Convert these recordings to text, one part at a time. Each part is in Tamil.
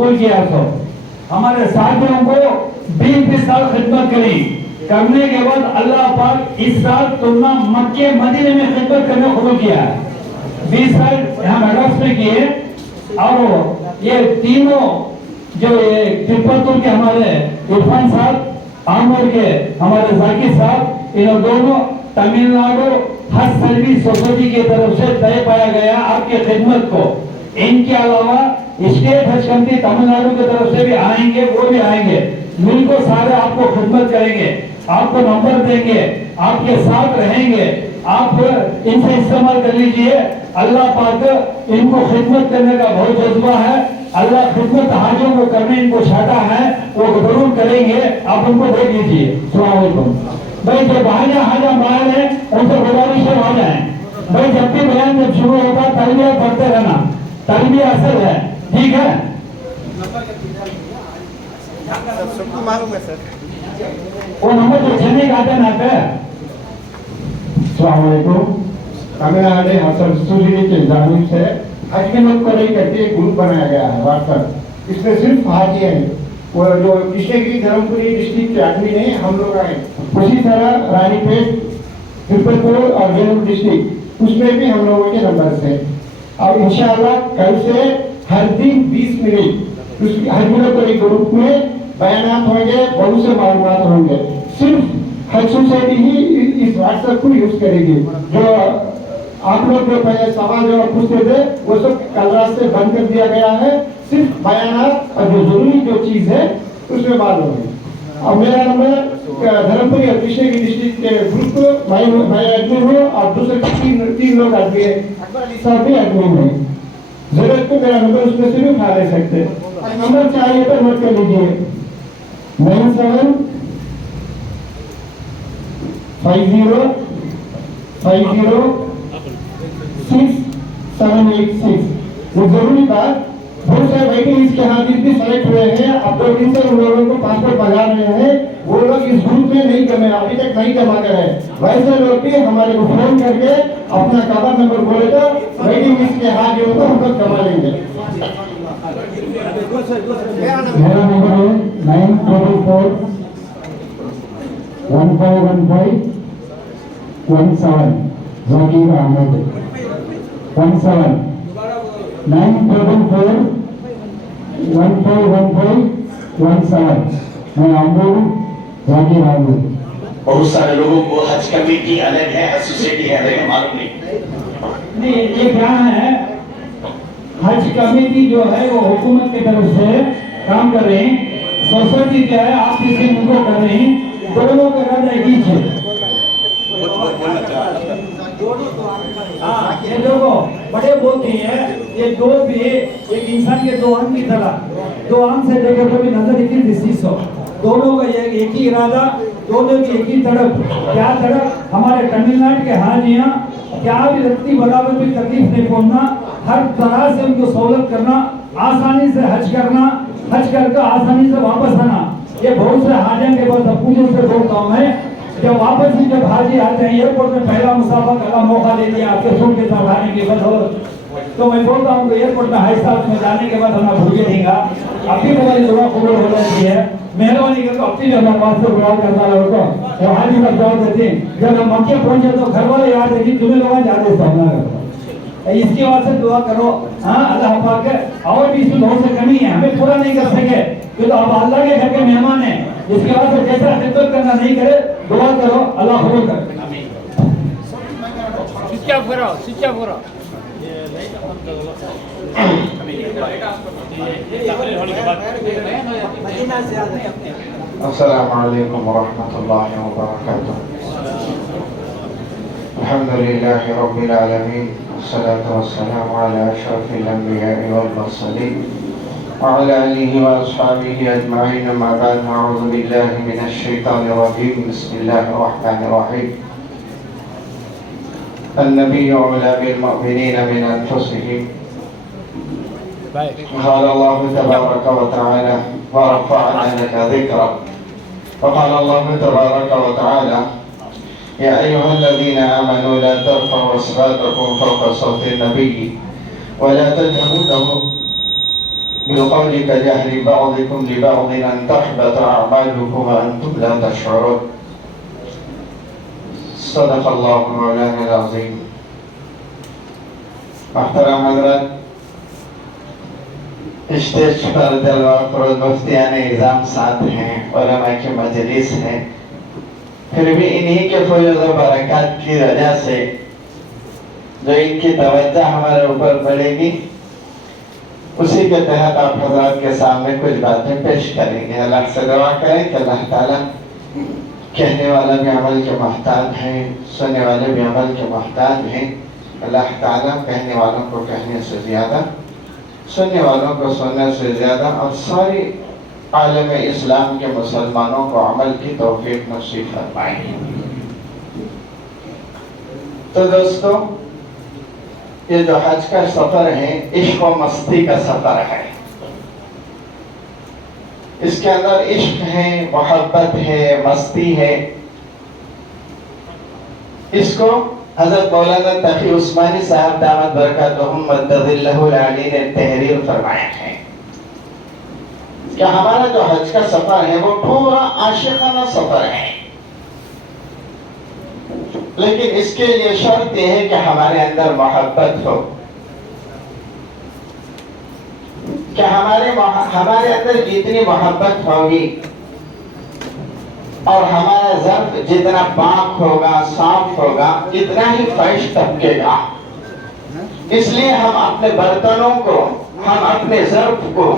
قبول کیا تو ہمارے ساتھیوں کو 20 سال خدمت کری، کرنے کے بعد اللہ پاک اس سال تم نے مکے مدینے میں خدمت کرنے قبول کیا ہے، 20 سال یہاں میڈرس میں کیے. اور یہ تینوں جو ترپتور کے ہمارے عرفان صاحب، آمور کے ہمارے ذاکر صاحب، انہوں دونوں تمل ناڈو حج سروس سوسائٹی کی طرف سے طے پایا گیا آپ کی خدمت کو. ان کے علاوہ اسٹیٹ حج کمیٹی تمل ناڈو کی طرف سے بھی آئیں گے، وہ بھی آئیں گے، مل کو سارے آپ کو خدمت کریں گے، آپ کو نمبر دیں گے، آپ کے ساتھ رہیں گے. آپ ان سے استعمال کر لیجئے. اللہ پاک ان کو خدمت کرنے کا بہت جذبہ ہے. اللہ خدمت حاجوں کو کرنے ان کو چاہتا ہے، وہ ضرور کریں گے. آپ ان کو دیکھ لیجئے. السلام علیکم. بھائی جو حاجہ باہر ہیں ان سے گزارش ہے آ جائیں. بھائی جب بھی بیان جب شروع ہوگا تلبیہ پڑھتے رہنا، تلبیہ اصل ہے، ٹھیک ہے؟ سب کو معلوم ہے سر. وہ نمبر جو چنے کا آتے ہیں پہ. السلام علیکم. تمل ناڈو حسن سوسائٹی کی جانب سے حج کے لوگ کو نہیں کرتے ایک گروپ بنایا گیا ہے واٹس ایپ. اس میں صرف حاجی ہیں، وہ جو کرشنگیری دھرم پوری ڈسٹرکٹ کے آدمی نہیں ہم لوگ آئے. اسی طرح رانی پیٹ، ترپتور اور جنوب ڈسٹرکٹ اس میں بھی ہم لوگوں کے نمبر ہیں. اور انشاءاللہ کل سے ہر دن 20 منٹ اس حج ملک کو ایک گروپ میں بیانات ہوں گے، بہت سے معلومات ہوں گے. صرف حج سوسائٹی ہی اس واٹس ایپ کو یوز کرے گی. جو آپ لوگ جو پہلے سوال جو پوچھتے تھے وہ سب کل رات سے بند کر دیا گیا ہے. صرف بیانات اور جو ضروری جو چیز ہے اس میں معلوم ہے. اور میرا نمبر دھرمپوری اور کرشنگیری ڈسٹرکٹ کے گروپ کو میں ایڈمن ہوں اور دوسرے تین لوگ آدمی ہیں، سب بھی ایڈمن ہیں. ضرورت کو میرا نمبر اس میں سے بھی اٹھا لے سکتے. نمبر چاہیے تو نوٹ کر لیجیے 97 50 50 6786. وہ ضروری بات، بہت سے ویٹنگ لسٹ کے حاضر بھی سلیکٹ ہوئے ہیں. اب 2 دن سے ان لوگوں کو پاسپورٹ بنا رہے ہیں. وہ لوگ اس گروپ میں نہیں جمع، ابھی تک نہیں جمع کرے. ویسے لوگ بھی ہمارے کو فون کر کے اپنا کاغذ نمبر بولے تو ویٹنگ لسٹ کے حاضروں کو ہم لوگ جمع لیں گے. میرا نمبر ہے 944 1515 17. ذاکر احمد 17 944 1515 17. میں آمور ذاکر احمد. بہت سارے لوگوں کو حج کمیٹی الگ ہے، حج سوسائٹی الگ ہے، معلوم نہیں. یہ کیا ہے؟ حج کمیٹی جو ہے وہ حکومت کی طرف سے کام کر رہے ہیں، سوسائٹی کیا ہے آپ کسی ان کو کر رہے ہیں. دونوں کا رد ایک ہی ہے. یہ دیکھو بڑے بولتے ہیں یہ دو بھی ایک انسان کے 2 آنکھ کی طرح، 2 آنکھ سے دیکھے تو بھی نظر ایک ہی دستی سو. دونوں کا ایک ہی ارادہ، دونوں کی ایک ہی طرف. کیا طرف؟ ہمارے تمل ناڈو کے حاجیاں کیا بھی رکھتی برابر بھی تکلیف نہیں پہنچنا، ہر طرح سے ان کو سہولت کرنا، آسانی سے حج کرنا، حج کر کے آسانی سے واپس آنا. یہ بہت سے حاجیوں کے پاس پوچھنے سے بہت کام ہے. جب واپس ہی جب حاجی آتے ہیں ایئرپورٹ میں پہلا مسافر کا موقع دے دیا آپ کے سوٹ کے ساتھ آنے کی بدولت. تو میں بولتا ہوں کہ ایئرپورٹ میں ہائی اسٹاف میں جانے کے بعد ہمیں بھول دیں گا. اپنی ہماری دعا قبول ہو جاتی ہے. مہربانی کر کے اپنی جو ہمارے سے دعا کرنا ہے اس کو وہ حاجی کا دعا دیتے ہیں. جب ہم مکے پہنچے تو گھر والے یاد ہے کہ تمہیں لوگ جانے سامنا کرو، اس کی وجہ سے دعا کرو. ہاں اللہ پاک اور بھی اس میں بہت سے کمی ہے، ہمیں پورا نہیں کر سکے تو اب اللہ کے گھر کے مہمان ہیں. اس کے بعد سے جیسا خدمت کرنا نہیں کرے دعا کرو اللہ قبول کرے. السلام علیکم ورحمۃ اللہ وبرکاتہ. الحمد للہ رب العالمین، والصلاة والسلام علی اشرف الانبیاء والمرسلین وعلى آله وأصحابه أجمعين. أما بعد، أعوذ بالله من الشيطان الرجيم. بسم الله الرحمن الرحيم. النبي أولى بالمؤمنين من أنفسهم. قال الله تبارك وتعالى: ورفعنا لك ذكرك. وقال الله تبارك وتعالى: يا أيها الذين آمنوا لا ترفعوا أصواتكم فوق صوت النبي ولا تجهروا له بالقول كجهر بعضكم لبعض أن تحبط أعمالكم وأنتم لا تشعرون صدق الله مولانا العظيم. محترم حضرات، اسٹیج پر جلوہ فروز مفتیان اعظام ساتھ ہیں، علماء کی مجلس ہے، پھر بھی انہی کے فیض و برکات کی وجہ سے جو ان کی توجہ ہمارے اوپر پڑے گی، اسی کے تحت آپ حضرات کے سامنے کچھ باتیں پیش کریں گے. اللہ سے دعا کریں کہ اللہ تعالیٰ کہنے والا بھی عمل کے محتاج ہیں، سننے والے بھی عمل کے محتاج ہیں. اللہ تعالیٰ کہنے والوں کو کہنے سے زیادہ، سننے والوں کو سننے سے زیادہ، اور ساری عالم اسلام کے مسلمانوں کو عمل کی توفیق نصیب فرمائے. تو دوستو، یہ جو حج کا سفر ہے عشق و مستی کا سفر ہے. اس کے اندر عشق ہے، محبت ہے، مستی ہے. اس کو حضرت مولانا تقی عثمانی صاحب دامت برکاتہم مدد اللہ العلی نے تحریر فرمایا ہے کہ ہمارا جو حج کا سفر ہے وہ پورا عاشقانہ سفر ہے، لیکن اس کے لیے شرط یہ ہے کہ ہمارے اندر محبت ہو، کہ ہمارے اندر جتنی محبت ہوگی اور ہمارا ظرف جتنا پاک ہوگا، صاف ہوگا، اتنا ہی فحش ٹپکے گا. اس لیے ہم اپنے برتنوں کو، ہم اپنے ظرف کو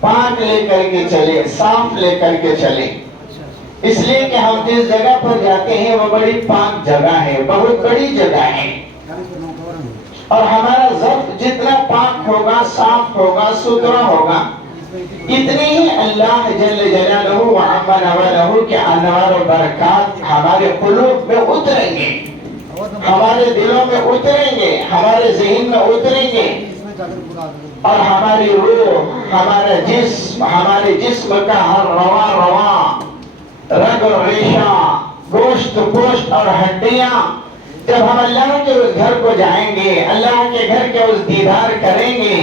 پاک لے کر کے چلے، صاف لے کر کے چلے. اس لیے کہ ہم جس جگہ پر جاتے ہیں وہ بڑی پاک جگہ ہے، بہت بڑی جگہ ہے، اور ہمارا ظرف جتنا پاک ہوگا، صاف ہوگا، ستھرا ہوگا، اتنی ہی اللہ جل جلالہ وعما نوالہ کے انوار و برکات ہمارے قلوب میں اتریں گے، ہمارے دلوں میں اتریں گے، ہمارے ذہن میں اتریں گے، اور ہماری روح، ہمارا جسم، ہمارے جسم کا ہر رواں رگ و ریشہ، گوشت پوشت اور ہڈیاں جب ہم اللہ کے اس گھر کو جائیں گے، اللہ کے گھر کے اس دیدار کریں گے،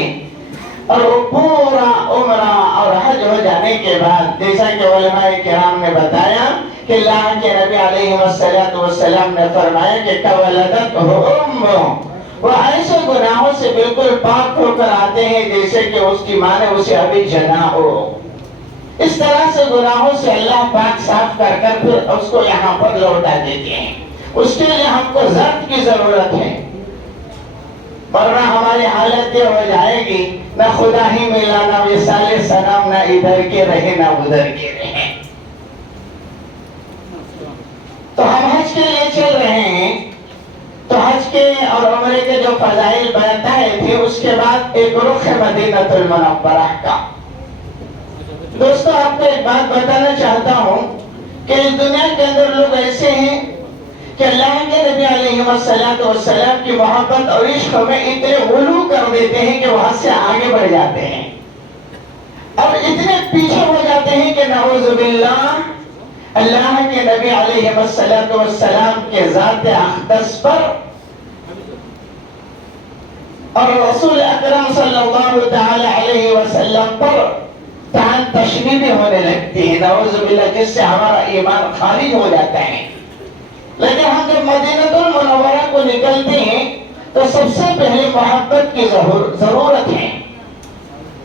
اور وہ پورا عمرہ اور حج ہو جانے کے بعد، جیسا کہ علماء کرام نے بتایا کہ اللہ کے نبی علیہ السلام نے فرمایا کہ کولدتہ امہ، وہ ایسے گناہوں سے بالکل پاک ہو کر آتے ہیں جیسے کہ اس کی ماں نے اسے ابھی جنا ہو. اس طرح سے گناہوں سے اللہ پاک صاف کر کر پھر اس کو یہاں پر لوٹا دیتے ہیں. اس کے لیے ہم کو ضبط کی ضرورت ہے، ورنہ ہماری حالت یہ ہو جائے گی، نہ خدا ہی ملا، نہ وصال سلام، نہ ادھر کے رہے نہ ادھر کے رہے. تو ہم حج کے لیے چل رہے ہیں، تو حج کے اور عمرے کے جو فضائل بتائے تھے، اس کے بعد ایک رخ مدینہ المنورہ کا. دوستو، آپ کو ایک بات بتانا چاہتا ہوں کہ اس دنیا کے اندر لوگ ایسے ہیں کہ اللہ کے نبی علیہ السلام کی محبت اور عشق میں اتنے غلو کر دیتے ہیں کہ وہ حد سے آگے بڑھ جاتے ہیں، اور اتنے پیچھے ہو جاتے ہیں کہ نعوذ باللہ اللہ کے نبی علیہ السلام کے ذات اقدس پر اور رسول اکرم صلی اللہ تعالی علیہ وسلم پر تعان تشنی بھی ہونے لگتی ہے، نعوذ باللہ، جس سے ہمارا ایمان خارج ہو جاتا ہے. لیکن ہم جب مدینہ المنورہ کو نکلتے ہیں تو سب سے پہلے محبت کی ضرورت ہے،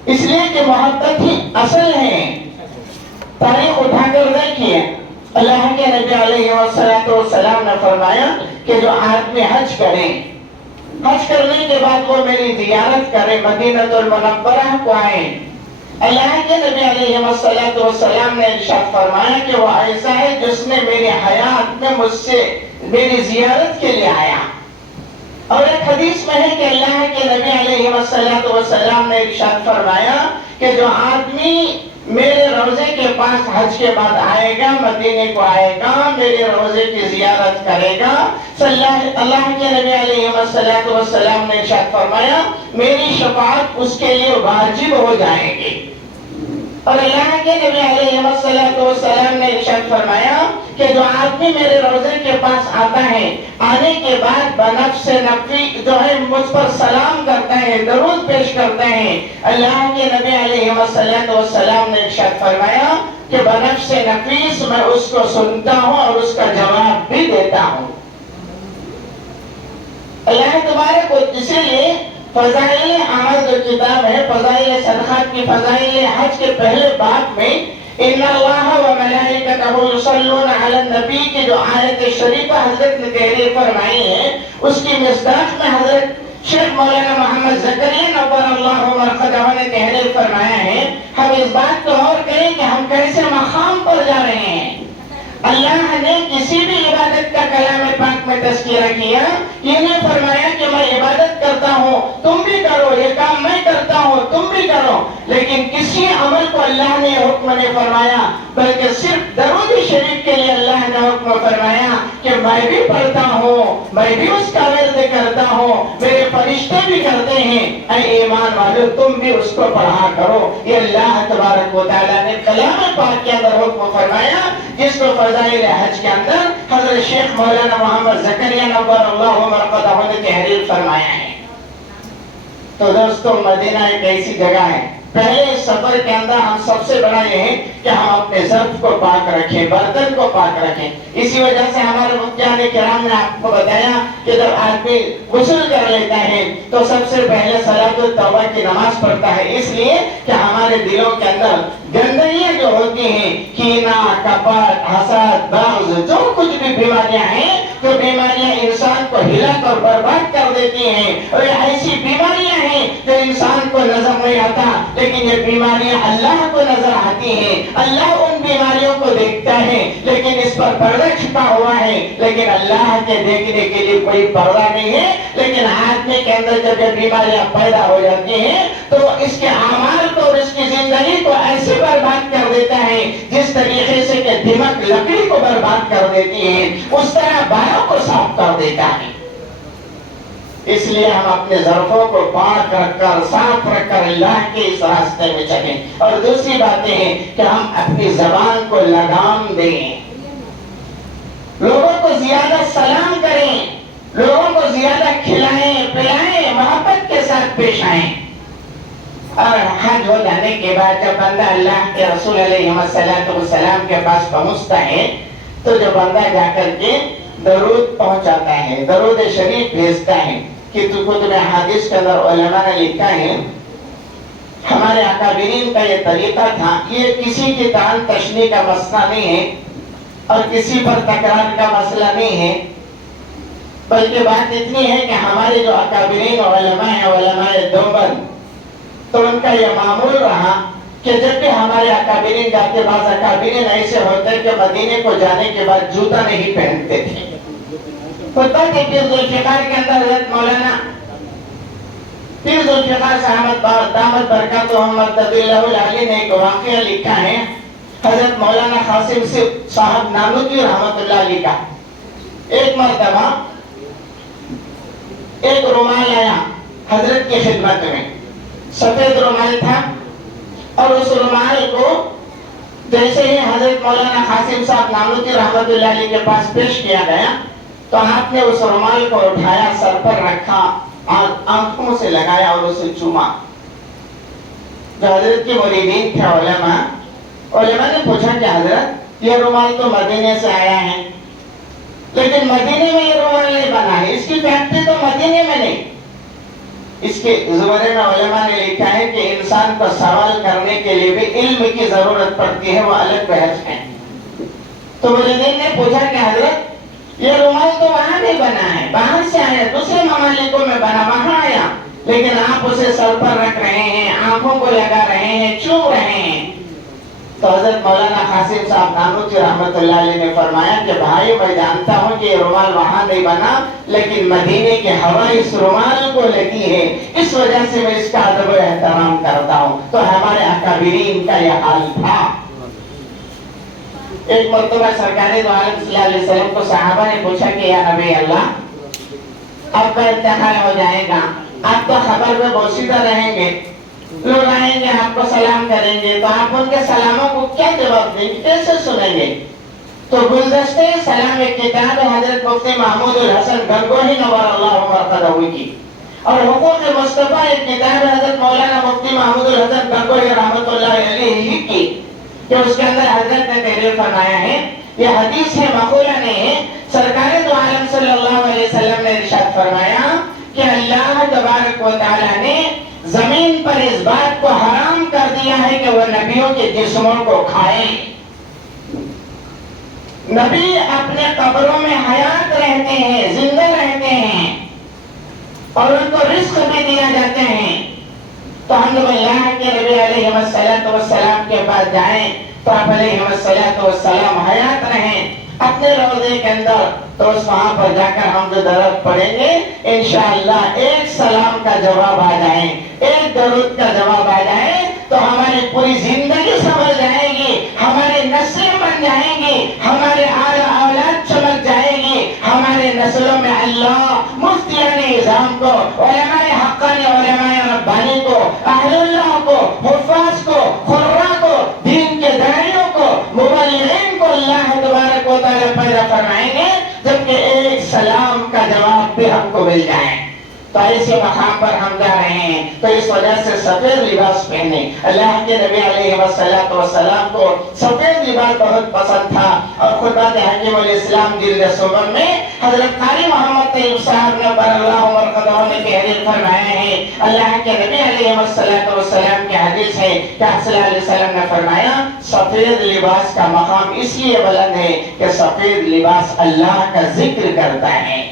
اس لیے کہ محبت ہی اصل ہے. تاریخ اٹھا کر دیکھیے، اللہ کے نبی علیہ السلام نے فرمایا کہ جو آدمی حج کرے، حج کرنے کے بعد وہ میری زیارت کرے، مدینہ المنورہ کو آئے. اللہ کے نبی علیہ السلام نے ارشاد فرمایا کہ وہ ایسا ہے جس نے میری حیات میں مجھ سے میری زیارت کے لیے آیا. اور ایک حدیث میں ہے کہ اللہ کے نبی علیہ السلام نے ارشاد فرمایا کہ جو آدمی میرے روزے کے پاس حج کے بعد آئے گا، مدینے کو آئے گا، میرے روزے کی زیارت کرے گا، اللہ کے نبی علیہ السلام نے ارشاد فرمایا میری شفاعت اس کے لیے واجب ہو جائے گی. اور اللہ کے نبی علیہ السلام نے ارشاد فرمایا کہ جو آدمی میرے روزے کے پاس آتا ہے، آنے کے بعد بنفس نفسی جو ہے مجھ پر سلام کرتا ہے، درود پیش کرتا ہے، اللہ کے نبی علیہ السلام نے ارشاد فرمایا کہ بنفس نفیس میں اس کو سنتا ہوں اور اس کا جواب بھی دیتا ہوں۔ اللہ تبارک و اسی لیے فضائل اعمال جو کتاب ہے، فضائل صدقات کی فضائل حج کے پہلے باب میں ان اللہ و ملائکتہ یصلون علی النبی کی جو آیت شریفہ حضرت نے تحریر فرمائی ہے، اس کی مصداق میں حضرت شیخ مولانا محمد زکریا نور اللہ مرقدہ نے تحریر فرمایا ہے۔ ہم اس بات کو غور کریں کہ ہم کیسے مقام پر جا رہے ہیں۔ اللہ نے کسی بھی عبادت کا کلام پاک میں تذکرہ کیا، یہ نہیں فرمایا کہ میں عبادت کرتا ہوں تم بھی کرو، یہ کام میں کرتا ہوں تم بھی کرو، لیکن کسی عمل کو اللہ نے حکم نہیں فرمایا، بلکہ صرف درود شریف کے لیے اللہ نے حکم فرمایا کہ میں بھی پڑھتا ہوں، میں بھی اس کا ورد کرتا ہوں، میرے فرشتے بھی کرتے ہیں، اے ایمان والو تم بھی اس کو پڑھا کرو۔ یہ اللہ تبارک و تعالیٰ نے کلام پاک کے اندر حکم فرمایا، جس کو فضائل حج کے اندر حضرت شیخ مولانا محمد زکریا نور اللہ مرقدہ نے تحریر فرمایا ہے۔ تو دوستو مدینہ ایک ایسی جگہ ہے، پہلے اس سفر کے اندر ہم سب سے بڑا یہ ہے کہ ہم اپنے ظرف کو پاک رکھیں، برتن کو پاک رکھیں۔ اسی وجہ سے ہمارے مفتیان کرام نے آپ کو بتایا کہ جب آدمی غسل کر لیتا ہے تو سب سے پہلے صلاۃ التوبہ کی نماز پڑھتا ہے، اس لیے کہ ہمارے دلوں کے اندر گندگیاں جو ہوتی ہیں، کینہ، کپٹ، حسد، بغض، جو کچھ بھی بیماریاں ہیں، تو بیماریاں انسان کو ہلا کر برباد کر دیتی ہیں، اور یہ ایسی بیماریاں ہیں جو انسان کو نظر نہیں آتا، لیکن یہ بیماریاں اللہ کو نظر آتی ہیں، اللہ ان بیماریوں کو دیکھتا ہے، لیکن اس پر پردہ چھپا ہوا ہے، لیکن اللہ کے دیکھنے کے لیے کوئی پردہ نہیں ہے۔ لیکن آدمی کے اندر جب یہ بیماریاں پیدا ہو جاتی ہیں تو اس کے اعمال کو اور اس کی زندگی کو ایسے برباد کر دیتا ہے جس طریقے سے کہ دماغ لکڑی کو برباد کر دیتی ہے، اس طرح بالوں کو صاف کر دیتا ہے۔ اس لیے ہم اپنے ظرفوں کو پاک رکھ کر، صاف رکھ کر اللہ کے اس راستے میں چلیں۔ اور دوسری بات یہ ہے کہ ہم اپنی زبان کو لگام دیں، لوگوں کو زیادہ سلام کریں، لوگوں کو زیادہ کھلائیں پلائیں، محبت کے ساتھ پیش آئیں۔ اور حج ہو جانے کے بعد جب بندہ اللہ کے رسول علیہ السلام کے پاس پہنچتا ہے تو جو بندہ جا کر کے درود پہنچاتا ہے، درود شریف بھیجتا ہے، کہ کتب حدیث کے اندر علماء نے لکھا ہے، ہمارے اکابرین کا یہ طریقہ تھا، یہ کسی کی تعان تشنیع کا مسئلہ نہیں ہے اور کسی پر تکرار کا مسئلہ نہیں ہے، بلکہ بات اتنی ہے کہ ہمارے جو اکابرین علماء ہیں، علماء دیوبند، تو ان کا یہ معمول رہا کہ جب بھی ہمارے اکابرین جاتے، بعض اکابرین ایسے ہوتے کہ مدینے کو جانے کے بعد جوتا نہیں پہنتے تھے۔ خطبہ کے پیر ذوالفقار کے اندر حضرت مولانا پیر ذوالفقار صاحب دامت برکاتہم مدد اللہ العلی نے ایک واقعہ لکھا ہے، حضرت مولانا قاسم صاحب نانوتوی رحمت اللہ علیہ کا۔ ایک مرتبہ ایک رومال آیا حضرت کی خدمت میں، سفید رومال تھا، اور اس رومال کو جیسے ہی حضرت مولانا قاسم صاحب نانوتوی رحمت اللہ علیہ کے پاس پیش کیا گیا تو آپ نے اس رومال کو اٹھایا، سر پر رکھا اور آنکھوں سے لگایا اور اسے چوما۔ جو حضرت کے مریدین تھے علماء نے پوچھا کہ حضرت یہ رومال تو مدینے سے آیا ہے، لیکن مدینے میں یہ رومال نہیں بنا ہے، اس کی فیکٹری تو مدینے میں نہیں۔ اس کے زمرے میں علماء نے لکھا ہے کہ انسان کو سوال کرنے کے لیے بھی علم کی ضرورت پڑتی ہے، وہ الگ بحث ہے۔ تو مریدین نے پوچھا کہ حضرت یہ رومال تو وہاں نہیں بنا ہے، باہر سے آیا، دوسرے ممالکوں میں بنا، وہاں آیا، لیکن آپ اسے سر پر رکھ رہے ہیں، آنکھوں کو لگا رہے ہیں، چوم رہے ہیں۔ تو حضرت مولانا قاسم صاحب نانوتوی رحمت اللہ علیہ نے فرمایا کہ بھائی میں جانتا ہوں کہ یہ رومال وہاں نہیں بنا، لیکن مدینے کی ہوا اس رومال کو لگی ہے، اس وجہ سے میں اس کا ادب و احترام کرتا ہوں۔ تو ہمارے اکابرین کا یہ حال تھا۔ ایک مرتبہ سرکار دو عالم صلی اللہ علیہ وسلم کو صحابہ نے پوچھا کہ یا نبی اللہ اب کا انتقال ہو جائے گا، آپ تو خبر میں بوسیدہ رہیں گے، لوگ آئیں گے آپ کو سلام کریں گے تو آپ ان کے سلاموں کو کیا جواب دیں گے, کیسے سنیں گے؟ تو گزشتہ سلام ایک کتاب ہے حضرت مفتی محمود الحسن گنگوہی نور اللہ مرقدہ کی, اور حقوق مصطفیٰ ایک کتاب ہے حضرت مولانا مفتی محمود الحسن گنگوہی رحمۃ اللہ علیہ کی, کہ اس کے اندر حضرت نے تحریر فرمایا ہے, یہ حدیث ہے مقولہ نہیں ہے, سرکار دو عالم صلی اللہ علیہ وسلم نے ارشاد فرمایا کہ اللہ تبارک و تعالیٰ نے زمین پر اس بات کو حرام کر دیا ہے کہ وہ نبیوں کے جسموں کو کھائیں. نبی اپنے قبروں میں حیات رہتے ہیں, زندہ رہتے ہیں, اور ان کو رزق بھی دیا جاتے ہیں. تو ہم لوگ اللہ کے نبی علیہ السلام کے پاس جائیں تو آپ علیہ السلام حیات رہیں اپنے روضے کے اندر, تو اس وہاں پر جا کر ہم جو درود پڑھیں گے انشاءاللہ ایک سلام کا جواب آ جائیں, ایک درود کا جواب آ جائے تو ہماری پوری زندگی سمجھ جائے گی, ہماری نسلیں بن جائیں گی, ہمارے اعلیٰ اولاد چمک جائے گی, ہمارے نسلوں میں اللہ مفتیان اعظام کو, علماء حقانی, علماء ربانی کو, اہل اللہ کو, حفاظ کو, قراء کو, دین کے داعیوں کو, مبلغین کو اللہ تبارک و تعالیٰ پیدا فرمائیں گے, جبکہ ایک سلام کا جواب بھی ہم کو مل جائے. تو ایسے مقام پر ہم جا رہے ہیں, تو اس وجہ سے سفید لباس پہنے. اللہ کے نبی علیہ السلام کو سفید لباس بہت پسند تھا, اور خطبات حکیم الاسلام جلد صبر میں حضرت قاری محمد طیب صاحب نے بر اللہ مرقدہ نے تحریر فرمایا ہے, اللہ کے نبی علیہ السلام کی حدیث ہے کہ صلی اللہ علیہ وسلم نے فرمایا سفید لباس کا مقام اس لیے بلند ہے کہ سفید لباس اللہ کا ذکر کرتا ہے.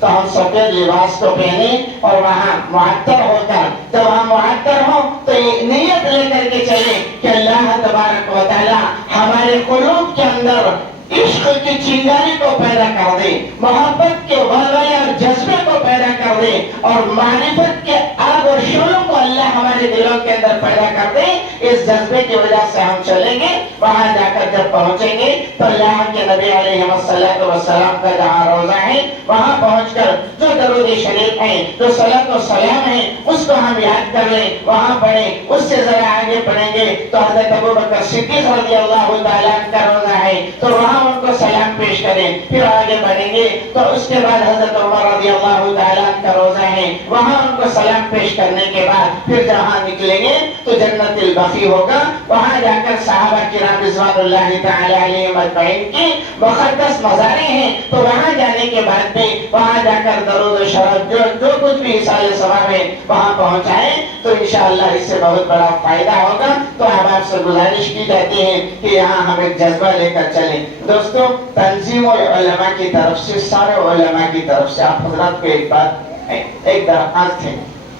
تو ہم سفید لباس کو پہنے اور وہاں معطر ہو کر, جب ہم معطر ہوں تو یہ نیت لے کر کے چلے کہ اللہ تبارک و تعالی ہمارے قلوب کے اندر عشق کی چنگاری کو پیدا کر دے, محبت کے ولولے اور جذبے کو پیدا کر دے, اور معرفت کے آگ و شعلوں کو اللہ ہمارے دلوں کے اندر پیدا کر دے. اس جذبے کی وجہ سے ہم چلیں گے, وہاں جا کر جب پہنچیں گے تو اللہ کے نبی علیہ السلام کا جہاں روضہ ہے وہاں پہنچ کر جو درود شریف ہے, جو صلاۃ و سلام ہے, اس کو ہم یاد کر لیں, وہاں پڑھیں. اس سے ذرا آگے پڑھیں گے تو حضرت ابوبکر صدیق رضی اللہ تعالیٰ کا روضہ ہے, تو وہاں ان کو سلام پیش کریں. پھر آگے بڑھیں گے تو اس کے بعد حضرت عمر رضی اللہ تعالیٰ کا روضہ ہے, وہاں ان کو سلام پیش کرنے کے بعد پھر جہاں نکلیں گے تو جنت البقیع ہوگا, وہاں جا کر صحابہ کرام رضوان اللہ تعالی علیہم اجمعین کی مقدس مزاریں ہیں, تو وہاں جانے کے بعد بھی وہاں جا کر درود و شرف جو کچھ بھی ایصال ثواب ہے وہاں پہنچائیں تو انشاءاللہ اس سے بہت بڑا فائدہ ہوگا. تو آپ سے گزارش کی جاتی ہے کہ یہاں ہم ایک جذبہ لے کر چلیں. دوستوں, تنظیم علماء کی طرف سے, سارے علماء کی طرف سے آپ حضرات کو ایک بات, ایک درخواست ہے.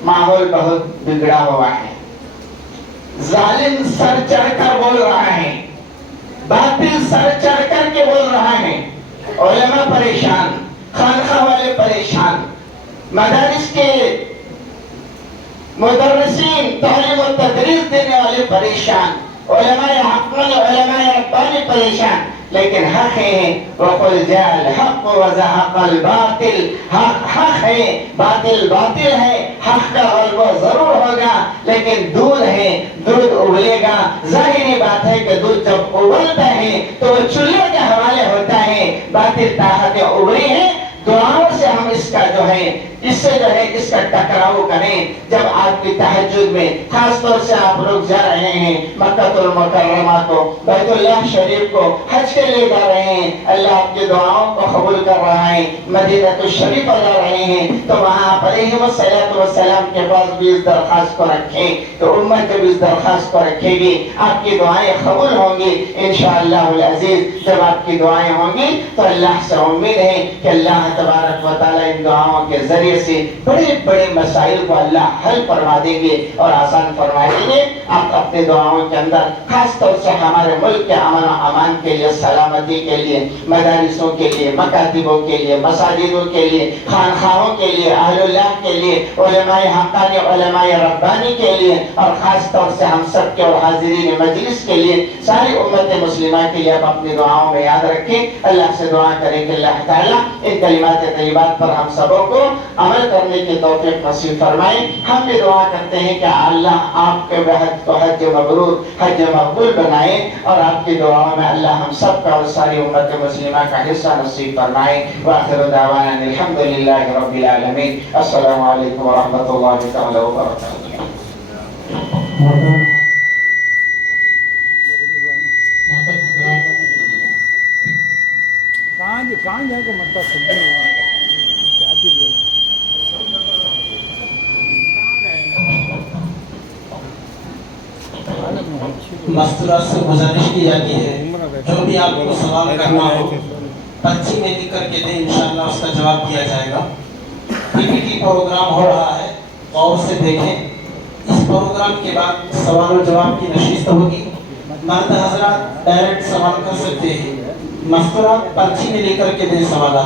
ماحول بہت بگڑا ہوا ہے, ظالم سر چڑھ کر بول رہا ہے, باطل سر چڑھ کر کے بول رہا ہے, علماء پریشان, خانقاہ والے پریشان, مدارس کے مدرسین, تعلیم و تدریس دینے والے پریشان, علماء حقانی, علماء ربانی پریشان. لیکن حق ہے, وَقُلْ جَاءَ الْحَقُّ وَزَهَقَ الْبَاطِلُ, حق ہے, باطل باطل ہے, حق کا غلبہ ضرور ہوگا, لیکن دودھ ہے, دودھ ابلے گا. ظاہری بات ہے کہ دودھ جب ابلتا ہے تو وہ چولہے کے حوالے ہوتا ہے, باطل طاقتیں ابلی ہیں. دعاؤں سے ہم اس کا جو ہے, اس سے جو ہے اس کا ٹکراؤ کریں. جب آپ کی تہجد میں خاص طور سے آپ لوگ جا رہے ہیں مکہ المکرمہ کو, بیت اللہ شریف کو حج کے لیے جا رہے ہیں, اللہ آپ کی دعاؤں کو قبول کر رہا ہے, مدینہ الشریف جا رہے ہیں, تو وہاں پر علیہ السلام کے پاس بھی اس درخواست کو رکھیں. تو امت جب اس درخواست کو رکھے گی آپ کی دعائیں قبول ہوں گی انشاءاللہ العزیز. جب آپ کی دعائیں ہوں گی تو اللہ سے امید ہے کہ اللہ تبارک و تعالی ان دعاؤں کے ذریعے سے بڑے بڑے مسائل کو اللہ حل فرما دیں گے اور آسان فرما دیں گے. آپ اپنے अपनी दुआओं के अंदर खास तौर से हमारे मुल्क के अमन और अमान के लिए, सलामती के लिए, मदारिसों के लिए, मकातिबों के लिए, मसाजिदों के लिए, खानखाहों के लिए, अहलुल्लाह के लिए, उलमाए हक्कानी, उलमाए रब्बानी के लिए, और खास तौर से हम सब के और हाजिरीन मजलिस के लिए, सारी उम्मत मुस्लिमा के लिए आप अपनी दुआओं में याद रखें। अल्लाह से दुआ करें कि अल्लाह ताला इन कलिमात तय्यबात पर हम सबों को अमल करने की तौफीक नसीब फरमाए। हम भी दुआ करते हैं कि अल्लाह आपके हज को हज मबरूर, हज मकबूल बनाए, और आपकी दुआओं में अल्लाह हम सब का और सारी उम्मत मुस्लिमा का हिस्सा नसीब फरमाए। व आखिर दावाना अल्हम्दुलिल्लाहि रब्बिल आलमीन। अस्सलामु अलैकुम व रहमतुल्लाहि तआला व बरकातहू। कहाँ जाएगा मतलब मस्तूरात से गुजारिश की जाती है, जो भी आपको सवाल करना हो पर्ची में लिख करके दें, इंशाअल्लाह उसका जवाब दिया जाएगा। पीपीटी प्रोग्राम हो रहा है, गौर से देखें। इस प्रोग्राम के बाद सवाल और जवाब की नशिस्त होगी। मर्द हजरात डायरेक्ट सवाल कर सकते हैं। मस्तूरात पर्ची में लिख करके दें सवाल।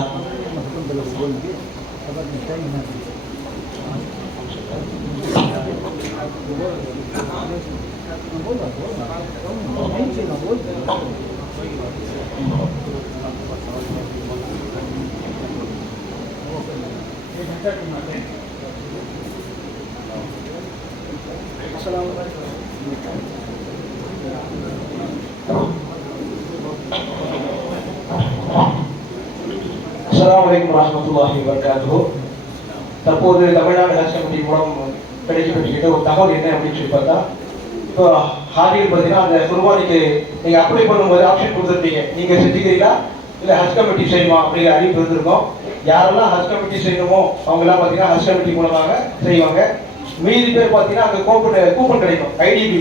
அஸ்ஸலாமு அலைக்கும் வரஹ்மத்துல்லாஹி வபரகாத்துஹு. தற்போது தமிழ்நாடு ஹஜ் கமிட்டி மூலம் கிடைக்கப்பட்டிருக்கிற ஒரு தகவல் என்ன அப்படின்னு சொல்லி பார்த்தா, இப்போ ஹாஜிகள் பார்த்தீங்கன்னா அந்த குர்பானிக்கு நீங்கள் அப்ளை பண்ணும்போது ஆப்ஷன் கொடுத்துருப்பீங்க, நீங்கள் செஞ்சுக்கிறீங்களா இல்லை ஹஜ் கமிட்டி செய்யுமா அப்படிங்கிற அறிவிப்பு இருந்திருக்கும். யாரெல்லாம் ஹஜ் கமிட்டி செய்யணுமோ அவங்கெல்லாம் பார்த்தீங்கன்னா ஹஜ் கமிட்டி மூலமாக செய்வாங்க. மீதி பேர் பார்த்தீங்கன்னா அங்கே கூப்பன் கிடைக்கும். ஐடிபி,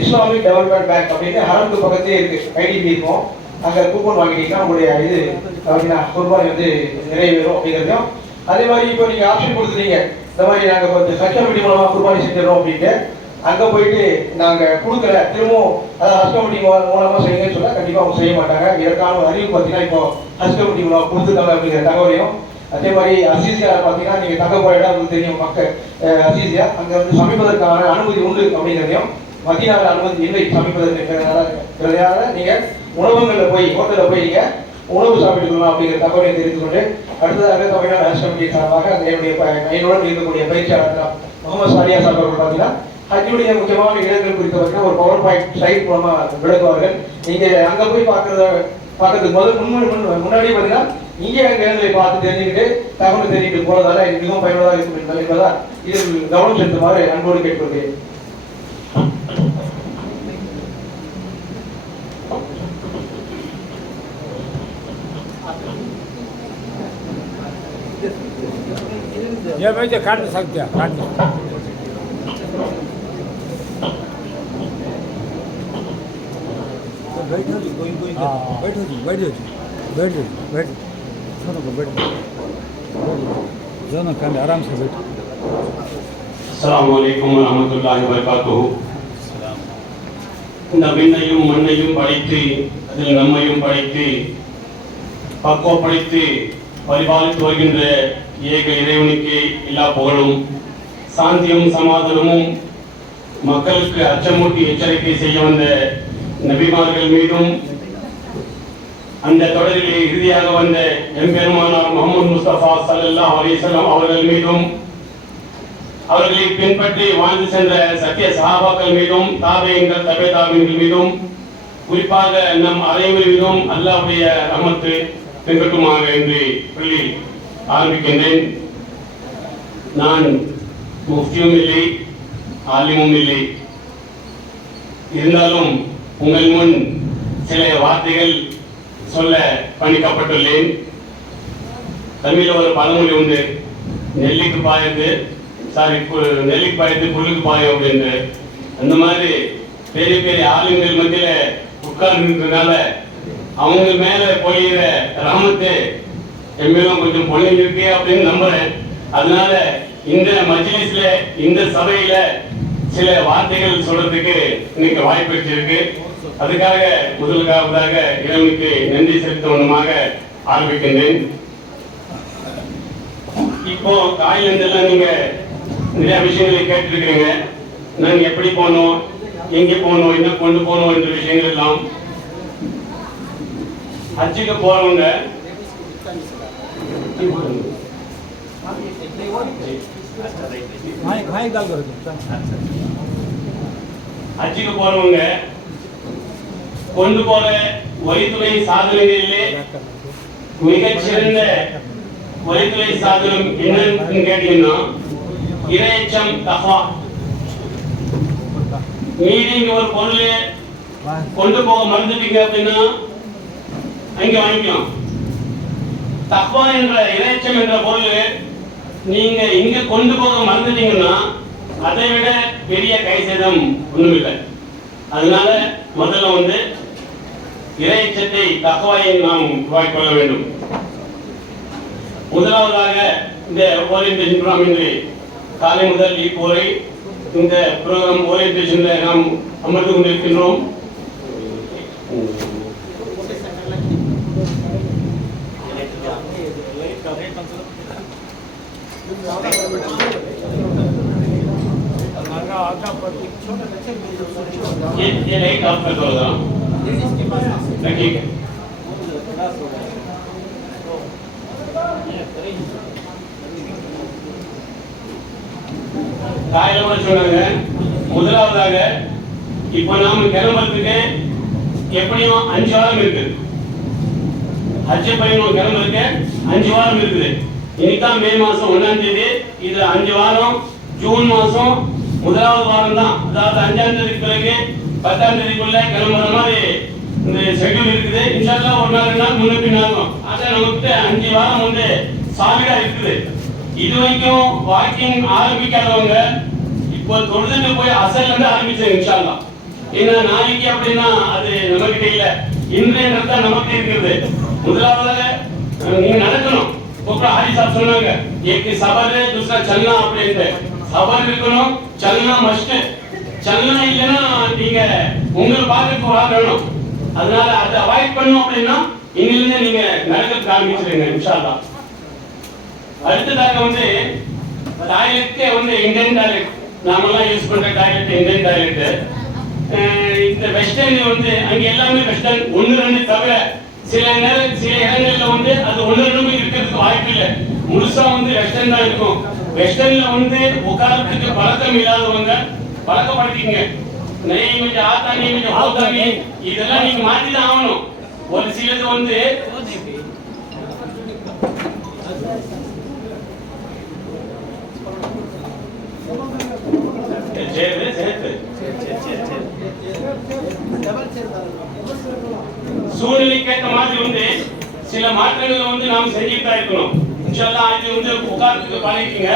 இஸ்லாமிக் டெவலப்மெண்ட் பேங்க் அப்படின்னு ஹரமுக்கு பக்கத்தே இருக்கு, ஐடிபி இருக்கும். அங்கே கூப்பன் வாங்கிட்டீங்கன்னா உங்களுடைய இது அப்படின்னா குர்பானி வந்து நிறைவேறும் அப்படிங்கிறதையும், அதே மாதிரி இப்போ நீங்கள் ஆப்ஷன் கொடுத்துட்டீங்க, இந்த மாதிரி நாங்கள் கொஞ்சம் ஹஜ் கமிட்டி மூலமாக குர்பானி செஞ்சிடறோம் அப்படின்ட்டு அங்கே போயிட்டு நாங்கள் கொடுக்கல, திரும்பவும் அதாவது ஹஜ் கமிட்டி மூலமாக செய்யுங்கன்னு சொன்னால் கண்டிப்பாக அவங்க செய்ய மாட்டாங்க. இதற்கான அறிவு பார்த்தீங்கன்னா இப்போ ஹஜ் கமிட்டி மூலமாக கொடுத்துருக்காங்க அப்படிங்கிற தகவலையும், அதே மாதிரி அசீசியா பார்த்தீங்கன்னா நீங்கள் தங்க போகிற இடம் உங்களுக்கு தெரியும், மக்கள் அசீசியா அங்கே வந்து சமைப்பதற்கான அனுமதி உண்டு அப்படிங்கிறதையும், மதீனாவில் அனுமதி இல்லை சமைப்பதற்கிறதுனால நீங்கள் உணவகங்களில் போய் ஹோட்டலில் போய் நீங்கள் உணவு சாப்பிட்டுக்கலாம் அப்படிங்கிற தகவலை தெரிந்து கொண்டு, அடுத்ததாக தமிழ்நாடு ஹஜ் கமிட்டி சார்பாக என்னுடன் இருக்கக்கூடிய பயிற்சியாளர் முகமது சாலியா சார் அவர்கள் பார்த்தீங்கன்னா ஹஜ்ஜுடைய முக்கியமான இடங்கள் குறித்து பார்த்தீங்கன்னா ஒரு பவர் பாயிண்ட் சைட் மூலமாக விளக்குவார்கள். நீங்கள் அங்கே போய் பார்க்கறதுக்கு முன்னாடி பார்த்தீங்கன்னா இங்கே அங்கே இடங்களை பார்த்து தெரிஞ்சுக்கிட்டு தகவல் தெரிஞ்சுட்டு போறதால இது மிகவும் பயனுள்ளதாக இருக்கும் என்பதால் இதில் கவனம் செலுத்துமாறு அன்போடு கேட்கொள்கிறேன். ये भाई काट सकते हैं, काट बैठो जी, कोई बैठो जी, बैठ दोनों को बैठ दोनों कंधे आराम से बैठो। अस्सलामु अलैकुम வரஹ்மத்துல்லாஹி வபரகாத்துஹு. இந்த விண்ணையும் மண்ணையும் படைத்து அதில் நம்மையும் படைத்து பக்குவப்படுத்தி பரிபாலித்து வருகின்ற ஏக இறைவனுக்கு எல்லா புகழும், சாந்தியும் சமாதானமும் மக்களுக்கு அச்சமூட்டி எச்சரிக்கை செய்ய வந்த நபிமார்கள் மீதும், அந்த தொடரிலே இறுதியாக வந்த எம்பெருமானார் முஹம்மது முஸ்தபா ஸல்லல்லாஹு அலைஹி வஸல்லம் அவர்கள் மீதும், அவர்களை பின்பற்றி வாழ்ந்து சென்ற சத்திய சஹாபாக்கள் மீதும், தாபீன்கள், தபே தாபீன்கள் மீதும், குறிப்பாக நம் அனைவர் மீதும் அல்லாஹ்வுடைய ரஹ்மத்து பெருகட்டுமாக என்று சொல்லி ஆரம்பிக்கின்றேன். நான் முஃப்தியும் இல்லை, ஆலிமும் இல்லை. இருந்தாலும் உங்கள் முன் சில வார்த்தைகள் சொல்ல பணிக்கப்பட்டுள்ளேன். தமிழில் ஒரு பழமொழி உண்டு, நெல்லிக்கு பாயது புல்லுக்கு பாயம் அப்படின்னு. அந்த மாதிரி பெரிய பெரிய ஆளுங்கள் மத்தியில உட்கார்ந்துன்றதுனால அவங்க மேல பொழியிற ரஹமத்து என் மேலும் கொஞ்சம் பொண்ணு இருக்கு அப்படின்னு நம்புறேன். அதனால இந்த மஜ்லிஸ்ல, இந்த சபையில சில வார்த்தைகள் சொல்றதுக்கு இன்னைக்கு வாய்ப்பு கிடைச்சிருக்கு. அதுக்காக முதலாவதாக இறைவனுக்கு நன்றி செலுத்தவனுமாக ஆரம்பிக்கின்றேன். இப்போ தாய்லாந்து எல்லாம் நீங்க நிறைய விஷயங்களை கேட்டிருக்கிறீங்க. நான் எப்படி போனோம், எங்கே போனோம், என்ன கொண்டு போனோம் என்ற விஷயங்கள் எல்லாம். ஹஜ்ஜுக்கு போறவங்க ஹஜ்ஜுக்கு போறவங்க கொண்டு போற வழித்துறை சாதனைகளிலே மிகச்சிறந்த வழித்துறை சாதனம் என்னன்னு கேட்டீங்கன்னா இறையச்சம் தக்வா. மீறி ஒரு பொருள் கொண்டு போக மறந்துட்டீங்க அப்படின்னா அங்க வாங்கிக்கலாம். தக்வா என்ற இறையச்சம் என்ற பொருள் நீங்க இங்க கொண்டு போக மறந்துட்டீங்கன்னா அதை விட பெரிய கை சேதம் ஒண்ணும் இல்லை. அதனால முதல்ல இறையச்சத்தை தக்வாயை நாம் உருவாக்கிக் கொள்ள வேண்டும். முதலாவதாக இந்த ஓரியன்டேஷன் ப்ரோக்ராம் இன்று காலை முதல் இப்போ வரை இந்த ப்ரோக்ராம் ஓரியன்டேஷன்ல நாம் அமர்ந்து கொண்டிருக்கின்றோம். ये लाइट ऑफ कर दो ठीक है. தாயில சொன்னாங்க முதலாவதாக இப்ப நாம கிளம்புறதுக்கு எப்படியும் 5 வாரம் இருக்கு. ஹஜ் பயணம் கிளம்புறதுக்கு 5 வாரம் இருக்குது. இன்னைக்கு மே மாசம் 1ஆம் தேதி. இது 5 வாரம் ஜூன் மாசம் முதலாவது வாரம் தான். அதாவது 5ஆம் தேதிக்கு பிறகு 10ஆம் தேதிக்குள்ள கிளம்புற மாதிரி இந்த ஷெட்யூல் இருக்குது. இன்ஷால்லா ஒரு நாள் 2 நாள் முன்ன பின் ஆகும். அத நமக்கு 5 வாரம் சாலிடா இருக்குது. இது வரைக்கும் வாக்கிங் ஆரம்பிக்காதவங்க இப்போ தொழுதுட்டு போய் அசல்ல இருந்து ஆரம்பிச்சோம் இன்ஷால்லா. ஏன்னா நாளைக்கு அப்படின்னா அது நமக்கிட்ட இல்ல, இன்றைய தான் நமக்கு இருக்குது. முதலாவதாக நீங்க நடக்கணும். அப்புறம் ஹாஜி சாப் சொன்னாங்க ஏக்கு சபர் दूसरा चलना அப்படின்ட்டு. சபர் இருக்கணும், चलना மஸ்ட். चलना இல்லனா நீங்க உங்களை பார்க்க ஒரு ஆள் வேணும். அதனால அதை அவாய்ட் பண்ணணும் அப்படின்னா இன்னிலிருந்து நீங்க நடக்க ஆரம்பிச்சிருங்க இன்ஷால்லா. அடுத்ததாக டாய்லெட்டே இந்தியன் டாய்லெட் நாமெல்லாம் யூஸ் பண்ற டாய்லெட் இந்தியன் டாய்லெட். இந்த வெஸ்டர்ன் அங்க எல்லாமே வெஸ்டர்ன் 1-2 தவிர சில இடங்கள்ல அது 1-2 இருக்கிறதுக்கு வாய்ப்பு இல்லை. முழுசா வெஸ்டர்ன் தான் இருக்கும். வெஸ்டர்ன்ல உட்காரத்துக்கு பழக்கம் இல்லாதவங்க பழக்கப்படுத்திங்க. நெய் கொஞ்சம் ஆத்தாங்கி கொஞ்சம் ஹோத்தாங்கி இதெல்லாம் நீங்க மாத்தி தான் ஆகணும். ஒரு சிலது சூழ்நிலைக்கேற்ற மாதிரி சில மாற்றங்கள் நாம் செஞ்சுட்டு தான் இருக்கணும். இன்ஷால்லா இது உட்கார்றதுக்கு பழகிக்கங்க.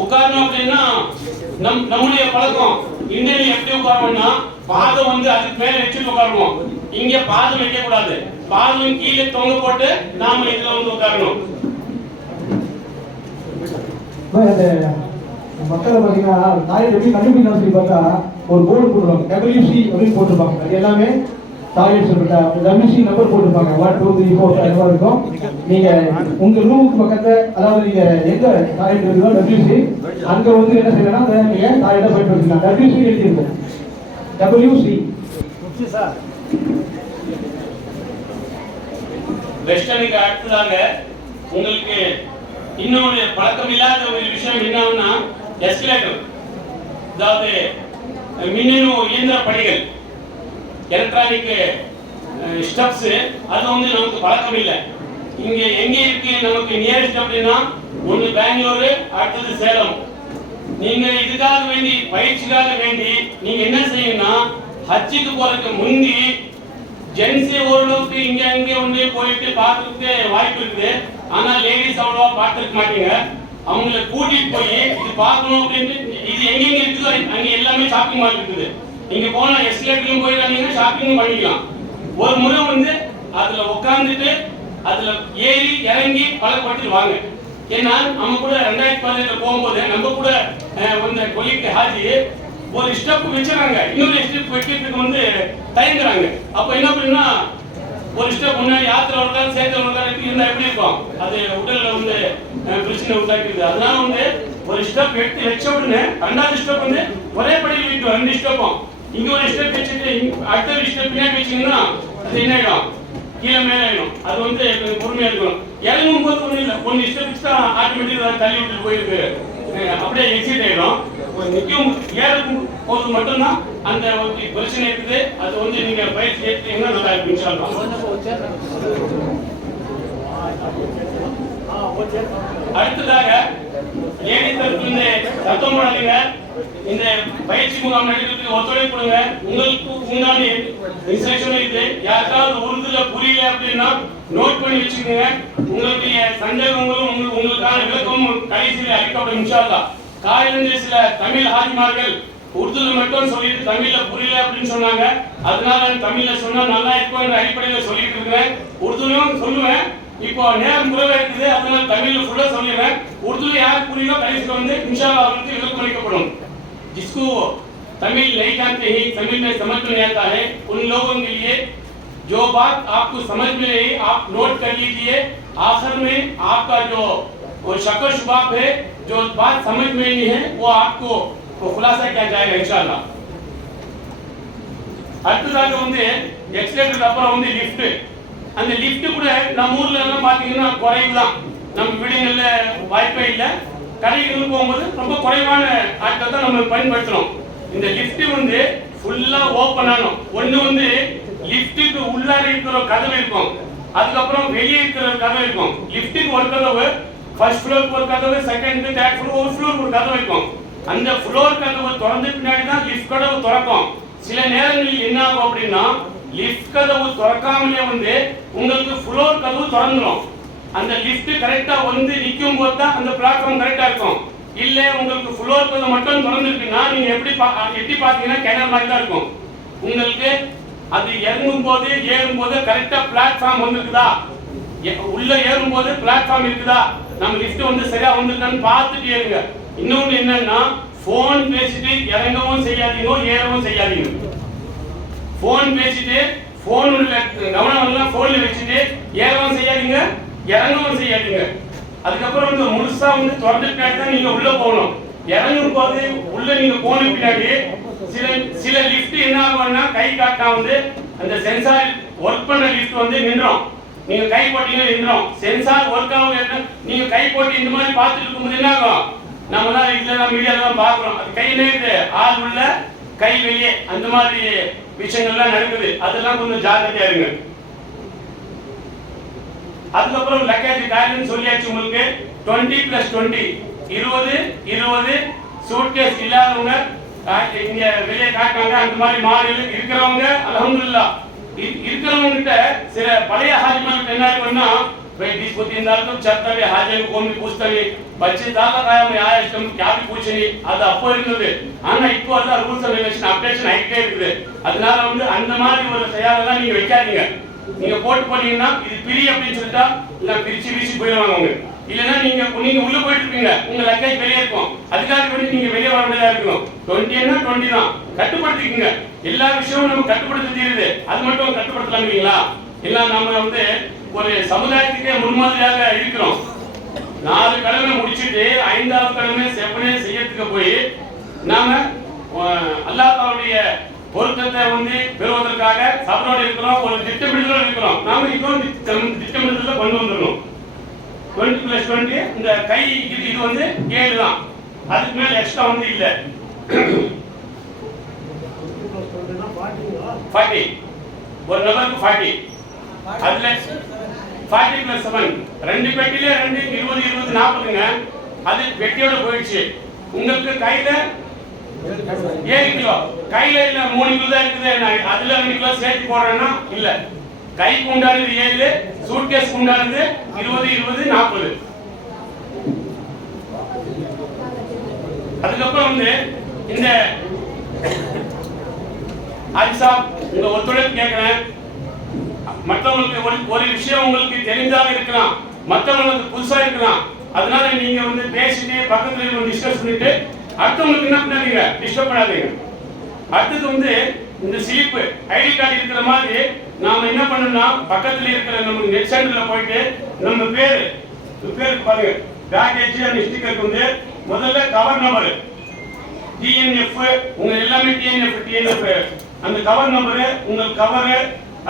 உட்காரணும் அப்படின்னா நம்முடைய பழக்கம் இந்தியன் எப்படி உட்காரணும்னா பாதம் அதுக்கு மேல வச்சுட்டு உட்காரணும். இங்க பாதம் வைக்க கூடாது. பாதம் கீழே தொங்க போட்டு நாம இதுல உட்காரணும். மக்களை பார்த்தீங்கன்னா டாய்லெட் எப்படி கண்டுபிடிக்கலாம் சொல்லி பார்த்தா ஒரு போர்டு போட்டுருவாங்க, WC அப்படின்னு போட்டிருப்பாங்க. அது எல்லாமே டாய்லெட் சொல்லிட்டா WC நம்பர் போட்டிருப்பாங்க. 1 2 3 4 5 மாதிரி இருக்கும். நீங்க உங்க ரூமுக்கு பக்கத்துல, அதாவது நீங்க எங்க டாய்லெட் இருக்கோ WC அங்க என்ன செய்யலாம், நீங்க டாய்லெட்டை போயிட்டு வச்சுக்கலாம். WC எழுதிருக்கும், WC. வெஸ்டர்னுக்கு அடுத்ததாக உங்களுக்கு இன்னொரு பழக்கம் இல்லாத ஒரு விஷயம் என்னன்னா எஸ்கலேட்டர். அதாவது மின்னணு இயந்திர படிகள், எலக்ட்ரானிக் ஸ்டெப்ஸ். அது நமக்கு பழக்கம் இல்லை. இங்க எங்க இருக்கு நமக்கு நியரஸ்ட் அப்படின்னா ஒன்று பெங்களூரு, அடுத்தது சேலம். நீங்க இதுக்காக வேண்டி பயிற்சிக்காக வேண்டி நீங்க என்ன செய்யணும்னா ஹஜ்ஜுக்கு போறதுக்கு முந்தி ஜென்ஸே ஓரளவுக்கு இங்க அங்கே போயிட்டு பார்க்கறதுக்கு வாய்ப்பு இருக்குது. ஆனா லேடிஸ் அவ்வளவா பார்த்துருக்க மாட்டீங்க. அவங்களை கூட்டிட்டு போய் இது பார்க்கணும் அப்படின்ட்டு இது எங்கெங்க இருக்குதோ அங்க எல்லாமே ஷாப்பிங் மால் இருக்குது. நீங்க போனா எஸ்கலேட்டர்லயும் போயிடலாம், ஷாப்பிங் பண்ணிக்கலாம். ஒரு முறை அதுல உட்கார்ந்துட்டு அதுல ஏறி இறங்கி பழக்கப்பட்டு வாங்க. ஏன்னா நம்ம கூட 2018 போகும்போது நம்ம கூட கொல்லிக்கு ஹாஜி ஒரு ஸ்டெப் வச்சுறாங்க, இன்னொரு ஸ்டெப் வைக்கிறதுக்கு வந்து தயங்குறாங்க. அப்ப என்ன பண்ணுன்னா ஒரு ஸ்டெப் முன்னாடி ஆத்திர வரலாம் சேர்த்து வரலாம் இருந்தா எப்படி இருக்கும், அது உடல்ல வந்து பிரச்சனை உண்டாக்கிடுது. அதனால வந்து ஒரு ஸ்டெப் எடுத்து வச்ச உடனே ரெண்டாவது ஸ்டெப் வந்து ஒரே படியில் வைக்கும். 2 ஸ்டெப்பும் இங்க ஒரு ஸ்டெப் வச்சுட்டு அடுத்த ஒரு ஸ்டெப் பின்னாடி வச்சீங்கன்னா அது என்ன ஆயிடும், கீழே மேலே ஆயிடும். அது வந்து பொறுமையா இருக்கணும். இறங்கும் போது ஒன்றும் இல்லை, 1 ஸ்டெப் வச்சுட்டா ஆட்டோமேட்டிக்காக தள்ளி விட்டு போயிருக்கு, அப்படியே எக்ஸிட் ஆயிடும். நிற்கும் ஏறும் போது மட்டும்தான் அந்த பிரச்சனை இருக்குது. அது வந்து நீங்க பயிற்சி எடுத்தீங்கன்னா நல்லா இருக்கும். அடுத்ததாக லேடி தரப்பு சத்தம் போடாதீங்க. இந்த பயிற்சி முகாம் நடக்கிறதுக்கு ஒத்துழைப்பு கொடுங்க. உங்களுக்கு உண்டான இன்ஸ்ட்ரக்ஷன் இருக்குது. யாருக்காவது உருதுல புரியல அப்படின்னா நோட் பண்ணி வச்சுக்கோங்க. உங்களுடைய சந்தேகங்களும் உங்களுக்கான விளக்கமும் கடைசியில் அளிக்கப்படும் இன்ஷா அல்லாஹ். காலையிலிருந்து சில தமிழ் ஹாஜிமார்கள் உருதுல மட்டும் சொல்லிட்டு தமிழ்ல புரியல அப்படின்னு சொன்னாங்க. அதனால தமிழ்ல சொன்னா நல்லா இருக்கும் என்ற அடிப்படையில் சொல்லிட்டு இருக்கிறேன். உருதுலையும் சொல்லுவேன். இப்போ நேரம் குறைவா இருக்குது, அதனால தமிழ்ல ஃபுல்லா சொல்லிடுறேன். உருதுல யாருக்கு புரியல கடைசியில் வந்து இன்ஷா அல்லாஹ் அவங்களுக்கு விளக்கம் அளிக்கப்படும். जिसको तमिल नहीं जानते हैं, तमिल में समझ में नहीं आता है, उन लोगों के लिए जो बात आपको समझ में नहीं आप नोट कर लीजिए. आखिर में आपका जो वो शक शुबाब है, जो बात समझ में नहीं है, वो आपको वो खुलासा किया जाएगा इंशाल्लाह. அடுத்ததாக வந்து எக்ஸலேட்டருக்கு அப்புறம் வந்து லிஃப்ட். அந்த லிஃப்ட் கூட நம்ம ஊர்ல எல்லாம் பாத்தீங்கன்னா குறைவு தான். நம்ம வீடுகள்ல வாய்ப்பே இல்லை. கடைகளுக்கு போகும்போது ரொம்ப குறைவான ஆட்கள் தான் நம்ம பயன்படுத்துறோம். இந்த லிஃப்ட் வந்து ஃபுல்லா ஓபன் ஆகணும். ஒண்ணு வந்து லிஃப்ட்டுக்கு உள்ளார இருக்கிற கதவு இருக்கும், அதுக்கப்புறம் வெளியே இருக்கிற கதவு இருக்கும். லிஃப்ட்டுக்கு ஒரு கதவு, ஃபர்ஸ்ட் ஃப்ளோருக்கு ஒரு கதவு, செகண்ட் தேர்ட் ஃப்ளோர் ஒரு ஃப்ளோருக்கு ஒரு கதவு இருக்கும். அந்த ஃப்ளோர் கதவு திறந்த பின்னாடி தான் லிஃப்ட் கதவு திறக்கும். சில நேரங்களில் என்ன ஆகும் அப்படின்னா லிஃப்ட் கதவு திறக்காமலே வந்து உங்களுக்கு ஃப்ளோர் கதவு திறந்துடும். அந்த லிஃப்ட் கரெக்டா வந்து நிக்கும் போது தான் அந்த பிளாட்ஃபார்ம் கரெக்டா இருக்கும். இல்ல உங்களுக்கு ஃப்ளோர் கதவு மட்டும் திறந்துருக்குன்னா நீங்க எட்டி பாத்தீங்கன்னா கிணறு மாதிரி தான் இருக்கும். உங்களுக்கு அது இறங்கும் போது ஏறும் போது கரெக்டா பிளாட்ஃபார்ம் வந்துருக்குதா, உள்ள ஏறும் போது பிளாட்ஃபார்ம் இருக்குதா, நம்ம லிஃப்ட் வந்து சரியா வந்துருக்கான்னு பார்த்துட்டு ஏறுங்க. இன்னொன்னு என்னன்னா போன் பேசிட்டு இறங்கவும் செய்யாதீங்க, ஏறவும் செய்யாதீங்க. போன் பேசிட்டு போன்ல கவனம் எல்லாம் போன்ல வச்சுட்டு ஏறவும் செய்யாதீங்க, இறங்கவும் செய்யாதீங்க. அதுக்கப்புறம் வந்து முழுசா வந்து திறந்து பின்னாடி தான் நீங்க உள்ள போகணும். இறங்கும் போது உள்ள நீங்க போன பின்னாடி சில லிஃப்ட் என்ன ஆகும்னா கை காட்டா வந்து அந்த சென்சார் ஒர்க் பண்ண லிஃப்ட் வந்து நின்றோம். நீங்க கை போட்டீங்கன்னா நின்றோம். சென்சார் ஒர்க் ஆகும். நீங்க கை போட்டு இந்த மாதிரி பார்த்துட்டு இருக்கும்போது என்ன ஆகும், நம்ம தான் இதுல மீடியால தான் பாக்குறோம். அது கை நேர்ந்து ஆள் உள்ள கை வெளியே அந்த மாதிரி விஷயங்கள்லாம் நடக்குது. அதெல்லாம் கொஞ்சம் ஜாக்கிரதையா இருங்க. அதுக்கப்புறம் லக்கேஜ் கார்டுன்னு சொல்லியாச்சு உங்களுக்கு. 20+20 20 சூட்கேஸ் இல்லாதவங்க இங்க வெளியே காட்டாங்க. அந்த மாதிரி மாடல் இருக்கிறவங்க அல்ஹம்துலில்லாஹ். இருக்கிறவங்க கிட்ட சில பழைய ஹாஜிமார்கள் என்ன இருக்குன்னா भाई 20-30 साल तो चलता है हाजे को भी पूछता है बच्चे ज्यादा आया मैं आया तुम क्या भी पूछ नहीं அது அப்போ இருந்தது. ஆனா இப்போ அத ரூல்ஸ் அண்ட் ரெகுலேஷன் அப்டேஷன் ஆயிட்டே இருக்குது. அதனால வந்து அந்த மாதிரி ஒரு தயாரெல்லாம் நீங்க வைக்காதீங்க. நீங்க போட்டு போனீங்கன்னா இது பிரி அப்படின்னு சொல்லிட்டா இல்ல பிரிச்சு வீசி போயிடுவாங்க அவங்க. இல்லைன்னா நீங்க உள்ள போயிட்டு இருப்பீங்க, உங்க லக்கேஜ் வெளியே இருக்கும். அதுக்காக வேண்டி நீங்க வெளியே வர வேண்டியதா இருக்கணும். 20ன்னா 20 தான், கட்டுப்படுத்திக்கங்க. எல்லா விஷயமும் நம்ம கட்டுப்படுத்த தெரியுது, அது மட்டும் கட்டுப்படுத்தலாங்களா? இல்ல நம்ம வந்து ஒரு சமுதாயத்துக்கே முன்மாதிரியாக இருக்கிறோம். 4 கடமை முடிச்சுட்டு 5வது கடமை செப்பனே செய்யறதுக்கு போய் நாம அல்லாஹ் தஆலாவுடைய பொருத்தத்தை வந்து பெறுவதற்காக சபரோட இருக்கிறோம், ஒரு திட்டமிடுதலோட இருக்கிறோம். நாம இப்போ திட்டமிடுதல கொண்டு வந்துடணும். 20+20 இந்த கை இது வந்து 7 தான், அதுக்கு மேல எக்ஸ்ட்ரா வந்து இல்ல. 40 ஒரு நபருக்கு 40. அதுல 40+7 ரெண்டு பெட்டில 2 20 20 40ங்க. அது பெட்டியோட போயிடுச்சு. உங்களுக்கு கையில 7 கிலோ, கையில இல்ல 3 கிலோ தான் இருக்குது. அதுல 2 கிலோ சேர்த்து போடுறேன்னா இல்ல. கைக்கு உண்டானது 7, சூட்கேஸ் உண்டானது 20 20 40. அதுக்கப்புறம் வந்து இந்த ஆயிஷா உங்க ஒத்துழைப்பு கேட்கிறேன். மற்றவங்களுக்கு ஒரு விஷயம் உங்களுக்கு தெரிஞ்சாக இருக்கலாம், மற்றவங்களுக்கு புதுசா இருக்கலாம். அதனால நீங்க வந்து பேசிட்டு பக்கத்துல டிஸ்கஸ் பண்ணிட்டு அடுத்தவங்களுக்கு என்ன பண்ணாதீங்க, டிஸ்டர்ப் பண்ணாதீங்க. அடுத்தது வந்து இந்த ஸ்லிப் ஐடி கார்டு இருக்கிற மாதிரி நாம என்ன பண்ணணும்னா பக்கத்துல இருக்கிற நம்ம நெட் சென்டர்ல போயிட்டு நம்ம பேருக்கு பாருங்க பேக்கேஜ் அண்ட் ஸ்டிக்கருக்கு வந்து முதல்ல கவர் நம்பர் டிஎன்எஃப் உங்க எல்லாமே டிஎன்எஃப் அந்த கவர் நம்பர் உங்க கவர்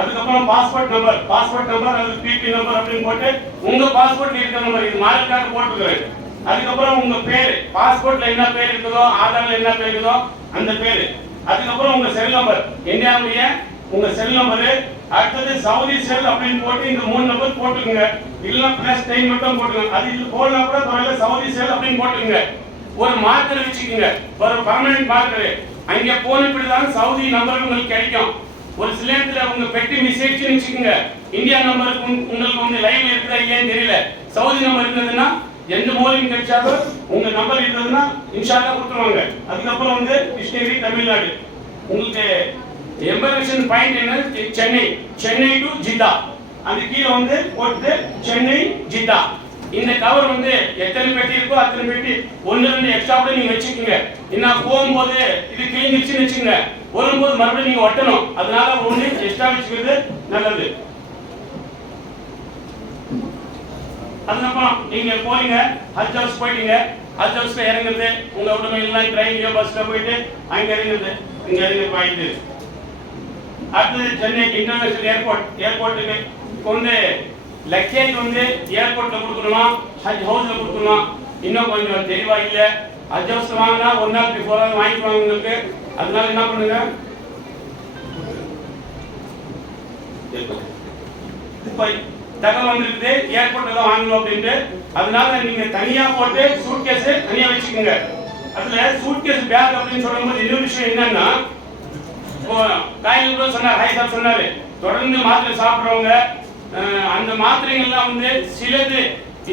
அதுக்கப்புறம் பாஸ்போர்ட் நம்பர் அது பிபி நம்பர் அப்படின்னு போட்டு உங்க பாஸ்போர்ட்ல இருக்கிற நம்பர் இது மார்க் கார்டு போட்டுக்கிறேன். அதுக்கப்புறம் உங்க பேர் பாஸ்போர்ட்ல என்ன பேர் இருக்குதோ ஆதார்ல என்ன பேர் இருக்குதோ அந்த பேரு, அதுக்கப்புறம் உங்க செல் நம்பர் இந்தியாவுடைய உங்க செல் நம்பரு, அடுத்தது சவுதி செல் அப்படின்னு போட்டு இந்த 3 நம்பர் போட்டுக்கோங்க. இல்ல பிளஸ் 10 மட்டும் போட்டுங்க. அது இது போனா கூட பரவாயில்ல, சவுதி செல் அப்படின்னு போட்டுக்கோங்க. ஒரு மார்க்கர் வச்சுக்கோங்க, ஒரு பர்மனன்ட் மார்க்கர். அங்க போன இப்படிதான் சவுதி நம்பர் உங்களுக்கு கிடைக்கும். ஒரு சில நேரத்துல உங்க பெட்டி மெசேஜ் வச்சுக்கோங்க, இந்தியா நம்பருக்கு உங்களுக்கு வந்து லைவ் இருக்குதா இல்லையான்னு தெரியல, சவுதி நம்பர் இருந்ததுன்னா எந்த மூலையும் கிடைச்சாலும் உங்க நம்பர் இருந்ததுன்னா இன்ஷால்லா கொடுத்துருவாங்க. அதுக்கப்புறம் வந்து கிருஷ்ணகிரி தமிழ்நாடு உங்களுக்கு எம்பரேஷன் பாயிண்ட் என்ன சென்னை டு ஜித்தா, அந்த கீழே வந்து போட்டு சென்னை ஜித்தா. இந்த கவர் வந்து எத்தனை பெட்டி இருக்கோ அத்தனை பெட்டி 1-2 எக்ஸ்ட்ரா கூட நீங்க வச்சுக்கோங்க. என்ன போகும்போது இது கிழிஞ்சிருச்சுன்னு வச்சுக்கோங்க, வரும்போது மறுபடியும் நீங்க ஒட்டணும். அதனால 1 எக்ஸ்ட்ரா வச்சுக்கிறது நல்லது. அதுக்கப்புறம் நீங்க போறீங்க ஹஜ் ஹவுஸ் போயிட்டீங்க, ஹஜ் ஹவுஸ்ல இறங்குறது உங்க உடமையெல்லாம் ட்ரெயின்லயோ பஸ்ல போயிட்டு அங்க இறங்குறது, இங்க இறங்கி வாங்கிட்டு அடுத்தது சென்னை இன்டர்நேஷனல் ஏர்போர்ட்டுக்கு வந்து லக்கேஜ் வந்து ஏர்போர்ட்ல கொடுக்கணுமா ஹஜ் ஹவுஸ்ல கொடுக்கணுமா இன்னும் கொஞ்சம் தெளிவா இல்ல. ஹஜ் ஹவுஸ்ல வாங்கினா 1 நாள் பிஃபோரா வாங்கிக்குவாங்க உங்களுக்கு. அதனால என்ன பண்ணுங்க, இப்ப தகவல் வந்துருக்குது ஏர்போர்ட்ல தான் வாங்கணும் அப்படின்ட்டு. அதனால நீங்க தனியா போட்டு சூட்கேஸ் தனியா வச்சுக்கோங்க. அதுல சூட்கேஸ் பேக் அப்படின்னு சொல்லும்போது இன்னொரு விஷயம் என்னன்னா, காலையில கூட சொன்னார் ஹை சார் சொன்னாரு, தொடர்ந்து மாத்திரை சாப்பிடுறவங்க அந்த மாத்திரைகள்லாம் வந்து சிலது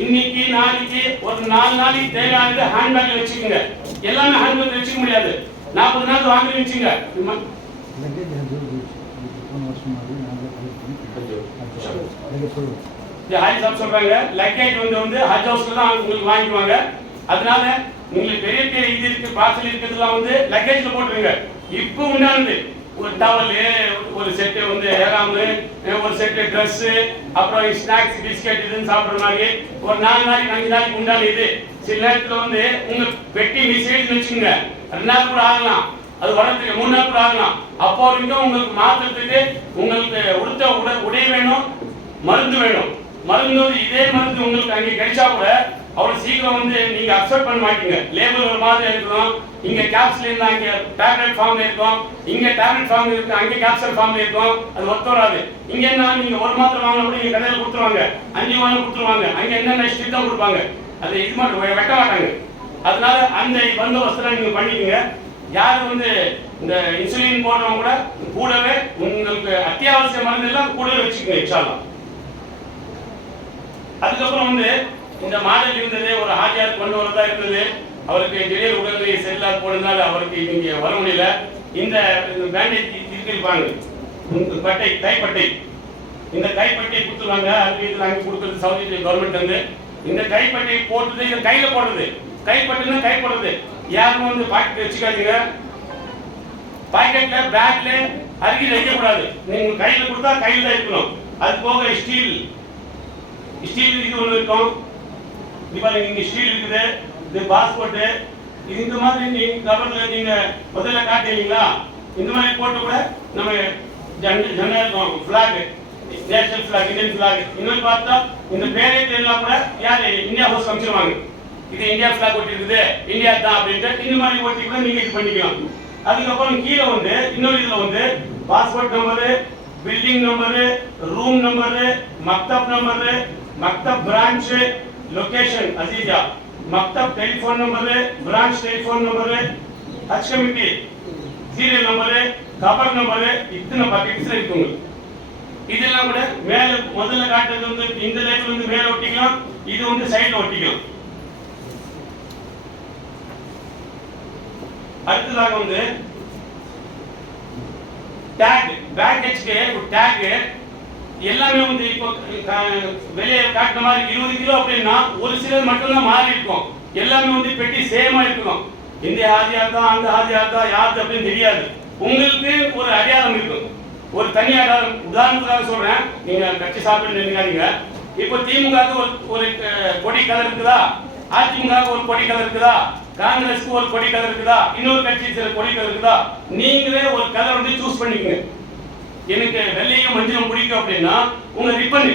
இன்னைக்கு நாளைக்கு ஒரு 4 நாளைக்கு தேவையானது ஹேண்ட்பேக்ல வச்சுக்கோங்க. எல்லாமே ஹேண்ட்பேக்ல வச்சுக்க முடியாது. 40 நாள் வாங்கி வச்சுங்க. ஹாஜி சாப் சொல்றாங்க லக்கேஜ் வந்து ஹஜ் ஹவுஸ்ல தான் உங்களுக்கு வாங்கிக்குவாங்க. அதனால நீங்க பெரிய பெரிய இது இருக்கு பார்சல் இருக்கிறதுலாம் வந்து லக்கேஜ்ல போட்டுருங்க. இப்போ உண்டானது ஒரு டவல், ஒரு செட் வந்து ஏராம், ஒரு செட் ட்ரெஸ், அப்புறம் ஸ்நாக்ஸ் பிஸ்கட் இதுன்னு சாப்பிடுற மாதிரி ஒரு 4 நாளைக்கு 5 நாளைக்கு உண்டான இது. சில நேரத்துல வந்து உங்க பெட்டி மெசேஜ் வச்சுங்க 2 நாள் கூட ஆகலாம், அது வரதுக்கு 3 நாள் கூட ஆகலாம். அப்போ வரைக்கும் உங்களுக்கு மாத்திரத்துக்கு உங்களுக்கு உடுத்த உடை வேணும், மருந்து வேணும். மருந்து இதே மருந்து உங்களுக்கு அங்கே கிடைச்சா கூட அவ்வளவு சீக்கிரம் வந்து நீங்க அக்செப்ட் பண்ண மாட்டீங்க. லேபிள் ஒரு மாதிரி இருக்கும், இங்க கேப்சூல் இருந்தா இங்க டேப்லெட் ஃபார்ம்ல இருக்கும், இங்க டேப்லெட் ஃபார்ம்ல இருக்கு, அங்க கேப்சூல் ஃபார்ம்ல இருக்கும். அது ஒத்து வராது. இங்க என்ன நீங்க ஒரு மாத்திரை வாங்கினா கூட இங்க கடையில கொடுத்துருவாங்க, 5 வாங்க கொடுத்துருவாங்க. அங்க என்னென்ன ஸ்டிக் தான் கொடுப்பாங்க, அது இது மட்டும் வெட்ட மாட்டாங்க. அதனால அந்த பந்தோபஸ்தெல்லாம் நீங்க பண்ணிக்கங்க. யாரு வந்து இந்த இன்சுலின் போடுறவங்க கூட கூடவே உங்களுக்கு அத்தியாவசிய மருந்து எல்லாம் கூடவே வச்சுக்கோங்க இன்ஷால்லா. அதுக்கப்புறம் வந்து இந்த மாடல் இருந்தது ஒரு ஹாஜியார் கொண்டு வரதா இருந்தது, அவருக்கு திடீர் உடல்நிலை செல்லாது போனதால அவருக்கு இங்க வர முடியல. இந்த பேண்டேஜ் இருப்பாங்க பட்டை கைப்பட்டை, இந்த கைப்பட்டையை கொடுத்துருவாங்க. அதுக்கு இதுல அங்கே கொடுக்குறது சவுதி கவர்மெண்ட் வந்து இந்த கைப்பட்டையை போட்டுது, இதை கையில போடுறது. கைப்பட்டுன்னா கை போடுறது. யாரும் வந்து பாக்கெட் வச்சுக்காதீங்க, பாக்கெட்ல பேக்ல அருகில் வைக்கக்கூடாது. நீங்க கையில கொடுத்தா கையில தான் இருக்கணும். அது போக ஸ்டீல் இது ஒன்று இருக்கும். இப்போ இங்க ஸ்டீல் இருக்குது, இது பாஸ்போர்ட், இந்த மாதிரி நீங்க கவர்ல நீங்க முதல்ல காட்டுவீங்களா, இந்த மாதிரி போட்டு கூட நம்ம ஜெண்டா இருக்கும், flag, national flag, Indian flag. இன்னொரு பார்த்தா இந்த பேரே தெரியலாம் கூட யாரு இந்தியா ஹவுஸ் காமிச்சிருவாங்க, இது இந்தியா பிளாக் ஒட்டி இருக்குது, இந்தியா தான் அப்படின்ட்டு இந்த மாதிரி ஒட்டி கூட நீங்க இது பண்ணிக்கலாம். அதுக்கப்புறம் கீழே வந்து இன்னொரு இதுல வந்து passport number, building number, room number, மக்தப் நம்பரு, மக்தப் பிரான்ச் லொகேஷன் அசீஜா, மக்தப் telephone number, branch telephone number, Haj committee serial number, cover number, இத்தனை பாக்கெட்ஸ் இருக்குங்க. இதெல்லாம் கூட மேல முதல்ல காட்டுறது வந்து இந்த லேபிள் வந்து மேல ஒட்டிக்கலாம், இது வந்து சைடுல ஒட்டிக்கலாம். அடுத்ததாக வந்து டேக், பேக்கேஜ்க்கு ஒரு டேக் எல்லாமே வந்து இப்போ வெளியே காட்டுற மாதிரி 20 கிலோ அப்படின்னா ஒரு சிலர் மட்டும்தான் மாறி இருக்கும், எல்லாமே வந்து பெட்டி சேமா இருக்கும். இந்த ஹாஜியா தான் அந்த ஹாஜியா தான் யாரு அப்படின்னு தெரியாது. உங்களுக்கு ஒரு அடையாளம் இருக்கும், ஒரு தனி அடையாளம். உதாரணத்துக்காக சொல்றேன், நீங்க கட்சி சாப்பிட்டு நினைக்காதீங்க. இப்போ திமுகவுக்கு ஒரு கொடி கலர் இருக்குதா, அதிமுகவுக்கு ஒரு கொடி கலர் இருக்குதா, காங்கிரஸ்க்கு ஒரு கொடி கலர் இருக்குதா, இன்னொரு கட்சி சில கொடி கலர் இருக்குதா, நீங்களே ஒரு கலர் வந்து சூஸ் பண்ணிக்கங்க. எனக்கு வெள்ளையும் மஞ்சளும் பிடிக்கும் அப்படின்னா உங்க ரிப்பன்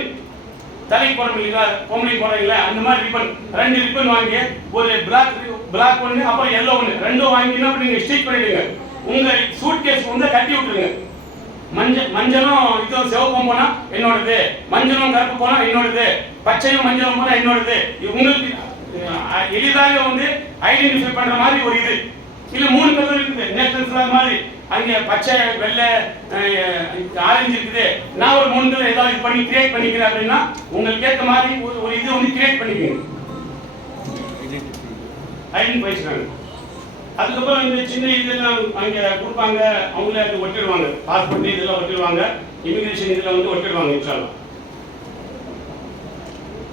தலை போடுறீங்களா, பொம்பளை போடுறீங்களா, அந்த மாதிரி ரிப்பன் 2 ரிப்பன் வாங்கி ஒரு பிளாக் ஒன்று அப்புறம் எல்லோ ஒன்று 2 வாங்கினா நீங்க ஸ்டிக் பண்ணிடுங்க. உங்க சூட் கேஸ் வந்து கட்டி விட்டுருங்க. மஞ்சளும் இதுவும் சிவப்பும் போனா என்னோடது, மஞ்சளும் கருப்பு போனா என்னோடது, பச்சையும் மஞ்சளும் போனா என்னோடது. உங்களுக்கு எளிதாக வந்து ஐடென்டிஃபை பண்ற மாதிரி ஒரு இது. இல்ல 3 கலர் இருக்குது, நேஷனல் ஃபிளாக் மாதிரி, அங்க பச்சை வெள்ளை ஆரஞ்சு இருக்குது, நான் ஒரு 3 கலர் ஏதாவது பண்ணி கிரியேட் பண்ணிக்கிறேன் அப்படின்னா உங்களுக்கு ஏற்ற மாதிரி ஒரு இது வந்து கிரியேட் பண்ணிக்கணும், ஐடென்டிஃபை பண்ணணும். அதுக்கப்புறம் இந்த சின்ன இதெல்லாம் அங்க கொடுப்பாங்க, அவங்களே அது ஒட்டிடுவாங்க. பாஸ்போர்ட் இதெல்லாம் ஒட்டிடுவாங்க, இமிகிரேஷன் இதுல வந்து ஒட்டிடுவாங்க. இன்ஷால்லா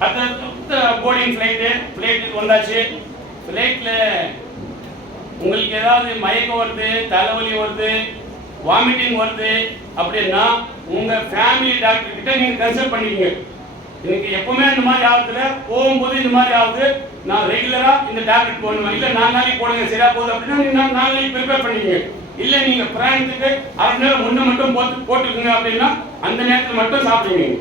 அடுத்த போர்டிங் ஃபிளைட்டுக்கு வந்தாச்சு. ஃபிளைட்ல உங்களுக்கு ஏதாவது மயக்கம் வருது, தலைவலி வருது, வாமிட்டிங் வருது அப்படின்னா உங்க ஃபேமிலி டாக்டர் கிட்ட நீங்க கன்சல்ட் பண்ணிக்கங்க. எனக்கு எப்பவுமே இந்த மாதிரி ஆகுதுல, போகும்போது இந்த மாதிரி ஆகுது, நான் ரெகுலரா இந்த டேப்லெட் போடணும், இல்ல 4 நாளைக்கு போடுங்க சரியா போகுது அப்படின்னா நீங்க 4 நாளைக்கு ப்ரிப்பேர் பண்ணிக்கங்க. இல்ல நீங்க பிரயாணத்துக்கு 1/2 மணி நேரம் முன்ன மட்டும் போட்டுக்குங்க அப்படின்னா அந்த நேரத்தில் மட்டும் சாப்பிடுங்க.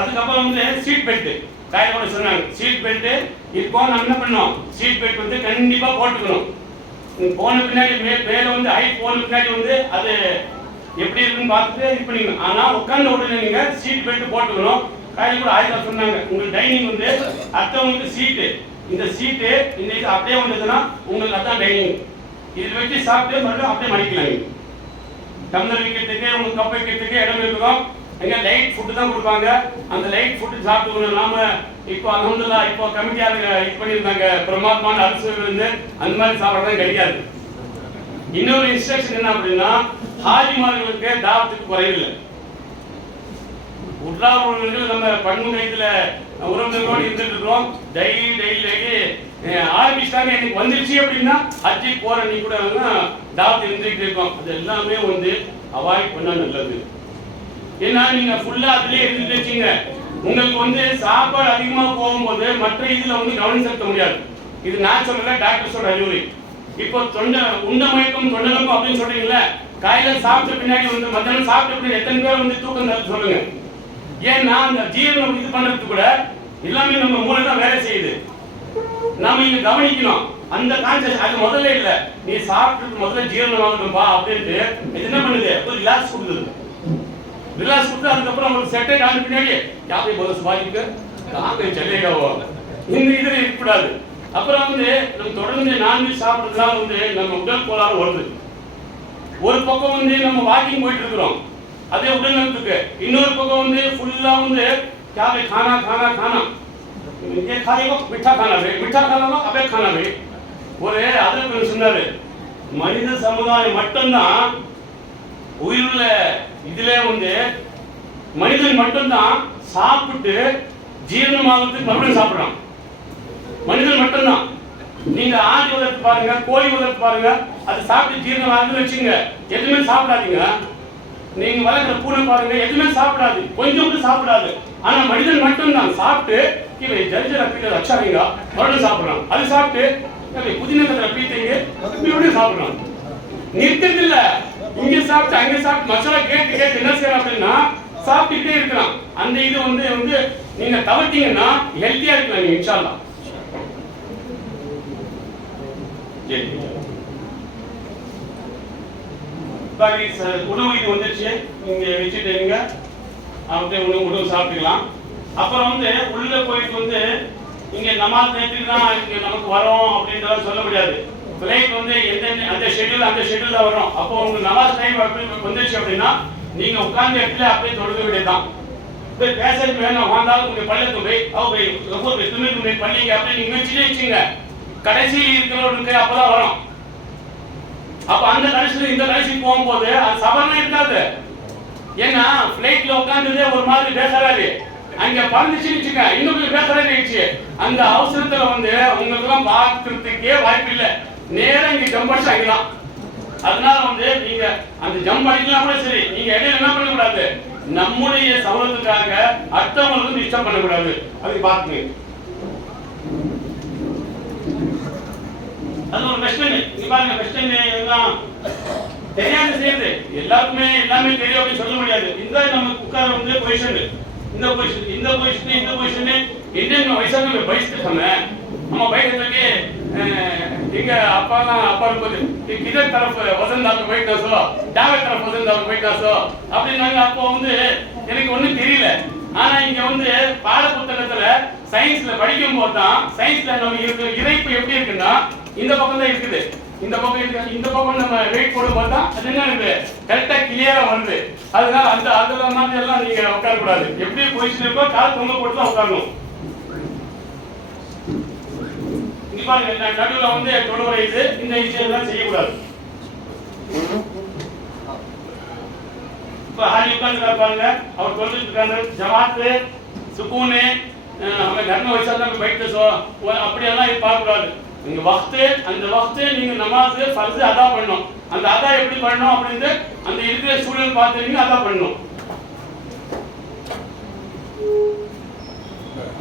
அதுக்கப்புறம் வந்து சீட் பெல்ட் காயப்பட சொன்னாங்க. சீட் பெல்ட் இப்போ நம்ம என்ன பண்ணோம், சீட் பெல்ட் வந்து கண்டிப்பா போட்டுக்கணும். போன பின்னாடி மேல வந்து ஹைட் போன பின்னாடி வந்து அது எப்படி இருக்குன்னு பார்த்துட்டு இது பண்ணிக்கணும். ஆனா உட்கார்ந்த உடனே நீங்க சீட் பெல்ட் போட்டுக்கணும். காலையில் கூட ஆயுதா சொன்னாங்க, உங்களுக்கு டைனிங் வந்து அடுத்தவங்களுக்கு சீட்டு, இந்த சீட்டு இந்த இது அப்படியே வந்ததுன்னா உங்களுக்கு அதான் டைனிங். இது வச்சு சாப்பிட்டு மறுபடியும் அப்படியே மடிக்கலாம். டம்ளர் வைக்கிறதுக்கு உங்களுக்கு கப் வைக்கிறதுக்கு இடம் இருக்கும். அங்கே லைட் ஃபுட்டு தான் கொடுப்பாங்க. அந்த லைட் ஃபுட்டு சாப்பிட்டுக்கணும். நாம இப்போ அல்ஹம்துலில்லாஹ் இப்போ கமிட்டியார் இது பண்ணியிருந்தாங்க, பிரமாத்மான அரசு இருந்து அந்த மாதிரி சாப்பிட்றதும் கிடையாது. இன்னொரு இன்ஸ்ட்ரக்ஷன் என்ன அப்படின்னா, ஹாஜிமார்களுக்கு தாவத்துக்கு குறையில்லை. உற்றார்கள் நம்ம பன்முக இதுல உறவினர்களோடு இருந்துட்டு இருக்கிறோம். டெய்லி ஆரம்பிச்சாங்க, எனக்கு வந்துருச்சு அப்படின்னா ஹஜ்ஜி போற நீ கூட தாவத்து இருந்துட்டு இருக்கோம். அது எல்லாமே வந்து அவாய்ட் பண்ணா நல்லது. ஏன்னா நீங்க ஃபுல்லா அதுலயே இருந்துட்டு வச்சீங்க, உங்களுக்கு வந்து சாப்பாடு அதிகமாக போகும்போது மற்ற இதுல வந்து கவனம் செலுத்த முடியாது. இது நான் சொல்லல, டாக்டர் சொல்ற அறிவுரை. இப்போ உண்ட மயக்கம் தொண்டலம்பு அப்படின்னு சொல்றீங்களா, காலையில சாப்பிட்ட பின்னாடி வந்து மத்தியானம் சாப்பிட்ட பின்னாடி எத்தனை பேர் வந்து தூக்கம் தர சொல்லுங்க. ஏன்னா அந்த ஜீரணம் இது பண்றதுக்கு கூட எல்லாமே நம்ம மூளை தான் வேலை செய்யுது. நாம இங்க கவனிக்கணும் அந்த கான்செப்ட். அது முதல்ல இல்ல, நீ சாப்பிட்டு முதல்ல ஜீரணம் ஆகணும்பா அப்படின்ட்டு இது என்ன பண்ணுது, ஒரு ரிலாக்ஸ் கொடுக்குது. ரிலாக்ஸ் கொடுத்து அதுக்கப்புறம் ஒரு செட்டை காண பின்னாடி யாரை போல சுவாதிக்க காக்கை செல்லையாவோ இந்த இதில் இருக்கக்கூடாது. அப்புறம் வந்து நம்ம தொடர்ந்து நான்வெஜ் சாப்பிட்றதுனால வந்து நம்ம உடல் கோளாறு வருது. ஒரு பக்கம் வந்து நம்ம வாக்கிங் போயிட்டு இருக்கிறோம், அதே உடல் நலத்துக்கு. இன்னொரு பக்கம் வந்து ஃபுல்லா வந்து காக்கை खाना खाना खाना ये खाएगा मीठा खाना है, मीठा खाना ना अबे खाना है. ஒரு அதற்கு சொன்னாரு, மனித சமுதாயம் மட்டும்தான் உயிருள்ள இதுல வந்து மனிதன் மட்டும்தான் சாப்பிட்டு ஜீரணமாகிறதுக்கு மறுபடியும் சாப்பிடுறான். மனிதன் மட்டும்தான். நீங்க ஆதி வளர்த்து பாருங்க, கோழி வளர்த்து பாருங்க, அது சாப்பிட்டு ஜீரணம் ஆகுதுன்னு வச்சுங்க, எதுவுமே சாப்பிடாதீங்க. நீங்க வளர்க்குற பூனை பாருங்க, எதுவுமே சாப்பிடாது, கொஞ்சம் கூட சாப்பிடாது. ஆனா மனிதன் மட்டும்தான் சாப்பிட்டு இவன் ஜர்ஜர் அப்பீட்டு வச்சாங்க மறுபடியும் சாப்பிடுறான். அது சாப்பிட்டு புதின கதிர பீத்தீங்க மறுபடியும் சாப்பிடுறான். நிறுத்தது இல்ல, இங்க சாப்பிட்டு அங்க சாப்பிட்டு மசாலா கேட்டு கேட்டு என்ன செய்யலாம் அப்படின்னா சாப்பிட்டுக்கிட்டே இருக்கலாம். அந்த இது வந்து நீங்க தவிர்த்தீங்கன்னா ஹெல்த்தியா இருக்கலாம் நீங்க இன்ஷா அல்லாஹ். பாக்கி உணவு இது வந்துருச்சு, இங்க வச்சுட்டு நீங்க அப்படியே உணவு சாப்பிட்டுக்கலாம். அப்புறம் வந்து உள்ள போயிட்டு வந்து இங்க நமாஸ் நேரத்துக்கு தான் இங்க நமக்கு வரோம் அப்படின்றத சொல்ல முடியாது. ஃபிளைட் வந்து அந்த ஷெட்யூல் வரும். அப்போ உங்க நமாஸ் டைம் வந்துருச்சு அப்படின்னா நீங்க உட்கார்ந்த இடத்துல அப்படியே தொடங்க வேண்டியதுதான். போய் பேசறது வேணும், வந்தாலும் உங்க பள்ளிக்கு போய் துணி பள்ளிங்க அப்படியே நீங்க வச்சுட்டே வச்சுங்க. கடைசியில் இருக்கிறவருக்கு அப்பதான் வரும். அப்ப அந்த கடைசியில் இந்த கடைசி போகும்போது அது சபர்லாம் இருக்காது, ஏன்னா பிளைட்ல உட்கார்ந்ததே ஒரு மாதிரி பேசுறாரு, அங்க பறந்துச்சுன்னு வச்சுக்க இன்னும் கொஞ்சம் பேசுறாரு ஆயிடுச்சு. அந்த அவசரத்துல வந்து உங்களுக்கு எல்லாம் பார்க்கறதுக்கே வாய்ப்பு இல்லை, நேரம் இங்க ஜம்ப் அடிச்சு அங்கதான். அதனால வந்து நீங்க அந்த ஜம்ப் அடிக்கலாம் கூட சரி, நீங்க இடையில என்ன பண்ணக்கூடாது, நம்முடைய சௌலத்துக்காக அடுத்தவங்களுக்கு டிஸ்டர்ப் பண்ணக்கூடாது, அதுக்கு பார்த்துங்க. அது ஒரு வெஸ்டர்ன், இங்க பாருங்க வெஸ்டர்ன் எல்லாம் தெரியாத செய்யுது, எல்லாருக்குமே எல்லாமே தெரியும் அப்படின்னு சொல்ல முடியாது. இந்த நம்ம உட்கார வந்து பொசிஷன், இந்த பொசிஷன் இந்த பொசிஷன் இந்த பொசிஷன் इंडियन में वैसा में बैठते समय हम बैठे थे कि इनके अपा को किधर तरफ वजन डाल के बैठना सो डावे तरफ वजन डाल के बैठना सो அப்படி நாங்க அப்போ வந்து எனக்கு ஒண்ணும் தெரியல. ஆனா இங்க வந்து பாட புத்தகத்துல சயின்ஸ்ல படிக்கும் போது தான் சயின்ஸ்ல நம்ம இறைப்பு எப்படி இருக்குன்னா இந்த பக்கம் தான் இருக்குது, இந்த பக்கம் இருக்கு, இந்த பக்கம் நம்ம வெயிட் போடும்போது தான் அது என்ன இருக்கு கரெக்டா கிளியரா வருது. அதனால அந்த அதுல மாதிரி எல்லாம் நீங்க உட்கார கூடாது, எப்படி பொசிஷன் இருக்கோ கால் தொங்க போட்டு தான் உட்காரணும். இங்க பாருங்க நடுவுல வந்து தொழுவுரை இது, இந்த விஷயம் செய்யக்கூடாது. இப்ப ஹாலி உட்கார்ந்து பாருங்க, அவர் சொல்லிட்டு இருக்காங்க ஜமாத்து சுக்கூனு हमें घर में वैसा ना बैठते सो वो அப்படி எல்லாம் பார்க்க கூடாது. நீங்க அந்த வக்த் நீங்க நமாஸ் ஃபர்ஸ் அदा பண்ணணும், அந்த அदा எப்படி பண்ணணும் அப்படினு அந்த இருக்கிற சூழல் பார்த்து நீங்க அदा பண்ணணும்.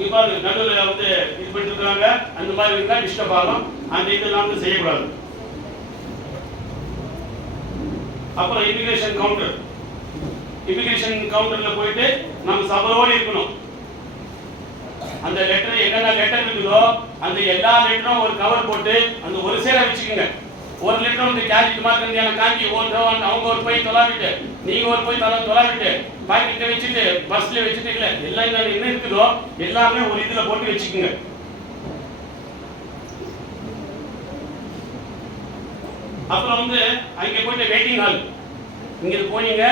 இப்போ நடுவுல வந்து இது பண்ணிருக்காங்க, அந்த மாதிரி இருந்தா டிஸ்டர்ப் ஆகும், அந்த இதெல்லாம் வந்து செய்யக்கூடாது. அப்புறம் இமிகிரேஷன் கவுண்டர்ல போயிட்டு நம்ம சபரோடு இருக்கணும். அந்த லெட்டர் என்னென்ன லெட்டர் இருக்குதோ அந்த எல்லா லெட்டரும் ஒரு கவர் போட்டு அந்த ஒரு சேர வச்சுக்கோங்க. ஒரு லெட்டர் வந்து கேஜெட் மார்க்கண்டியான காஞ்சி அவங்க ஒரு போய் தொலாவிட்டு நீங்க ஒரு போய் தொலாவிட்டு பாக்கெட்ல வச்சுட்டு பஸ்ல வச்சுட்டு இல்ல எல்லாம் என்ன இருக்குதோ எல்லாமே ஒரு இதுல போட்டு வச்சுக்கோங்க. அப்புறம் வந்து அங்க போயிட்டு வெயிட்டிங் ஹால், இங்க போனீங்க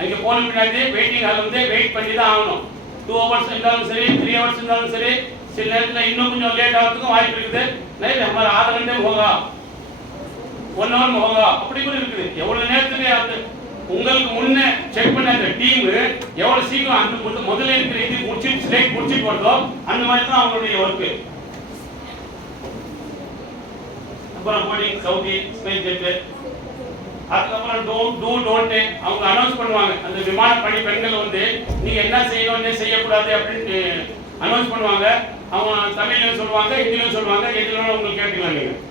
அங்க போன பின்னாடி வெயிட்டிங் ஹால் வந்து வெயிட் பண்ணி தான் ஆகணும். 2 hours இருந்தாலும் சரி 3 hours இருந்தாலும் சரி, சில நேரத்துல இன்னும் கொஞ்சம் லேட் ஆகிறதுக்கும் வாய்ப்பு இருக்குது. नहीं हमारा आधा घंटे में होगा 1 hour में होगा அப்படி கூட இருக்குது. எவ்வளவு நேரத்துக்கு அது உங்களுக்கு முன்ன செக் பண்ண அந்த டீம் எவ்வளவு சீக்கிரம் அந்த முதல்ல இருக்கிற இது முடிச்சு ஸ்ட்ரைட் முடிச்சு போறதோ அந்த மாதிரி தான் அவங்களுடைய வர்க். அப்புறம் போர்டிங் சவுதி ஸ்பேஸ் ஜெட், அதுக்கப்புறம் டோன்ட் அவங்க அனௌன்ஸ் பண்ணுவாங்க. அந்த விமான பணி பெண்கள் வந்து நீங்க என்ன செய்யணும் என்ன செய்யக்கூடாது அப்படின்னு அனௌன்ஸ் பண்ணுவாங்க. அவங்க தமிழ்லையும் சொல்லுவாங்க, ஹிந்திலையும் சொல்லுவாங்க, எதுல உங்களுக்கு கேட்டுக்கலாம்.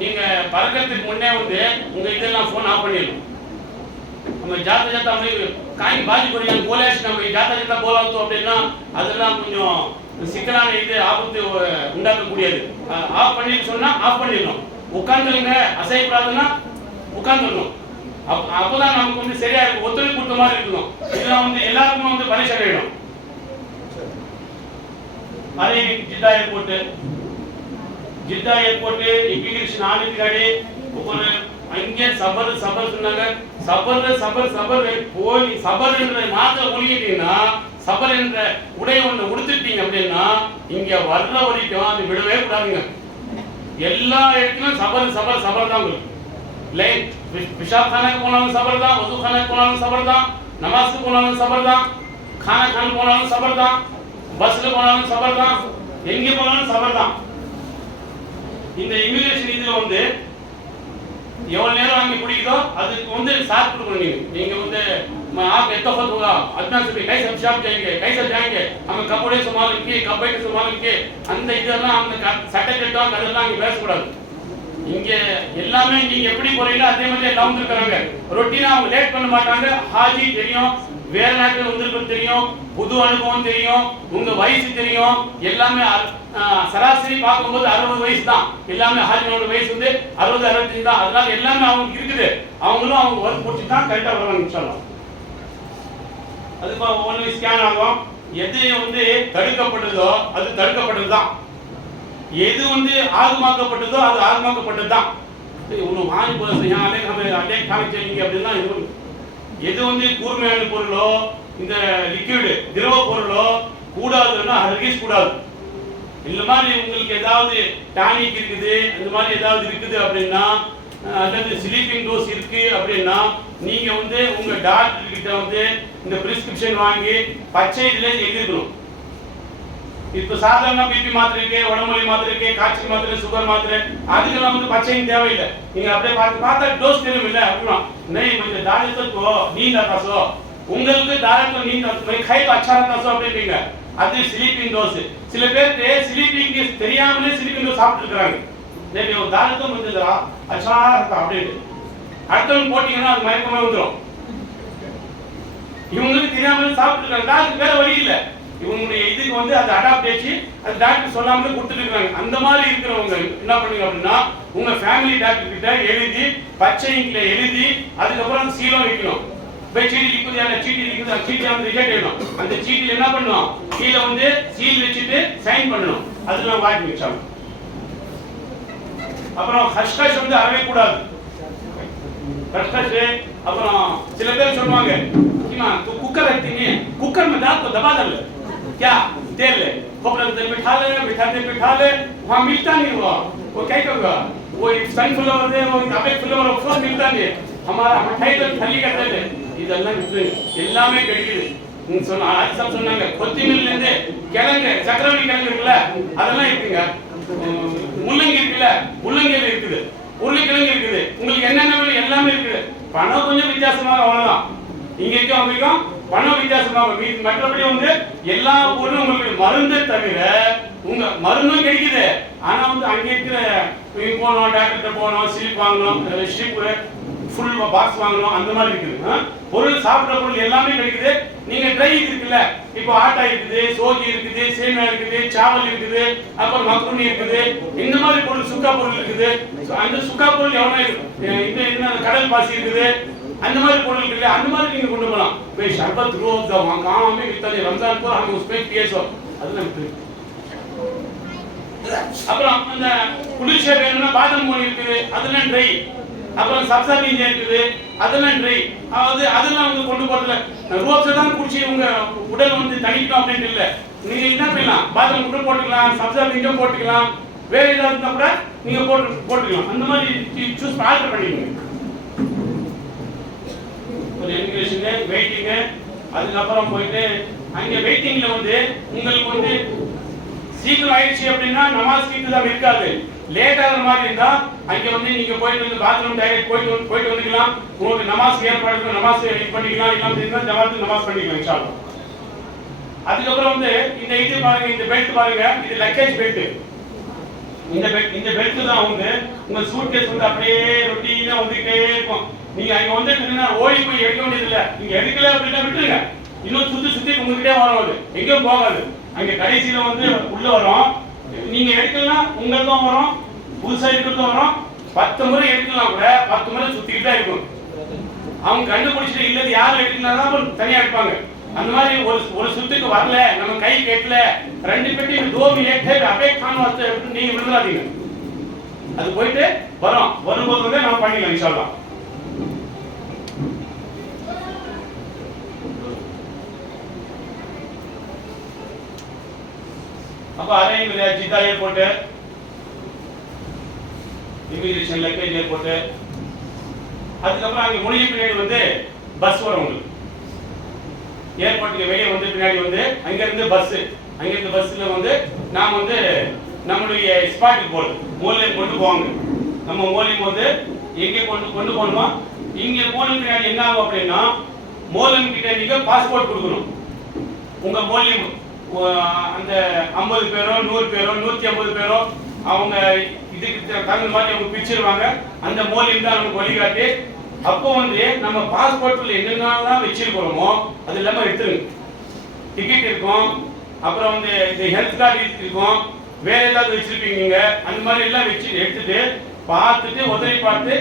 நீங்க பறக்கிறதுக்கு முன்னே வந்து உங்க இதெல்லாம் போன் ஆஃப் பண்ணிடணும். நம்ம जाते जाते हम काई बाजी को यहाँ बोले நம்ம जाता जाता बोला तो அப்படினா அதெல்லாம் கொஞ்சம் சிக்கலான இது ஆபத்து உண்டாக்கக்கூடியது. ஆஃப் பண்ணி சொன்னா ஆஃப் பண்ணிடணும். உட்கார்ந்துருங்க, அசையக்கூடாதுன்னா உட்கார்ந்துடணும். அப்பதான் நமக்கு வந்து சரியா இருக்கும், ஒத்துழைப்பு கொடுத்த மாதிரி இருக்கணும். இதெல்லாம் வந்து எல்லாருக்கும் வந்து பரிசு வேணும். அதே जिद्दा एयरपोर्ट इमिग्रेशन आने गाड़ी ऊपर अंगे सबर சொன்னாங்க. சபர் போய் சபர் என்ற மாத்திரை ஒழிக்கிட்டீங்கன்னா சபர் என்ற உடை ஒன்று உடுத்திட்டீங்க அப்படின்னா இங்க வர்ற வரைக்கும் அது விடவே கூடாதுங்க. எல்லா இடத்துலயும் சபர் தான் உங்களுக்கு. லைன் பிஷாப் खाने போனாலும் சபர் தான், वजू खाने போனாலும் சபர் தான், நமாஸ் போனாலும் சபர் தான், खाना खाने போனாலும் சபர் தான், பஸ்ல போனாலும் சபர் தான், எங்க போனாலும் சபர் தான். இந்த இமிகிரேஷன் இதுல வந்து எவ்வளவு நேரம் அங்க பிடிக்குதோ அதுக்கு வந்து சாத் கொடுக்கணும். நீங்க வந்து आप इत्तफाक होगा अदना से कैसे हम शाम जाएंगे कैसे जाएंगे हम कपड़े संभाल के कपड़े संभाल के அந்த இதெல்லாம் அந்த சட்டை சட்டம் அதெல்லாம் அங்க பேசக்கூடாது. இங்க எல்லாமே நீங்க எப்படி போறீங்களோ அதே மாதிரி எல்லாம் வந்திருக்காங்க. ரொட்டீனா அவங்க லேட் பண்ண மாட்டாங்க. ஹாஜி தெரியும், வேற நாட்டுல வந்திருக்கிறது தெரியும், புது அனுபவம் தெரியும், உங்க வயசு தெரியும், எல்லாமே சராசரி பார்க்கும்போது 60 வயசு தான். எல்லாமே ஹாஜினோட வயசு வந்து 60 65 தான். அதனால எல்லாமே அவங்களுக்கு இருக்குது. அவங்களும் அவங்க ஒர்க் முடிச்சு தான் கரெக்டா வருவாங்க இன்ஷாஅல்லாஹ். அதுக்கு ஒன்லி ஸ்கேன் ஆகும். எது வந்து தடுக்கப்பட்டதோ அது தடுக்கப்பட்டது தான், எது வந்து ஆகமாக்கப்பட்டதோ அது ஆகமாக்கப்பட்டது தான். ஒன்றும் வாங்கி போதும் அலே காமிச்சிங்க அப்படின்னா எது வந்து கூர்மையான பொருளோ இந்த லிக்விடு திரவ பொருளோ கூடாதுன்னா ஹர்கிஸ் கூடாது. இந்த மாதிரி உங்களுக்கு ஏதாவது டானிக் இருக்குது அந்த மாதிரி ஏதாவது இருக்குது அப்படின்னா அல்லது ஸ்லீப்பிங் டோஸ் இருக்கு அப்படின்னா நீங்க வந்து உங்க டாக்டர் கிட்ட வந்து இந்த பிரிஸ்கிரிப்ஷன் வாங்கி பச்சை இதுல எழுதிக்கணும். இப்ப சாதாரண பிபி மாத்திரை இருக்கு, உடம்புலி மாத்திரை இருக்கு, காய்ச்சல் மாத்திரை, சுகர் மாத்திரை, அதுக்கெல்லாம் வந்து பச்சையும் தேவையில்லை. நீங்க அப்படியே பார்த்தா டோஸ் தெரியும் இல்ல அப்படின்னா नहीं मुझे डायरेक्ट तो नींद आता सो உங்களுக்கு டைரக்ட் नींद आता मैं खाई तो अच्छा रहता सो அப்படிங்க. அது ஸ்லீப்பிங் டோஸ். சில பேருக்கு ஸ்லீப்பிங் தெரியாமலே ஸ்லீப்பிங் டோஸ் சாப்பிட்டு இருக்காங்க. नहीं वो டைரக்ட் मुझे जरा अच्छा रहता அப்படினு அடுத்தவங்க போடிங்கன்னா அது மயக்கமே வந்துரும். இவங்களுக்கு தெரியாமலே சாப்பிட்டு இருக்காங்க. டாக்டர் வேற வழி இல்ல. இவங்களுடைய இதுக்கு வந்து அது அடாப்ட் ஆச்சு, அது டாக்டர் சொல்லாமலே கொடுத்துட்டு இருக்காங்க. அந்த மாதிரி இருக்கிறவங்க என்ன பண்ணுங்க அப்படின்னா உங்க ஃபேமிலி டாக்டர் கிட்ட எழுதி பச்சை இங்க்ல எழுதி அதுக்கப்புறம் சீலம் வைக்கணும். போய் சீட்டி லிக்குது அந்த சீட்டி லிக்குது அந்த சீட்டி வந்து ரிஜெக்ட் ஆயிடும். அந்த சீட்டில என்ன பண்ணணும் கீழே வந்து சீல் வச்சுட்டு சைன் பண்ணணும். அதெல்லாம் வாங்கி வச்சாங்க. அப்புறம் ஹஷ்கஷ் வந்து அறவே கூடாது. ஹஷ்கஷ் அப்புறம் சில பேர் சொல்லுவாங்க कुकर रखती नहीं है, कुकर में दाल को दबा दे क्या तेल ले खोपड़ा तेल बिठा ले वहाँ मिलता नहीं वो क्या करेगा वो सनफ्लावर है वो अबे फ्लावर वो मिलता नहीं है. हमारा मिठाई तो थली करते थे இதெல்லாம் விட்டு எல்லாமே கிடைக்குது. நீங்க சொன்ன ஆட்சம் சொன்னாங்க கொத்திமில்ல இருந்து கிழங்கு சக்கரவள்ளி கிழங்கு இருக்குல்ல அதெல்லாம் இருக்குங்க. முள்ளங்கி இருக்குல்ல முள்ளங்கில இருக்குது, உருளைக்கிழங்கு இருக்குது, உங்களுக்கு என்னென்ன வேணும் எல்லாமே இருக்குது. பணம் கொஞ்சம் வித்தியாசமாக அவ்வளவுதான். இங்கேயும் அங்கேயும் பணம் வித்தியாசமாக மற்றபடி வந்து எல்லா பொருளும் உங்களுக்கு மருந்தை தவிர உங்க மருந்தும் கிடைக்குது. ஆனா வந்து அங்கே இருக்கிற போனோம் டாக்டர்கிட்ட போனோம் ஸ்லிப் வாங்கணும் ஸ்லிப் ஃபுல் பாக்ஸ் வாங்கணும் அந்த மாதிரி இருக்குது. பொருள் சாப்பிட்ற பொருள் எல்லாமே கிடைக்குது. நீங்க ட்ரை இருக்குல்ல இப்போ ஆட்டா இருக்குது, சோகி இருக்குது, சேமியா இருக்குது, சாவல் இருக்குது, அப்புறம் மக்ரூனி இருக்குது, இந்த மாதிரி பொருள் சுக்கா பொருள் இருக்குது. அந்த சுக்கா பொருள் எவ்வளவு இந்த கடல் பாசி இருக்குது, அந்த மாதிரி பொருள் இருக்குல்ல அந்த மாதிரி நீங்க கொண்டு போகலாம். भाई शरबत रोज दा वहां कहां हमें मिलता है रमजान को हम उसमें पिए सो அதெல்லாம் இருக்கு. அப்புறம் அந்த குளிர்ச்சியா வேணும்னா பாதாம் மோனி இருக்குது அதெல்லாம் ட்ரை. அப்புறம் சப்சா பீஞ்சு இருக்குது அதெல்லாம் ட்ரை. அதாவது அதெல்லாம் வந்து கொண்டு போறதுல ரோப்ஸ் தான் குடிச்சு உங்க உடல் வந்து தணிக்கணும் அப்படின்ட்டு இல்ல. நீங்க என்ன பண்ணலாம் பாதாம் கூட போட்டுக்கலாம், சப்சா பீஞ்சும் போட்டுக்கலாம், வேற ஏதாவது இருந்தா கூட நீங்க போட்டுக்கலாம். அந்த மாதிரி சூஸ் ஆல்டர் பண்ணிக்கோங்க. ஒரு இமிகிரேஷன் வெயிட்டிங் அதுக்கப்புறம் போயிட்டு அங்க வெயிட்டிங்ல வந்து உங்களுக்கு வந்து சீக்கிரம் ஆயிடுச்சு அப்படின்னா நமாஸ் கிட்டதான் இருக்காது. லேட் ஆகிற மாதிரி இருந்தா அங்க வந்து நீங்க போயிட்டு வந்து பாத்ரூம் டைரக்ட் போயிட்டு வந்துக்கலாம். உங்களுக்கு நமாஸ் ஏற்பாடு நமாஸ் பண்ணிக்கலாம். இல்லாம ஜமாத்து நமாஸ் பண்ணிக்கலாம் இன்ஷா அல்லாஹ். அதுக்கப்புறம் வந்து இந்த இது பாருங்க, இந்த பெல்ட் பாருங்க, இது லக்கேஜ் பெல்ட். இந்த பெல்ட் தான் வந்து உங்க சூட்கேஸ் வந்து அப்படியே ரொட்டீனா வந்துட்டே இருக்கும். நீங்க அங்க வந்துட்டீங்கன்னா ஓடி போய் எடுக்க வேண்டியது இல்ல. நீங்க எடுக்கல அப்படின்னா விட்டுருங்க. இன்னும் சுத்தி உங்ககிட்டே வராது, எங்கேயும் போகாது. அங்க கடைசியில வந்து உள்ள வரும். நீங்க எடுக்கலாம் உங்களுக்கும் வரும், புதுசா இருக்கிறதும் வரும். 10 முறை எடுக்கலாம் கூட 10 முறை சுத்திக்கிட்டே இருக்கும். அவங்க கண்டுபிடிச்சிட்டு இல்லது யாரும் எடுக்கலாம் தனியா எடுப்பாங்க. அந்த மாதிரி ஒரு சுத்துக்கு வரல நம்ம கை கேட்கல 2 பெட்டி 2 மினிட் அப்படியே கான் வாஸ்தே நீங்க விழுறாதீங்க. அது போயிட்டு வரும்போது வந்து நம்ம பண்ணிக்கலாம் இன்ஷா அல்லாஹ். அப்ப அரைங் Jeddah airport, immigration luggage airport, அதுக்கப்புறம் அங்க முடிஞ்ச பின்னாடி வந்து பஸ் வரும் உங்களுக்கு. ஏர்போர்ட்டுக்கு வெளியே வந்து பின்னாடி வந்து அங்கிருந்து பஸ்ல வந்து நாம வந்து நம்மளுடைய ஸ்பாட்டுக்கு போறது மூலையும் கொண்டு போவாங்க. நம்ம மூலையும் வந்து எங்கே கொண்டு போகணுமா இங்க போன பின்னாடி என்ன ஆகும் அப்படின்னா மூலம் கிட்ட நீங்க பாஸ்போர்ட் கொடுக்கணும். உங்க மூலையும் அந்த 50 பேரோ 100 பேரோ 150 பேரோ அவங்க இதுக்கு தகுந்த மாதிரி அவங்க பிரிச்சிருவாங்க. அந்த மூலையும் தான் நமக்கு வழிகாட்டி. அப்போ வந்து நம்ம பாஸ்போர்ட்ல என்னென்னலாம் வச்சிருக்கிறோமோ அது எல்லாமே எடுத்துருங்க. டிக்கெட் இருக்கும், அப்புறம் வந்து இந்த ஹெல்த் கார்டு இருக்கும், வேற ஏதாவது வச்சிருப்பீங்க, அந்த மாதிரி எல்லாம் வச்சு எடுத்துட்டு பார்த்துட்டு உதவி பார்த்து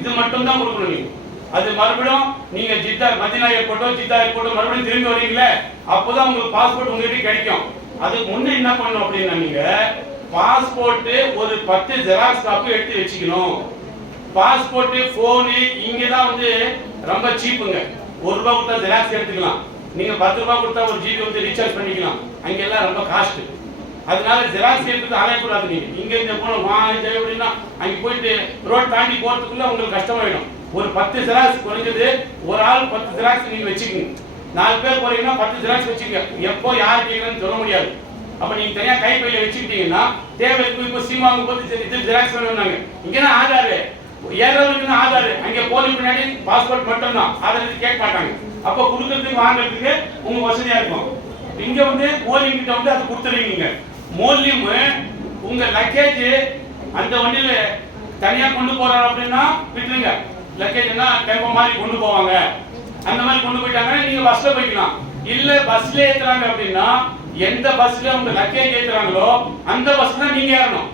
இது மட்டும் தான் கொடுக்கணும். நீங்க அது மறுபடியும் நீங்க மதீனா ஏர்போர்ட்டோ மறுபடியும் திரும்பி வரீங்களே அப்போதான் உங்களுக்கு பாஸ்போர்ட் உங்ககிட்ட கிடைக்கும். அதுக்கு முன்னே என்ன பண்ணணும் அப்படின்னா நீங்க பாஸ்போர்ட் ஒரு 10 ஜெராக்ஸ் காப்பி எடுத்து வச்சுக்கணும். பாஸ்போர்ட் போனு இங்கதான் வந்து ரொம்ப சீப்புங்க. 1 ரூபாய் கொடுத்தா ஜெராக்ஸ் எடுத்துக்கலாம். நீங்க 10 ரூபாய் கொடுத்தா ஒரு ஜிபி வந்து ரீசார்ஜ் பண்ணிக்கலாம். அங்கெல்லாம் ரொம்ப காஸ்ட். அதனால ஜெராக்ஸ் எடுத்து அலையக்கூடாது. நீங்க இங்க இந்த போனோம் அப்படின்னா அங்க போயிட்டு ரோட் தாண்டி போறதுக்குள்ள உங்களுக்கு கஷ்டமாயிடும். ஒரு 10 ஜெராக்ஸ் குறைஞ்சது ஒரு ஆள் 10 ஜெராக்ஸ் நீங்க வச்சுக்கோங்க. 4 பேர் போறீங்கன்னா 10 ஜெராக்ஸ் வச்சுக்கங்க. எப்போ யார் கேட்கறன்னு சொல்ல முடியாது. அப்ப நீங்க தனியா கைப்பையில வச்சுக்கிட்டீங்கன்னா தேவை இப்போ சிம் வாங்கும் போது இது ஜெராக்ஸ் வேணும்னாங்க. இங்கன்னா ஆதார் ஏறவங்களுக்கு ஆதார், அங்க போலி பின்னாடி பாஸ்போர்ட் மட்டும் தான், ஆதார் கேட்க மாட்டாங்க. அப்ப கொடுக்கறதுக்கு வாங்குறதுக்கு உங்க வசதியா இருக்கும். இங்க வந்து மோலியம் கிட்ட வந்து அது கொடுத்துருவீங்க. மோலியம் உங்க லக்கேஜ் அந்த வண்டியில தனியா கொண்டு போறாரு அப்படின்னா விட்டுருங்க. லக்கேஜ்னா டெம்போ மாதிரி கொண்டு போவாங்க, அந்த மாதிரி கொண்டு போயிட்டாங்கன்னா நீங்க பஸ்ல போய்க்கலாம். இல்ல பஸ்ல ஏத்துறாங்க அப்படின்னா எந்த பஸ்ல உங்க லக்கேஜ் ஏத்துறாங்களோ அந்த பஸ் தான் நீங்க ஏறணும்.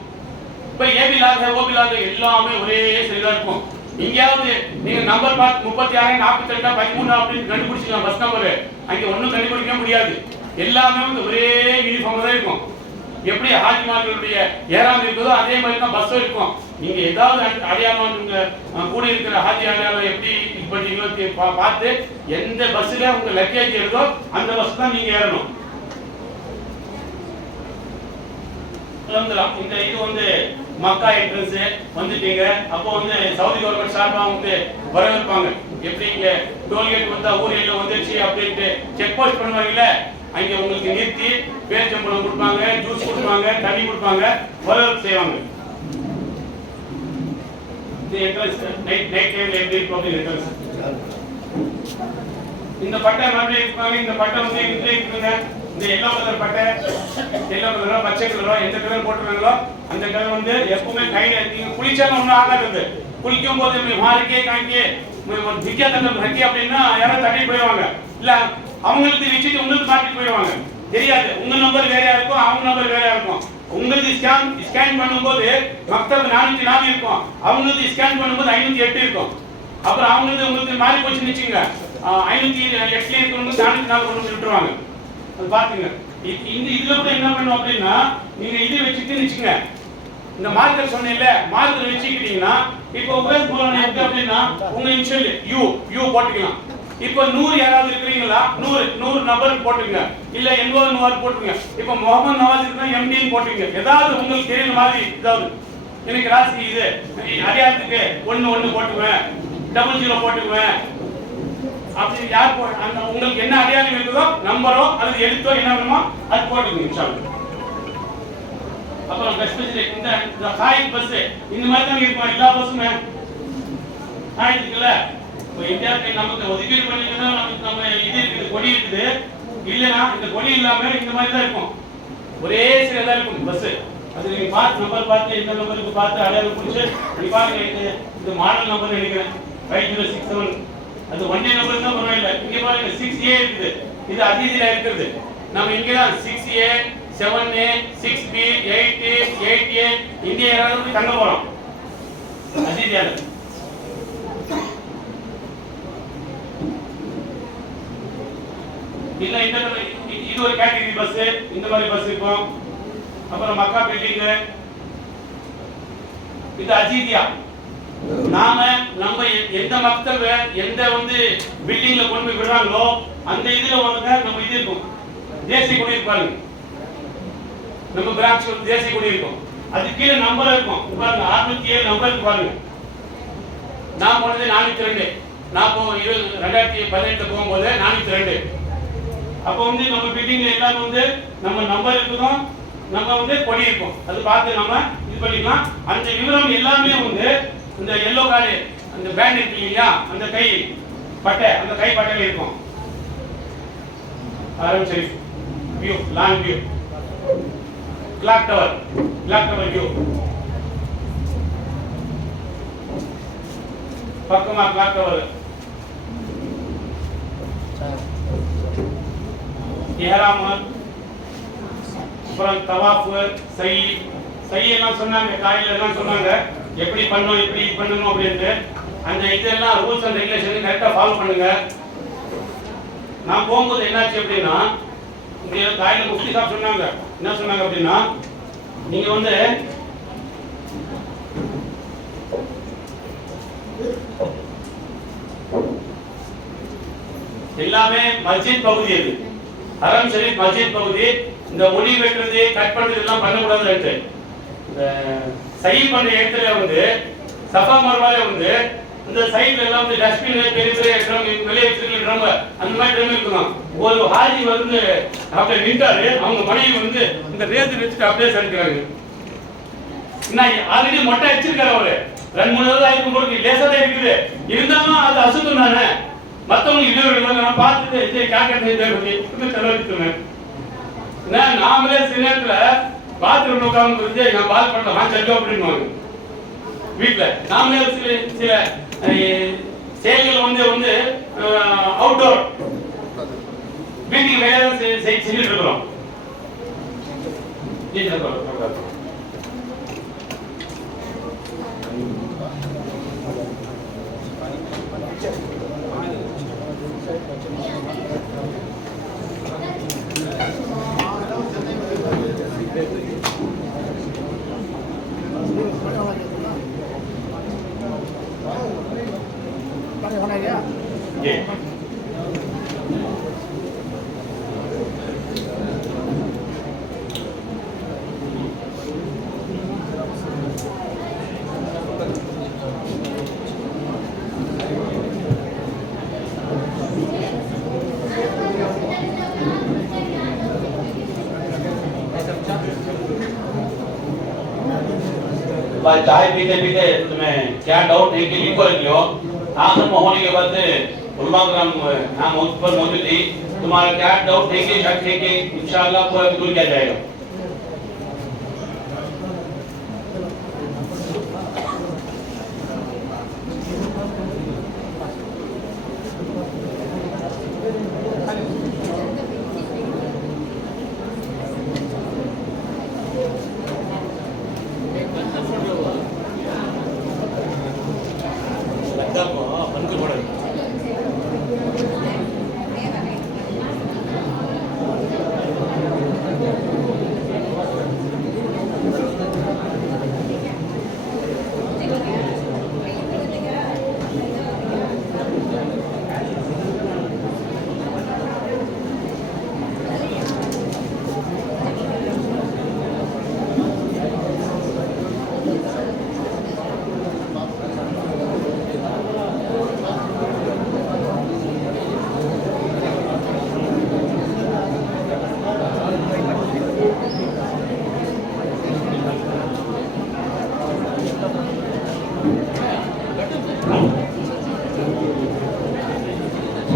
இப்ப ஏபி லாக் ஓபி லாக் எல்லாமே ஒரே சரியா இருக்கும். இங்கயாவது நீங்க நம்பர் பார்த்து 36 42 13 அப்படின்னு கண்டுபிடிச்சிக்கலாம் பஸ் நம்பர். அங்க ஒண்ணும் கண்டுபிடிக்க முடியாது. எல்லாமே வந்து ஒரே யூனிஃபார்ம் தான் இருக்கும். எப்படி ஹாஜிமார்களுடைய ஏறாம இருக்குதோ அதே மாதிரி தான் பஸ்ஸும் இருக்கும். நீங்க ஏதாவது அடையாளம் கூட இருக்கிற ஹாஜி அடையாளம் எப்படி இது பண்ணீங்களோ பார்த்து எந்த பஸ்ல உங்க லக்கேஜ் இருக்கோ அந்த பஸ் தான் நீங்க ஏறணும். இந்த இது வந்து மக்கா என்ட்ரன்ஸ் வந்துட்டீங்க. அப்போ வந்து சவுதி கவர்மெண்ட் சார்பா வந்து வரவேற்பாங்க. எப்படி இங்க டோல்கேட் வந்தா ஊரில் வந்துருச்சு அப்படின்ட்டு செக் போஸ்ட் பண்ணுவாங்கல்ல, அங்க உங்களுக்கு நிறுத்தி பேரிச்சம்பழம் கொடுப்பாங்க, ஜூஸ் கொடுப்பாங்க, தண்ணி கொடுப்பாங்க, வரவேற்பு செய்வாங்க. இந்த என்ட்ரன்ஸ் நைட் டைம்ல எப்படி இருக்கும் அப்படின்னு என்ட்ரன்ஸ். இந்த பட்டை மறுபடியும் இருப்பாங்க. இந்த பட்டை வந்து இருக்குங்க. இந்த எல்லோ கலர் பட்டை, எல்லோ கலரோ பச்சை கலரோ எந்த கலர் போட்டுருக்காங்களோ அந்த கலர் வந்து எப்பவுமே கையில நீங்க குளிச்சாலும் ஒன்றும் ஆகாது. குளிக்கும் போது மாறிக்கே காய்க்கே வித்தியா தந்தம் ஹக்கி அப்படின்னா யாரும் தட்டி போயிடுவாங்க. இல்ல அவங்களுக்கு வச்சுட்டு உங்களுக்கு மாட்டிட்டு போயிடுவாங்க. தெரியாது உங்க நம்பர் வேறையா இருக்கும், அவங்க நம்பர் வேறையா இருக்கும். உங்களுக்கு ஸ்கேன் பண்ணும்போது மக்தப் 404 இருக்கும், அவங்களுக்கு ஸ்கேன் பண்ணும்போது 508 இருக்கும். அப்புறம் அவங்களுக்கு உங்களுக்கு மாறி போச்சுன்னு வச்சுங்க, 508 இருக்கவங்க 404 கொண்டு விட்டுருவாங்க. அது பாத்துங்க. இதுல கூட என்ன பண்ணுவோம் அப்படின்னா நீங்க இது வச்சுட்டு வச்சுங்க. இந்த மார்க்கர் சொன்னீங்கல்ல, மார்க்கர் வச்சுக்கிட்டீங்கன்னா இப்போ உபேஸ் போலன் இருக்கு அப்படின்னா உங்க இனிஷியல் யூ போட்டுக்கலாம். இப்போ 100 யாராவது இருக்கீங்களா 100 நம்பர் போட்டுங்க. இல்ல என்வோ நவாஸ் போட்டுங்க. இப்போ முகமது நவாஸ் இருக்குன்னா எம்டின்னு போட்டுங்க. ஏதாவது உங்களுக்கு தெரியுற மாதிரி ஏதாவது எனக்கு ராசி இது அடையாளத்துக்கு 1 போட்டுவேன், 00 போட்டுவேன். அப்படி யார் அந்த உங்களுக்கு என்ன அடையாளம் இருக்குதோ நம்பரோ அல்லது எழுத்தோ என்ன வேணுமோ அது போட்டுங்க இன்ஷாஅல்லாஹ். அப்புறம் ஸ்பெஷல் இந்த ஹாய் பஸ் இந்த மாதிரி தான் இருக்கும் எல்லா பஸ்ஸுமே. ஹாய் இருக்குல்ல, இப்போ இந்தியாவுக்கு நமக்கு ஒதுக்கீடு பண்ணிங்கன்னா நம்ம இது இருக்குது, கொடி இருக்குது. இல்லைன்னா இந்த கொடி இல்லாம இந்த மாதிரி தான் இருக்கும், ஒரே சீராக தான் இருக்கும் பஸ். அது நீங்க பார்த்து நம்பர் பார்த்து இந்த நம்பருக்கு பார்த்து அடையாளம் பிடிச்சி நீ பாருங்க. இது மாடல் நம்பர் நினைக்கிறேன் 5067. அது வண்டி நம்பர் தான் பரவாயில்லை. இங்க பாருங்க 6A இருக்குது, இது அதிதியில இருக்குது. நம்ம இங்க தான் 6A 7A 6B 8A 8A India யாராவது தங்க போறோம் அதிதியால. இல்ல இது ஒரு கேட்டகரி பஸ், இந்த மாதிரி பஸ் இருக்கும். அப்புறம் மக்கா பில்டிங், இது அஜீதியா. நம்ம எந்த மக்கள் எந்த வந்து பில்டிங்ல கொண்டு போய் விடுறாங்களோ அந்த இதுல வந்து நம்ம இது இருக்கும், தேசிய கொடி இருப்பாங்க. நம்ம பிரான்ச் வந்து தேசிய கொடி இருக்கும், அது கீழே நம்பர் இருக்கும் பாருங்க. 607 நம்பர் இருக்கு பாருங்க. நான் போனது 402. நான் 2018 போகும்போது 402. அப்போ வந்து நம்ம பில்டிங்ல எல்லாரும் வந்து நம்ம நம்பர் இருக்குதும் நம்ம வந்து கொடி இருக்கும், அது பார்த்து நம்ம இது பண்ணிக்கலாம். அந்த விவரம் எல்லாமே வந்து இந்த எல்லோ கார்டு அந்த பேண்ட் இருக்கு இல்லையா, அந்த கை பட்டை, அந்த கை பட்டையில இருக்கும். ஆரம் Sharif view, long view, clock tower view, பக்கமா கிளாக் டவர், இஹ்ராம், அப்புறம் தவாஃப், சை எல்லாம் சொன்னாங்க, காயில எல்லாம் சொன்னாங்க எப்படி பண்ணணும் எப்படி பண்ணணும் அப்படின்ட்டு. அந்த இதெல்லாம் ரூல்ஸ் அண்ட் ரெகுலேஷன் கரெக்டா ஃபாலோ பண்ணுங்க. நான் போகும்போது என்னாச்சு அப்படின்னா இங்க காயில முஃப்தி சாப் சொன்னாங்க, என்ன சொன்னாங்க அப்படின்னா நீங்க வந்து எல்லாமே மஸ்ஜித் பகுதி, அது ஹரம் ஷரீஃப் மஸ்ஜித் பகுதி. இந்த முடி வெட்டுறது கட் பண்றது எல்லாம் பண்ணக்கூடாதுன்னு சை பண்ற இடத்துல வந்து சஃபா மர்வால வந்து இந்த சைடுல எல்லாம் வந்து டஸ்ட்பின் பெரிய பெரிய ட்ரம் வெளியே வச்சிருக்கிற ட்ரம் அந்த மாதிரி ட்ரம் இருக்கும். ஒரு ஹாஜி வந்து அப்படியே நின்றாரு, அவங்க மனைவி வந்து இந்த ரேத்து வச்சுட்டு அப்படியே சரிக்கிறாங்க. நான் ஆல்ரெடி மொட்டை வச்சிருக்காரு அவரு 2-3 நாள் ஆயிருக்கும் போது லேசா தான் இருக்குது, இருந்தாலும் அது அசுத்தம் தானே. மற்றவங்க இடைவெளி நான் பார்த்துட்டு காக்கத்தை செலவழித்துவேன். நாமளே சில நேரத்துல பாத்ரூம் உட்காந்து நான் பால் பண்ணலாம் செஞ்சோம் அப்படின்னு வீட்டுல நாமளே சில செயல்கள் வந்து அவுட்டோர் வீட்டுக்கு வேலை செஞ்சுட்டு இருக்கிறோம். चाय पीते पीते तुम्हें क्या डाउट है कि लिखो लिख लो। आखिर में होने के बाद उलमाग्राम नाम पर मौजूद थी, तुम्हारा क्या डाउट है कि शक है कि इंशाअल्लाह पूरा दूर किया जाएगा।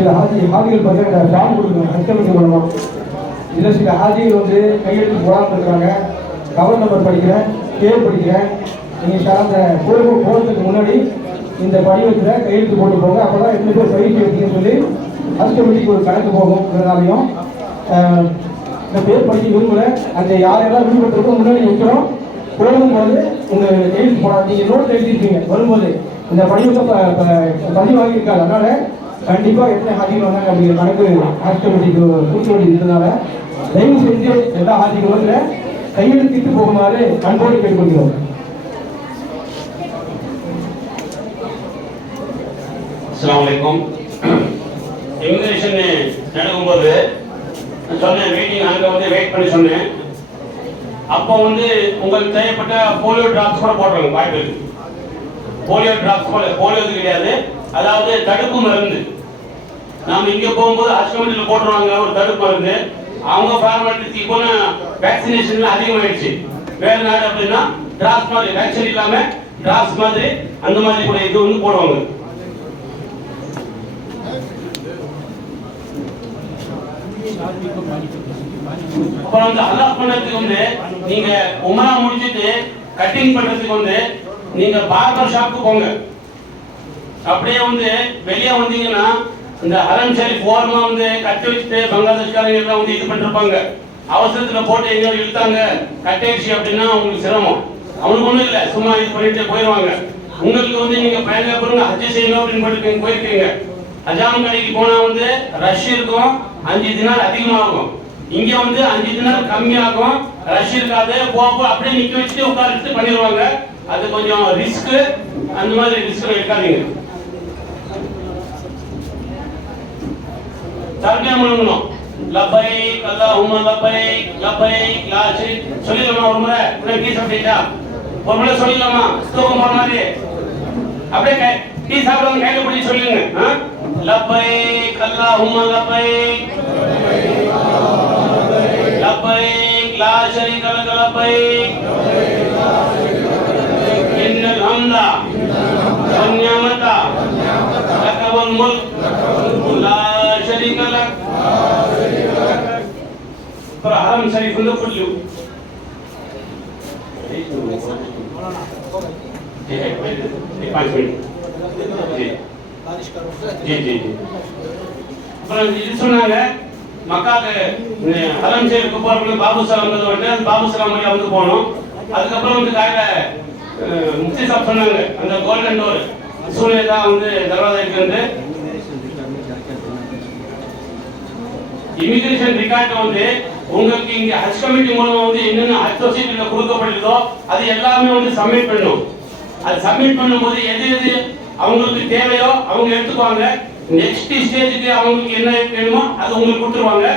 சில ஹாஜிகள் பார்த்தீங்கன்னா ஃபார்ம் கொடுக்கணும் கஸ்டமருக்கு பண்ணணும். இதில் சில ஹாஜிகள் வந்து கையெழுத்து போடாமல் இருக்கிறாங்க. கவர் நம்பர் படிக்கிறேன், பேர் படிக்கிறேன். நீங்கள் சார்ந்த கோயிலுக்கு போகிறதுக்கு முன்னாடி இந்த படிவத்தில் கையெழுத்து போட்டு போங்க. அப்போ தான் 2 பேர் பயிற்சி எடுத்தீங்கன்னு சொல்லி கஸ்டமருக்கு ஒரு கணக்கு போகும். இதனாலையும் இந்த பேர் படிக்க விரும்பல அந்த யாரெல்லாம் விரும்பத்திற்கும் முன்னாடி வைக்கிறோம். போகும்போது உங்கள் கையெழுத்து போட நீங்கள் நோட்டில் எழுதியிருக்கீங்க வரும்போது இந்த படிவத்தை பதிவு வாங்கியிருக்காங்க. அதனால் கண்டிப்பாக எத்தனை ஹாஜிகள் வந்தாங்க அப்படிங்கிற கணக்கு ஆஸ்டோமேட்டிக்கு கொடுக்க வேண்டியது இருந்ததுனால தயவு செஞ்சு எல்லா ஹாஜிகளும் வந்து கையெழுத்திட்டு போகுமாறு அன்போடு கேட்டுக்கொள்கிறோம். அஸ்ஸலாமு அலைக்கும். இமிகிரேஷன் நடக்கும்போது சொன்னேன், மீட்டிங் அங்கே வந்து வெயிட் பண்ணி சொன்னேன். அப்போ வந்து உங்களுக்கு தேவைப்பட்ட போலியோ டிராப்ஸ் கூட போடுறாங்க. வாய்ப்பு போலியோ டிராப்ஸ் போலியோ கிடையாது, அதாவது தடுப்பு மருந்து. நாம இங்க போகும்போது ஹாஸ்பிட்டல்ல போட்டுருவாங்க ஒரு தடுப்பு மருந்து. அவங்க ஃபார்மாலிட்டி போன வேக்சினேஷன் அதிகமாயிடுச்சு. வேற நாடு அப்படின்னா டிராப்ஸ் மாதிரி வேக்சின் இல்லாம டிராப்ஸ் மாதிரி அந்த மாதிரி கூட இது வந்து போடுவாங்க. அப்புறம் வந்து அலாட் பண்றதுக்கு வந்து நீங்க உமரா முடிச்சிட்டு கட்டிங் பண்றதுக்கு வந்து நீங்க பார்பர் ஷாப்புக்கு போங்க. அப்படியே வந்து வெளியே வந்தீங்கன்னா இந்த ஹரம் ஷரீஃப் ஓரமா வந்து கட்டி வச்சுட்டு பங்களாதேஷ்காரங்க எல்லாம் வந்து இது பண்ணிருப்பாங்க. அவசரத்துல போட்டு எங்க இழுத்தாங்க கட்டிடுச்சு அப்படின்னா உங்களுக்கு சிரமம். அவனுக்கு ஒண்ணும் இல்லை, சும்மா இது பண்ணிட்டு போயிடுவாங்க. உங்களுக்கு வந்து நீங்க பயணம் பண்ணுங்க, ஹஜ் செய்யணும் அப்படின்னு போயிருக்கீங்க. ஹஜாம் கடைக்கு போனா வந்து ரஷ் இருக்கும், 5 தினார் அதிகமாகும். இங்க வந்து 5 தினார் கம்மியாகும், ரஷ் இருக்காது. போக அப்படியே நிக்க வச்சுட்டு உட்கார வச்சுட்டு பண்ணிடுவாங்க. அது கொஞ்சம் ரிஸ்க். அந்த மாதிரி ரிஸ்க் எடுக்காதீங்க. தர்பியா பண்ணணும். லப்பைக் அல்லாஹும்ம லப்பைக் லப்பைக் லா ஷரீக் சொல்லிடலாமா ஒரு முறை டீ சாப்பிட்டீங்களா ஒரு முறை சொல்லிடலாமா தூக்கம் போற மாதிரி அப்படியே டீ சாப்பிடுறவங்க கையில பிடிச்சி சொல்லுங்க லப்பைக் அல்லாஹும்ம லப்பைக் லப்பைக் லா ஷரீக லக லப்பைக் இன்னல் ஹம்த வன் நிஅமத லக வல் முல்க் லா ஷரீக லக் پر حرم شریف اندر کھل لو சொன்னாங்க மக்காக்கு ஹரம் ஷரீஃப்க்கு போறவங்க பாபு சலாம் வந்து பாபு சலாம் வழியா வந்து போனோம். அதுக்கப்புறம் வந்து காலையில முஃப்தி சாப் சொன்னாங்க அந்த கோல்டன் டோர் சூழ்நிலை தான் வந்து தர்வாதா இருக்கு. இமிகிரேஷன் ரெக்கார்ட் வந்து உங்களுக்கு இங்க ஹஜ் கமிட்டி மூலமா வந்து என்னென்ன ஹஜ் சொசைட்டில கொடுக்கப்படுதோ அது எல்லாமே வந்து சப்மிட் பண்ணணும். அது சப்மிட் பண்ணும்போது எது எது அவங்களுக்கு தேவையோ அவங்க எடுத்துக்குவாங்க. நெக்ஸ்ட் ஸ்டேஜுக்கு அவங்களுக்கு என்ன வேணுமோ அது உங்களுக்கு கொடுத்துருவாங்க.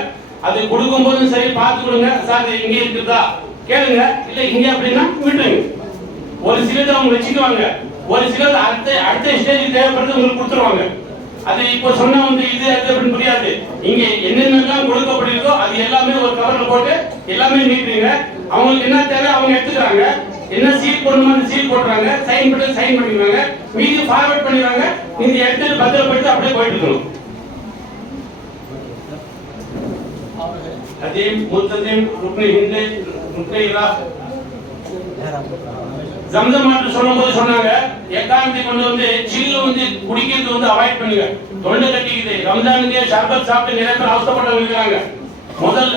அது கொடுக்கும்போது சரி பார்த்து கொடுங்க சார் இங்கே இருக்குதா கேளுங்க, இல்ல இங்க அப்படின்னா விட்டுருங்க. ஒரு சிலது அவங்க வச்சுக்குவாங்க, ஒரு சிலது அடுத்த ஸ்டேஜுக்கு தேவைப்படுறது உங்களுக்கு கொடுத்துருவாங்க. அது இப்போ சொன்னா வந்து இது அது அப்படின்னு புரியாது. இங்க என்னென்னலாம் கொடுக்கப்படுதோ அது எல்லாமே ஒரு கவர்ல போட்டு எல்லாமே நீட்டுறீங்க. அவங்களுக்கு என்ன தேவை அவங்க எடுத்துக்கிறாங்க. என்ன சீல் போடணுமோ அந்த சீல் போடுறாங்க, சைன் பண்ணி சைன் பண்ணிடுவாங்க, மீதி ஃபார்வர்ட் பண்ணிடுவாங்க. நீங்க எடுத்துட்டு பத்திரப்படுத்தி அப்படியே போயிட்டு இருக்கணும். அதே முத்ததீம் ருக்னே ஹிந்து ருக்னே இராக் ஜம்சம் வாட்டர் சொல்லும்போது சொன்னாங்க எக்காரணத்தை கொண்டு வந்து சில்லு வந்து குடிக்கிறது வந்து அவாய்ட் பண்ணுங்க. தொண்டை கட்டிக்குது. ரம்ஜானுக்கு ஷர்பத் சாப்பிட்டு நிறைய பேர் அவஸ்தைப்பட்டவங்க இருக்காங்க. முதல்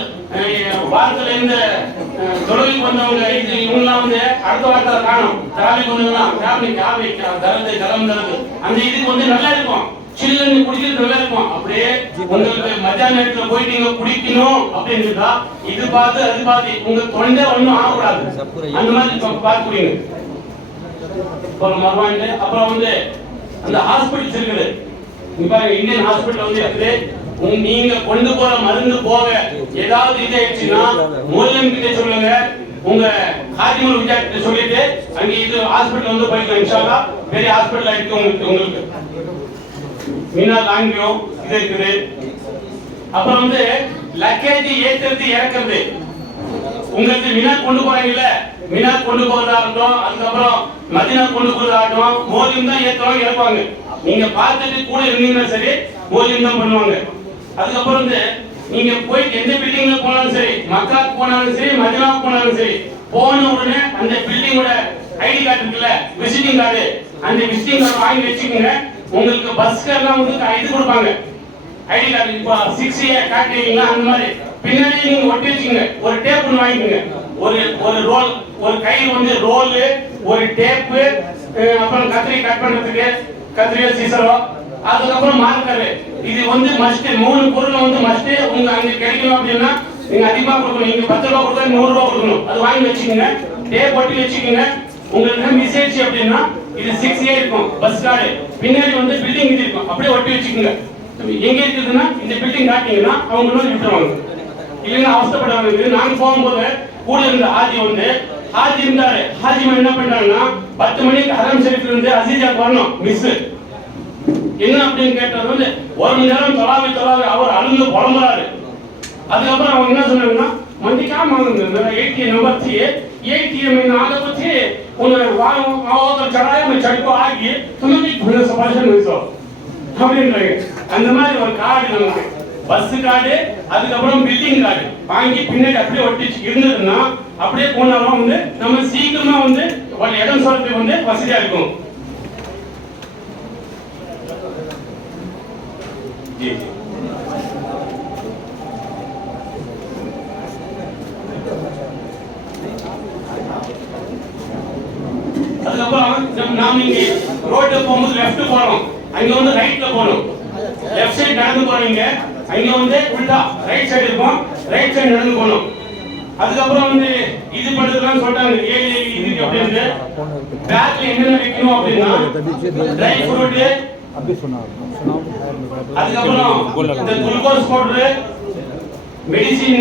வாரத்துல இருந்து தொழுகைக்கு வந்தவங்க இவங்கெல்லாம் வந்து அடுத்த வாரத்துல காணும். தராவிக்கு வந்தவங்கன்னா தரது அந்த இதுக்கு வந்து நல்லா இருக்கும். சில்லுன்னு குடிக்கிறது நல்லா இருக்கும். அப்படியே உங்களுக்கு மத்தியான நேரத்துல போயிட்டு நீங்க குடிக்கணும் அப்படின்னு இருந்தா இது பார்த்து அது பார்த்து உங்க தொண்டை ஒன்றும் ஆகக்கூடாது. அந்த மாதிரி பார்த்து குடிங்க. அப்புறம் வந்து அந்த ஹாஸ்பிட்டல்ஸ் இருக்குது. இந்தியன் ஹாஸ்பிட்டல் வந்து இருக்குது. நீங்க கொண்டு போற மருந்து போக ஏதாவது இது ஆயிடுச்சுன்னா மூலம் கிட்ட சொல்லுங்க. உங்க ஹாஜிமுல் விஜா கிட்ட சொல்லிட்டு அங்க இது ஹாஸ்பிட்டல் வந்து போய்க்கலாம். இன்ஷா அல்லாஹ் பெரிய ஹாஸ்பிட்டல் இருக்கு உங்களுக்கு. மீனா லாங்கியோ இது இருக்குது. அப்புறம் வந்து லக்கேஜ் ஏத்துறது இறக்குறது. உங்களுக்கு மினா கொண்டு போறீங்கல்ல, மினா கொண்டு போறதாகட்டும், அதுக்கப்புறம் மதீனா கொண்டு போறதாகட்டும், மோலியம் தான் ஏத்துவாங்க இறப்பாங்க. நீங்க பார்த்துட்டு கூட இருந்தீங்கன்னா சரி மோலியம் தான் பண்ணுவாங்க. அதுக்கப்புறம் வந்து நீங்க போயிட்டு எந்த பில்டிங்ல போனாலும் சரி, மக்காக்கு போனாலும் சரி, மதீனாவுக்கு போனாலும் சரி, போன உடனே அந்த பில்டிங்கோட ஐடி கார்டு இருக்குல்ல, விசிட்டிங் கார்டு, அந்த விசிட்டிங் கார்டு வாங்கி வச்சுக்கோங்க. உங்களுக்கு பஸ்கெல்லாம் வந்து இது கொடுப்பாங்க ஐடி கார்டு. இப்போ 6A காட்டுறீங்களா அந்த மாதிரி பின்னாடி நீங்க ஒட்டி வச்சுக்கோங்க. ஒரு டேப் ஒன்று வாங்கிக்கோங்க. ஒரு ரோல், ஒரு கயிறு வந்து ரோல், ஒரு டேப்பு, அப்புறம் கத்திரி கட் பண்றதுக்கு கத்திரியோ சீசரோ, அதுக்கப்புறம் மார்க்கரு. இது வந்து மஸ்ட். 3 பொருள் வந்து மஸ்ட். உங்க அங்க கிடைக்கணும் அப்படின்னா நீங்க அதிகமா கொடுக்கணும். நீங்க 10 ரூபாய் கொடுத்தா 100 ரூபாய் கொடுக்கணும். அது வாங்கி வச்சுக்கோங்க. டேப் ஒட்டி வச்சுக்கோங்க. உங்களுக்கு மிஸ் ஆயிடுச்சு அப்படின்னா இது 6A இருக்கும் பஸ் கார்டு. பின்னாடி வந்து பில்டிங் இது இருக்கும். அப்படியே ஒட்டி வச்சுக்கோங்க. எங்க இருக்குதுன்னா இந்த பில்டிங் காட்டிங்கன்னா அவங்க வந்து விட்டுருவாங்க. இல்லைன்னா அவஸ்தைப்படுவாங்க. நாங்க போகும்போது கூட இருந்த ஹாஜி வந்து ஹாஜி இருந்தாரு. ஹாஜி என்ன பண்றாங்கன்னா 10 மணிக்கு ஹரம் ஷரீஃப்ல இருந்து அசீஜாக்கு வரணும். மிஸ் என்ன அப்படின்னு கேட்டது வந்து 1 மணி நேரம் தொலாவி அவர் அழுந்து புலம்புறாரு. அதுக்கப்புறம் அவங்க என்ன சொன்னாங்கன்னா मंदिका मांगने मेरा ATM नंबर थी ATM में आगे को थे उन्हें वहाँ आओ तो चढ़ाया मैं चढ़ को आ गई तुम्हें भी भूले सपाशन हुई सो हमने लगे अंदर ஒரு கார்டு நமக்கு பஸ் கார்டு அதுக்கப்புறம் பில்டிங் கார்டு வாங்கி பின்னாடி அப்படியே ஒட்டிச்சு இருந்ததுன்னா அப்படியே போனாலும் வந்து நம்ம சீக்கிரமா வந்து ஒரு இடம் சொல்றதுக்கு வந்து வசதியா இருக்கும். जी जी அதுக்கப்புறம் நாம இங்க ரோட்ல போகும்போது லெஃப்ட் போறோம் அங்க வந்து ரைட்ல போறோம் லெஃப்ட் சைடு நடந்து போறீங்க அங்க வந்து உல்டா ரைட் சைடு இருக்கும் ரைட் சைடு நடந்து போறோம். அதுக்கப்புறம் வந்து இது பண்றதுலாம் சொல்றாங்க ஏழு இதுக்கு அப்படின்னு பேக்ல என்னென்ன வைக்கணும் அப்படின்னா ட்ரை ஃப்ரூட் அதுக்கப்புறம் இந்த குளுக்கோஸ் பவுடர் மெடிசின்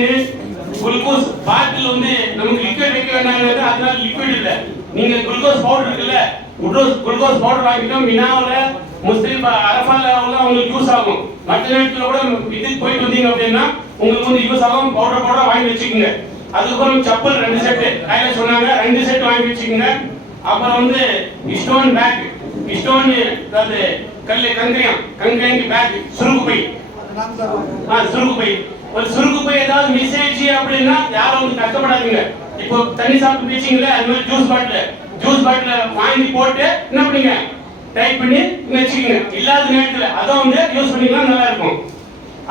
குளுக்கோஸ் பாட்டில் வந்து நமக்கு லிக்விட் வைக்க வேண்டாங்கிறது, அதனால லிக்விட் இல்ல. நீங்க குளுக்கோஸ் பவுடர் இருக்குல்ல, குளுக்கோஸ் பவுடர் வாங்கிட்டோம் மினாவுல முஸ்லிம் அரஃபால உங்களுக்கு யூஸ் ஆகும். மற்ற நேரத்துல கூட இதுக்கு போயிட்டு வந்தீங்க அப்படின்னா உங்களுக்கு வந்து யூஸ் ஆகும். பவுடர் வாங்கி வச்சுக்கோங்க. அதுக்கப்புறம் செப்பல் 2 செட் கையில சொன்னாங்க, 2 செட் வாங்கி வச்சுக்கோங்க. அப்புறம் வந்து ஸ்டோன் பேக், ஸ்டோன் அதாவது கங்கரியம் பேக், சுருக்கு பை, சுருக்கு பை. ஒரு சுருக்கு பை ஏதாவது மிஸ் ஆயிடுச்சு அப்படின்னா யாரும் வந்து கஷ்டப்படாதீங்க. இப்போ தண்ணி சாப்பிட்டு பீச்சிங்களே, அது மாதிரி ஜூஸ் பாட்டில் வாங்கி போட்டு என்ன பண்ணீங்க, டைப் பண்ணி வச்சுக்கோங்க. இல்லாத நேரத்தில் அதை வந்து யூஸ் பண்ணிக்கலாம், நல்லா இருக்கும்.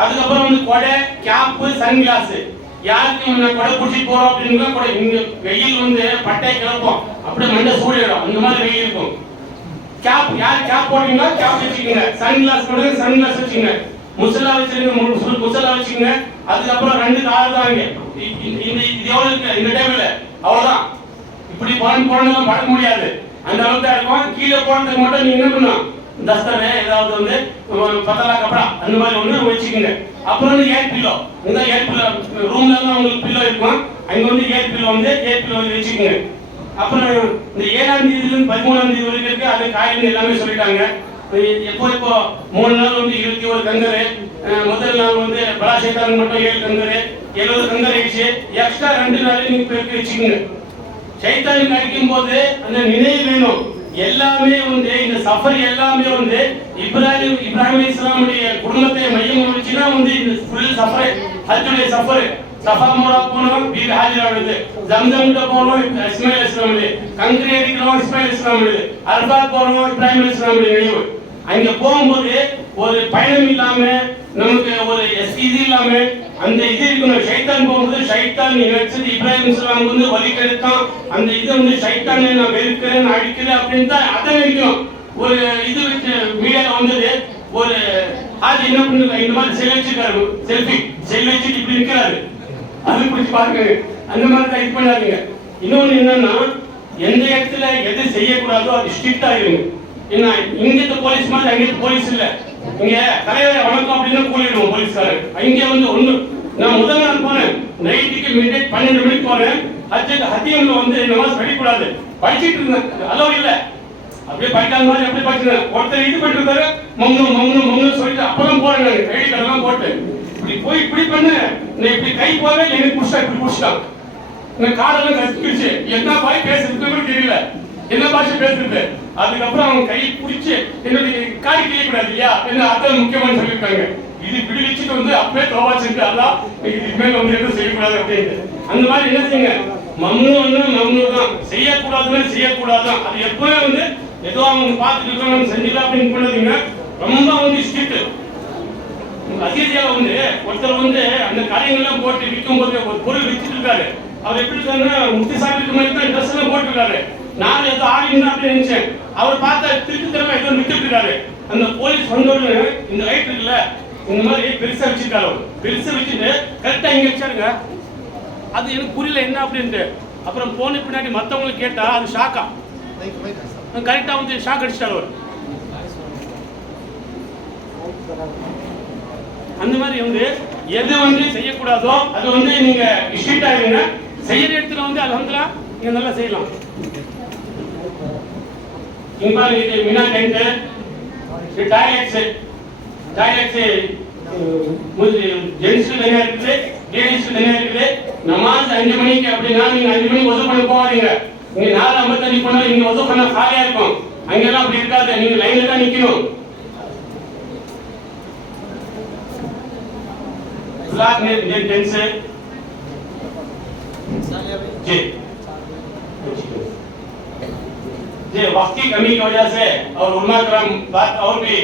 அதுக்கப்புறம் வந்து கொடை, கேப்பு, சன்கிளாஸ். யாருக்கு நான் கொடை பிடிச்சிட்டு போறோம் அப்படின்னா கூட இங்க வெயில் வந்து பட்டையை கிளப்போம், அப்படியே மண்டை சூடிடும், இந்த மாதிரி வெயில் இருக்கும். கேப், யார் கேப் போட்டீங்களோ கேப் வச்சுக்கோங்க. சன்கிளாஸ் போடுங்க, சன்கிளாஸ் வச்சுக்கோங்க. முசல்லா வச்சிருங்க, முசல்லா வச்சுக்கோங்க. அதுக்கப்புறம் 2 கால் தாங்க. இது எவ்வளவு இருக்கு இந்த டேபிள், அவ்வளவுதான். இப்படி போனதெல்லாம் பட முடியாது, அந்த அளவுக்கு தான் இருக்கும். கீழே போனதுக்கு மட்டும் நீங்க என்ன பண்ணணும், தஸ்தர் ஏதாவது வந்து பத்தலா கப்படா அந்த மாதிரி ஒண்ணு வச்சுக்கோங்க. அப்புறம் வந்து ஏர் பில்லோ, இந்த ஏர் பில்லோ ரூம்ல எல்லாம் உங்களுக்கு பில்லோ இருக்கும், அங்க வந்து ஏர் பில்லோ வச்சுக்கோங்க. அப்புறம் இந்த 7ஆம் தேதியிலிருந்து 13ஆம் தேதி வரைக்கும் இருக்கு, அது காயின்னு எல்லாமே சொல்லிட்டாங்க. இப்போ 3 நாள் வந்து 21 கங்கரு, முதல் நாள் வந்து பலா சைத்தான் மட்டும் 7 கங்கரு, 70 கங்கர் ஆயிடுச்சு. எக்ஸ்ட்ரா 2 நாள் நீங்க பெருக்கி வச்சுக்கோங்க. சைத்தானுக்கு அடிக்கும் போது அந்த நினைவு வேணும். எல்லாமே வந்து இந்த சஃபர் எல்லாமே வந்து இப்ராஹிம் அலைஹிஸ்ஸலாமுடைய குடும்பத்தை மையமாக வச்சுதான் வந்து இந்த ஃபுல் சஃபர், ஹஜ்ஜுடைய சஃபர். சஃபா மரா போனோம், பீபி ஹாஜிரா விழுது, ஜம்சம் போனோம், இஸ்மாயில் அலைஹிஸ்ஸலாம், கங்கரி அடிக்கிறோம், இஸ்மாயில் அலைஹிஸ்ஸலாம், அரபாத் போனோம், இப்ராஹிம் அலைஹிஸ்ஸலாம் நினைவு. அங்க போகும்போது ஒரு பயணம் இல்லாம, நமக்கு ஒரு இது இல்லாம அந்த இது இருக்கணும். ஷைத்தான் போகும்போது ஷைத்தான் நினைச்சது இப்ராஹிம் அலைஹிஸ்ஸலாம் வந்து வழி கெடுத்தான், அந்த இது வந்து ஷைத்தானை நான் வெறுக்கிறேன், அடிக்கிறேன் அப்படின்னு தான் அதை நினைக்கணும். ஒரு இது வச்சு மீடியால வந்தது, ஒரு ஹாஜி என்ன பண்ணுங்க, இந்த மாதிரி செல் வச்சிருக்காரு, செல் வச்சுட்டு இப்படி நிற்கிறாரு, அது பிடிச்சி பாருங்க. அந்த மாதிரி தான் இது பண்ணாதீங்க. இன்னொன்னு என்னன்னா, எந்த இடத்துல எது செய்யக்கூடாதோ அது ஸ்ட்ரிக்டா இருங்க. என்ன இங்க போலீஸ் மாதிரி அங்கே போலீஸ் இல்ல. இங்க தலைவரை வணக்கம் அப்படின்னு கூலிடுவோம் போலீஸ்காரர். அங்க வந்து ஒண்ணு, நான் முதல் நாள் போனேன், நைட்டுக்கு மிட் 12 மணிக்கு போனேன். ஹத்தியம்ல வந்து நமாஸ் படிக்கூடாது, படிச்சுட்டு இருந்தேன், அளவு இல்ல, அப்படியே படிக்காத மாதிரி அப்படியே படிச்சிருந்தேன். ஒருத்தர் இது பண்ணிட்டு இருந்தாரு, மம்னு சொல்லிட்டு அப்பதான் போறேன், நான் ஐடி கார்டெல்லாம் போட்டு இப்படி போய் இப்படி பண்ண, நான் இப்படி கை போவே எனக்கு புடிச்சிட்டான். நான் காடெல்லாம் கசிக்கிடுச்சு, என்ன பாய் பேசுறது கூட தெரியல, என்ன பாஷை பேசுறது. அதுக்கப்புறம் அவங்க கையை பிடிச்சி என்னுடைய காய் கிளியக்கூடாது இல்லையா, என்ன அதான் முக்கியமான சொல்லியிருக்காங்க. இது விடுவிச்சுட்டு வந்து அப்பவே தோவா செஞ்சு அதான் இதுக்கு மேல வந்து எதுவும் செய்யக்கூடாது அப்படின்னு. அந்த மாதிரி என்ன செய்யுங்க, மம்னு தான், செய்யக்கூடாதுதான். அது எப்பவுமே வந்து ஏதோ அவங்க பார்த்துட்டு இருக்காங்க செஞ்சுக்கலாம் அப்படின்னு பண்ணாதீங்க. ரொம்ப வந்து ஸ்ட்ரிக்ட். அசீசியால வந்து ஒருத்தர் வந்து அந்த காரியங்கள்லாம் போட்டு விற்கும் போது ஒரு பொருள் வித்துட்டு இருக்காரு. அவர் எப்படி இருக்காருன்னா, முத்தி சாப்பிட்டு மாதிரி தான் ட்ரெஸ் எல்லாம் போட்டுருக்காரு. நான் ஏதோ ஆடினா அப்படின்னு நினைச்சேன். அவர் பார்த்தா திரும்ப ஏதோ வித்துட்டு இருக்காரு. அந்த போலீஸ் வந்தோடனே இந்த லைட் இருக்குல்ல, இந்த மாதிரி பெருசா வச்சிருக்காரு. பெருசா வச்சுட்டு கரெக்டா இங்க வச்சாருங்க. அது எனக்கு புரியல என்ன அப்படின்ட்டு. அப்புறம் போன பின்னாடி மற்றவங்களுக்கு கேட்டா அது ஷாக்கா, கரெக்டா வந்து ஷாக் அடிச்சிட்டாரு அவர். அந்த மாதிரி வந்து எது வந்து செய்யக்கூடாதோ அது வந்து நீங்க ஸ்ட்ரிக்டா இருங்க. செய்யற இடத்துல வந்து அல்ஹம்துலில்லாஹ் நீங்க நல்லா செய்யலாம். இங்க இது மினா டென்ட், இது டாய்லெட்ஸ் ஜென்ஸ் தனியா இருக்குது, லேடிஸ் தனியா இருக்குது. நமாஸ் 5 மணிக்கு அப்படின்னா நீங்க 5 மணிக்கு வசூல் பண்ண போவாதீங்க. நீங்க 4:55 போனா நீங்க வசூல் பண்ண காலியா இருக்கும். அங்கெல்லாம் அப்படி இருக்காது, நீங்க லைன்ல தான் நிக்கணும். फ्लैट में टेंस है जी वक्त की कमी की वजह से और उलमा करम बात और भी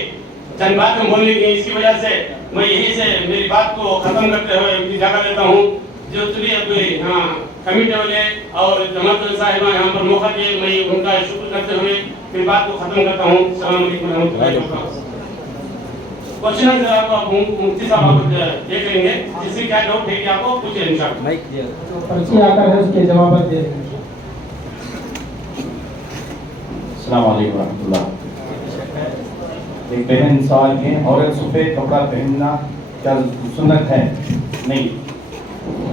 चंद बात में बोलने की, इसकी वजह से मैं यही से मेरी बात को खत्म करते हुए इजाजत देता हूँ। जो चलिए अभी हाँ कमेटी वाले और जमात साहिबा यहाँ पर मौका दिए, मैं उनका शुक्र करते हुए मेरी बात को खत्म करता हूँ। अस्सलाम वालेकुम रहमतुल्लाहि व बरकातहू। क्वेश्चन आंसर आपको मुफ्ती साहब आप देख लेंगे, जिससे क्या डाउट है कि आपको पूछे इंशाअल्लाह। माइक दिया तो पर्ची आता है, उसके जवाब दे देंगे। अस्सलाम वालेकुम रहमतुल्लाह। एक बहन सवाल है, औरत सफेद कपड़ा पहनना क्या सुन्नत है? नहीं,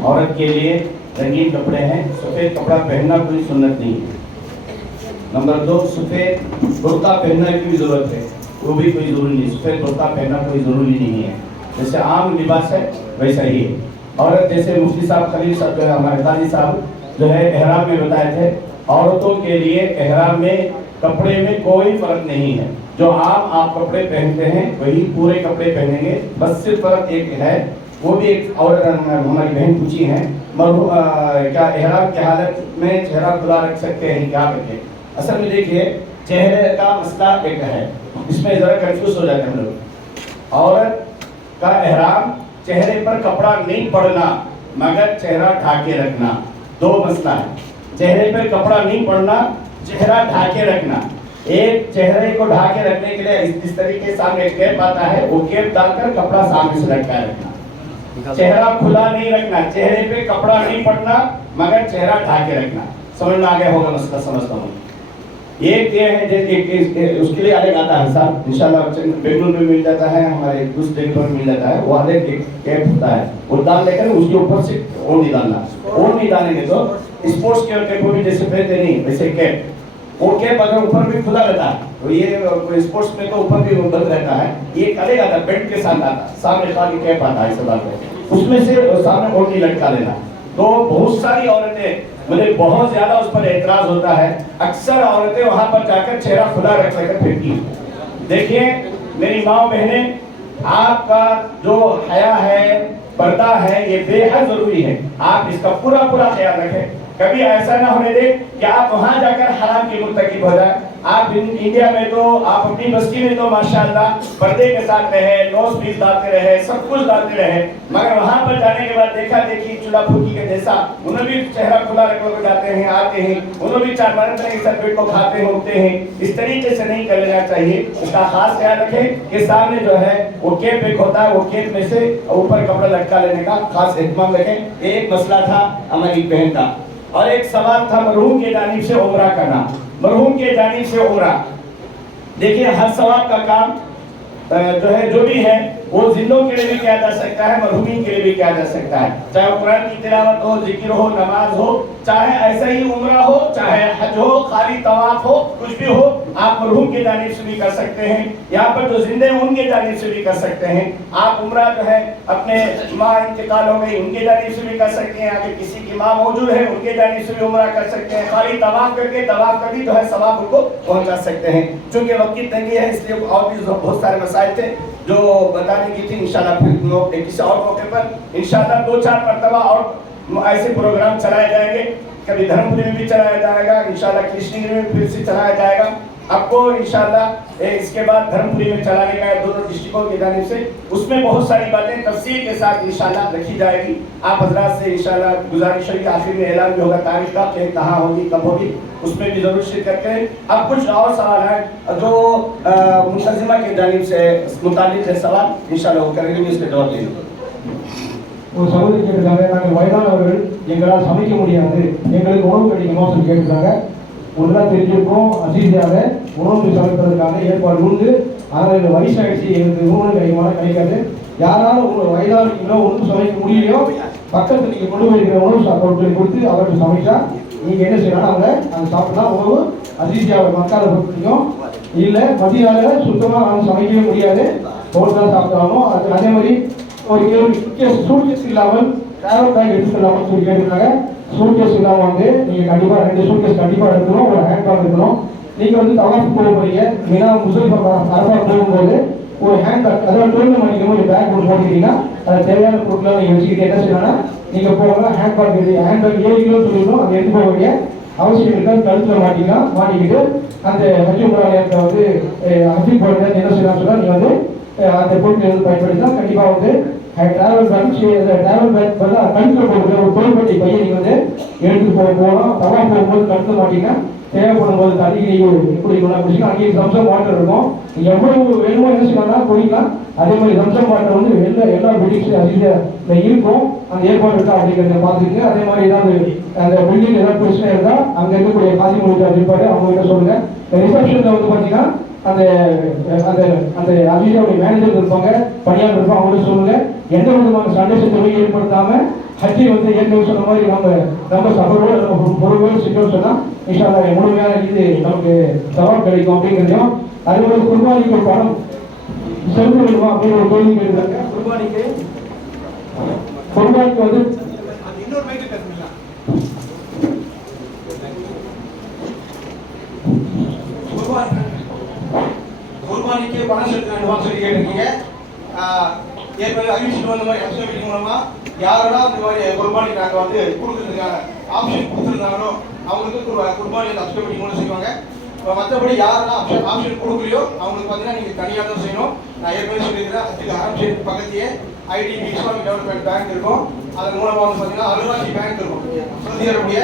औरत के लिए रंगीन कपड़े हैं, सफ़ेद कपड़ा पहनना कोई सुन्नत नहीं है। नंबर 2, सफ़ेद कुर्ता पहनने की भी ज़रूरत है, वो भी कोई ज़रूरी नहीं, सफ़ेद कुर्ता पहनना कोई ज़रूरी नहीं है। जैसे आम लिबास है वैसा ही है। औरत जैसे मुफ्ती साहब खलील साहब जो है हमारे काजी साहब जो है एहराम में बताए थे, औरतों के लिए एहराम में कपड़े में कोई फ़र्क नहीं है। जो आप कपड़े पहनते हैं वही पूरे कपड़े पहनेंगे, बस सिर्फ फ़र्क एक है, वो भी एक और हमारी बहन पूछी हैं, क्या एहराम की हालत में चेहरा खुला रख सकते हैं क्या करके। असल में देखिए चेहरे का मसला एक है, इसमें ज़रा कंफ्यूज हो जाते हैं हम लोग। औरत का एहराम चेहरे पर कपड़ा नहीं पड़ना मगर चेहरा ढाके रखना, दो मसला है। चेहरे पर कपड़ा नहीं पड़ना, चेहरा ढाके रखना। एक चेहरे को ढाके रखने के लिए इस तरीके सामने कैप आता है, वो कैप डालकर कपड़ा सामने से लटका रखना। चेहरा खुला नहीं रखना, चेहरे पे कपड़ा नहीं पड़ना मगर चेहरा ढाके रखना। समझ में आ गया होगा मसला, समझता हूँ। एक ये है उसके लिए अलग आता है साहब, इंशाल्लाह बेंगलुरु में मिल जाता है, हमारे दूसरे जगह पर मिल जाता है, वो अलग एक कैप होता है, वो डाल लेकर उसके ऊपर से ओढ़ नहीं डालना। ओढ़ नहीं डालेंगे तो स्पोर्ट्स के कैप भी जैसे पहनते नहीं वैसे कैप, वो कैप अगर ऊपर भी खुला रहता है तो ये स्पोर्ट्स में तो ऊपर भी बंद रहता है, ये अलग आता है, बेल्ट के साथ आता है, सामने खाली कैप आता है सब, उसमें से सामने ओढ़नी लटका लेना। तो बहुत सारी औरतें, मुझे बहुत ज्यादा उस पर एतराज होता है, अक्सर औरतें वहां पर जाकर चेहरा खुला रख लेकर फिरती हैं। देखिए मेरी माँ बहनें, आपका जो हया है, पर्दा है, ये बेहद जरूरी है, आप इसका पूरा पूरा ख्याल रखें। कभी ऐसा ना होने दे कि आप वहां जाकर हराम की मुर्तकिब हो जाए। आप इंडिया में तो आप अपनी बस्ती में तो माशाअल्लाह पर्दे के साथ रहे, नोज पीस डालते रहे, सब कुछ डालते रहे, मगर वहां पर जाने के बाद देखा देखी चूल्हा फूकी के जैसा उन्हें भी चेहरा खुला रखकर जाते हैं, आते हैं, उन्हें भी चार मारते हैं, सब पेट को खाते हैं, उगते हैं। इस तरीके से नहीं कर लेना चाहिए, उसका खास ख्याल रखें कि सामने जो है वो कैप एक होता है, वो कैप में से ऊपर कपड़ा लटका लेने का खास एहतमाम रखें। एक मसला था हमारी बहन का, और एक सवाल था मरहूम के जानिब से उम्रा करना। मरहूम के जानिब से उम्रा, देखिए हर सवाब का काम जो है जो भी है वो जिंदों के लिए भी किया जा सकता है, मरहूमीन के लिए भी किया जा सकता है, चाहे कुरान की तिलावत हो, जिक्र हो, नमाज हो, चाहे ऐसा ही उम्रा हो, चाहे हज हो, खाली तवाफ हो, कुछ भी हो, आप मरहूम के जानिब से भी कर सकते हैं। यहाँ पर जो जिंदे हैं उनके जानिब से भी कर सकते हैं। आप उम्रा जो है अपने माँ इंतकाल हो गई उनके जानिब से भी कर सकते हैं, आगे किसी की माँ मौजूद है उनके जानिब से भी उम्रा कर सकते हैं, खाली तवाफ करके तवाफ कर भी जो है सवाब उनको पहुँचा सकते हैं। चूँकि वक्त की तंगी है इसलिए और भी बहुत सारे मसाइल थे जो बताने की थी, इंशाल्लाह फिर किसी और मौके पर इंशाल्लाह 2-4 मरतबा और ऐसे प्रोग्राम चलाए जाएंगे। कभी धर्मपुरी में भी चलाया जाएगा, इंशाल्लाह कृष्णगिरी में फिर से चलाया जाएगा। आपको इंशाल्लाह इसके बाद धर्मपुरी में चलाने का है दोनों डिस्ट्रिक्टों की जानिब से, उसमें बहुत सारी बातें तफसील के साथ इंशाल्लाह रखी जाएगी। आप हजरात से इंशाल्लाह गुजारिश है कि आखिर में ऐलान भी होगा तारीख का, कहाँ होगी कब होगी, उसमें भी जरूर शिरकत करें। अब कुछ और सवाल है जो मुंतजिमा की जानिब से मुतालिक है सवाल, इंशाल्लाह वो करेंगे, इसके जवाब देंगे। ஒரு சகோதரி கேட்டிருக்காங்க, நாங்கள் வயதானவர்கள் எங்களால் சமைக்க முடியாது, எங்களுக்கு உணவு கிடைக்குமா சொல்லி கேட்டிருக்காங்க. ஒன்றாக தெரிஞ்சிருக்கோம், அசீசியாக உணவு சமைப்பதற்கான ஏற்பாடு உண்டு, ஆனால் இந்த வயசாகிடுச்சு எங்களுக்கு உணவு கிடைக்குமா கிடைக்காது. யாராலும் உங்கள் வயதானவர்களோ உணவு சமைக்க முடியலையோ பக்கத்தில் நீங்கள் கொண்டு போயிருக்கிற உணவு பொருட்களை கொடுத்து அவருக்கு சமைச்சா நீங்கள் என்ன செய்யலாம், அவங்க அந்த சாப்பிட்டா உணவு அசீசியாக மக்களை பொறுத்திக்கும். இல்லை மதியால் சுத்தமாக அவங்க சமைக்கவே முடியாது, ஹோட்டலாக சாப்பிட்டாலும் அதே மாதிரி ஒரு கேள்வி சூட்கேஸ் இல்லாமல் டிராவல் பேக் எடுத்துக்கலாமல் சொல்லி கேட்டுருக்காங்க. சூட்கேஸ் இல்லாமல் வந்து நீங்கள் கண்டிப்பாக 2 சூட்கேஸ் கண்டிப்பாக எடுக்கணும், ஒரு ஹேண்ட் பேக் எடுக்கணும். நீங்கள் வந்து தவாஃப் போக போகிறீங்க, மெயினா முஸ்லிம் அரபா போகும்போது ஒரு ஹேண்ட் பேக், அதாவது 12 மணிக்கு ஒரு பேக் ஒன்று போட்டுக்கிட்டீங்கன்னா அதை தேவையான பொருட்களை நீங்கள் வச்சுக்கிட்டு என்ன செய்யணும்னா நீங்கள் போகலாம் ஹேண்ட் பேக் எடுத்து, ஹேண்ட் பேக் 7 கிலோ சொல்லிடணும், அதை எடுத்து போக வேண்டிய அவசியம் இருக்காது. கழுத்தில் மாட்டிக்கிட்டு அந்த ஹஜ் உம்ரா நேரத்தை வந்து ஹஜ் போகிற நேரத்தை என்ன செய்யலாம் சொன்னால் நீங்கள் வந்து அந்த பொருட்களை வந்து பயன்படுத்தினா கண்டிப்பாக வந்து டிராவல் பேக் டிராவல் பேக் வந்து கழுத்தில் போடுற ஒரு பொருள்பட்டி பையன் நீங்கள் வந்து எடுத்து போகலாம். தவா போகும்போது கழுத்தில் மாட்டிங்கன்னா தேவைப்படும் போது தண்ணி எப்படி குடிச்சிக்கலாம். அங்கேயே சம்சம் வாட்டர் இருக்கும், எவ்வளவு வேணுமோ என்ன செய்யலாம் குடிக்கலாம். அதே மாதிரி சம்சம் வாட்டர் வந்து எல்லா பில்டிங்ஸ்லையும் அதில் இருக்கும், அந்த ஏற்பாடு இருக்கா அப்படிங்கிறத பார்த்துக்கங்க. அதே மாதிரி ஏதாவது அந்த பில்டிங் ஏதாவது பிரச்சனை இருந்தால் அங்கே இருக்கக்கூடிய காசி மொழிக்கார் ஏற்பாடு அவங்க கிட்ட சொல்லுங்க. ரிசப்ஷனில் வந்து பார்த்தீங்கன்னா அந்த அந்த அந்த அபிஷேகோடைய மேனேஜர் இருப்பாங்க, பணியாளர் இருப்பாங்க, அவங்களுக்கு சொல்லுங்க எந்த விதமான சந்தேகத்தை ஏற்படுத்தாம ஹஜ்ஜை வந்து ஏற்கனவே சொன்ன மாதிரி நம்ம ரொம்ப சபரோடு பொறுமையோடு செஞ்சோம்னு சொன்னால் இன்ஷா அல்லாஹ் முழுமையான இது நமக்கு சவால் கிடைக்கும் அப்படிங்கிறதையும், அதே மாதிரி குர்பானிக்கு பணம் செலுத்த வேண்டுமா அப்படின்னு ஒரு கேள்வி கேட்டுருக்காங்க. குர்பானிக்கு வந்து இன்னொரு மைக்கு பேசுங்களா? குர்பானிக்கு பணம் செலுத்த வேண்டுமா சொல்லி கேட்டிருக்கீங்க. ஏற்கனவே அறிவிச்சுட்டு வந்த மாதிரி ஹஜ் கமிட்டி மூலமா யாரெல்லாம் இந்த மாதிரி குர்பானி நாங்கள் வந்து கொடுக்குறதுக்கான ஆப்ஷன் கொடுத்துருந்தாங்களோ அவங்களுக்கு குர்பானி ஹஜ் கமிட்டி மூலம் செய்வாங்க. மற்றபடி யாரெல்லாம் ஆப்ஷன் கொடுக்கலையோ அவங்களுக்கு பார்த்தீங்கன்னா நீங்கள் தனியாக தான் செய்யணும். நான் ஏற்கனவே சொல்லியிருக்கிறேன், அதுக்கு ஆப்ஷன் பக்கத்தையே ஐடிபி இஸ்லாமிக் டெவலப்மெண்ட் பேங்க் இருக்கும். அதன் மூலமாக வந்து பார்த்தீங்கன்னா அல்ராஜி பேங்க் இருக்கும், சவுதி அரேபிய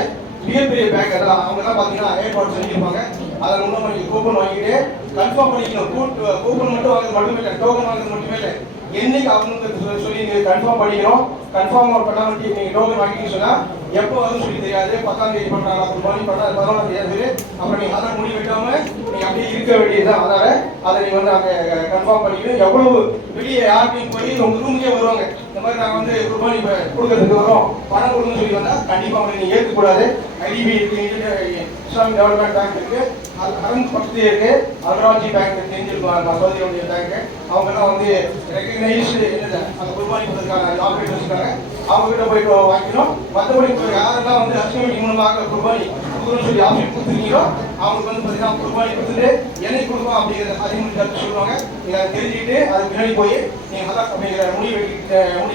மிகப்பெரிய பேங்க். அதெல்லாம் அவங்கெல்லாம் பார்த்தீங்கன்னா ஏற்பாடு செஞ்சுருப்பாங்க. அதன் மூலமாக நீங்கள் கூப்பன் வாங்கிட்டு கன்ஃபார்ம் பண்ணிக்கணும். கூப்பன் மட்டும் வாங்குறது மட்டுமே இல்லை, டோக்கன் வாங்குறது மட்டுமே இல்லை, என்னைக்கு ஆகணும்னு சொல்லி நீங்கள் கன்ஃபார்ம் பண்ணிக்கணும். கன்ஃபார்ம் பண்ணாமல் நீங்கள் டோக்கன் வாங்கிட்டீங்கன்னு சொன்னால் எப்போ வரும்னு சொல்லி தெரியாது. 10ஆம் தேதி பண்ணுறாங்களா குர்பானி, 11ஆம் தேதி, அப்புறம் நீங்கள் அதை முடிவு வைக்காமல் நீங்கள் அப்படியே இருக்க வேண்டியதுதான். அதனால் அதை நீங்கள் வந்து அங்கே கன்ஃபார்ம் பண்ணிக்கணும். எவ்வளவு வெளியே யாருக்கையும் போய் உங்கள் ரூமுக்கே வருவாங்க, இந்த மாதிரி நாங்கள் வந்து குர்பானி கொடுக்கறதுக்கு வரோம், பணம் கொடுக்கணும்னு சொல்லி வந்தால் கண்டிப்பாக அவங்களை நீங்கள் ஏற்கக்கூடாது. ஐடிபி இருக்குது, இஸ்லாமிக் டெவலப்மெண்ட் பேங்க் இருக்குது, அரங்கு பக்கத்துலேயே இருக்கு, அல்ராஜி பேங்க் தெரிஞ்சிருக்கோம், சவுதியோடைய பேங்க். அவங்கெல்லாம் வந்து ரெக்கக்னைஸ்டு என்னது அந்த குர்பானி கொடுக்கறதுக்கான ஆப்ரேட்டர்ஸ் இருக்காங்க, அவங்க கிட்ட போயிட்டு வாங்கிக்கணும். மற்றபடி யாரெல்லாம் வந்து ஹஜ் கமிட்டி மூலமாக குர்பானி கொடுக்கணும்னு சொல்லி ஆப்ஷன் கொடுத்துருக்கீங்களோ அவங்களுக்கு வந்து பார்த்தீங்கன்னா குர்பானி கொடுத்துட்டு என்னைக்கு கொடுப்போம் அப்படிங்கிறத அறிமுகம் சொல்லுவாங்க. நீங்கள் அதை தெரிஞ்சுக்கிட்டு அதுக்கு பின்னாடி போய் நீங்கள் ஹதா அப்படிங்கிற முடிவு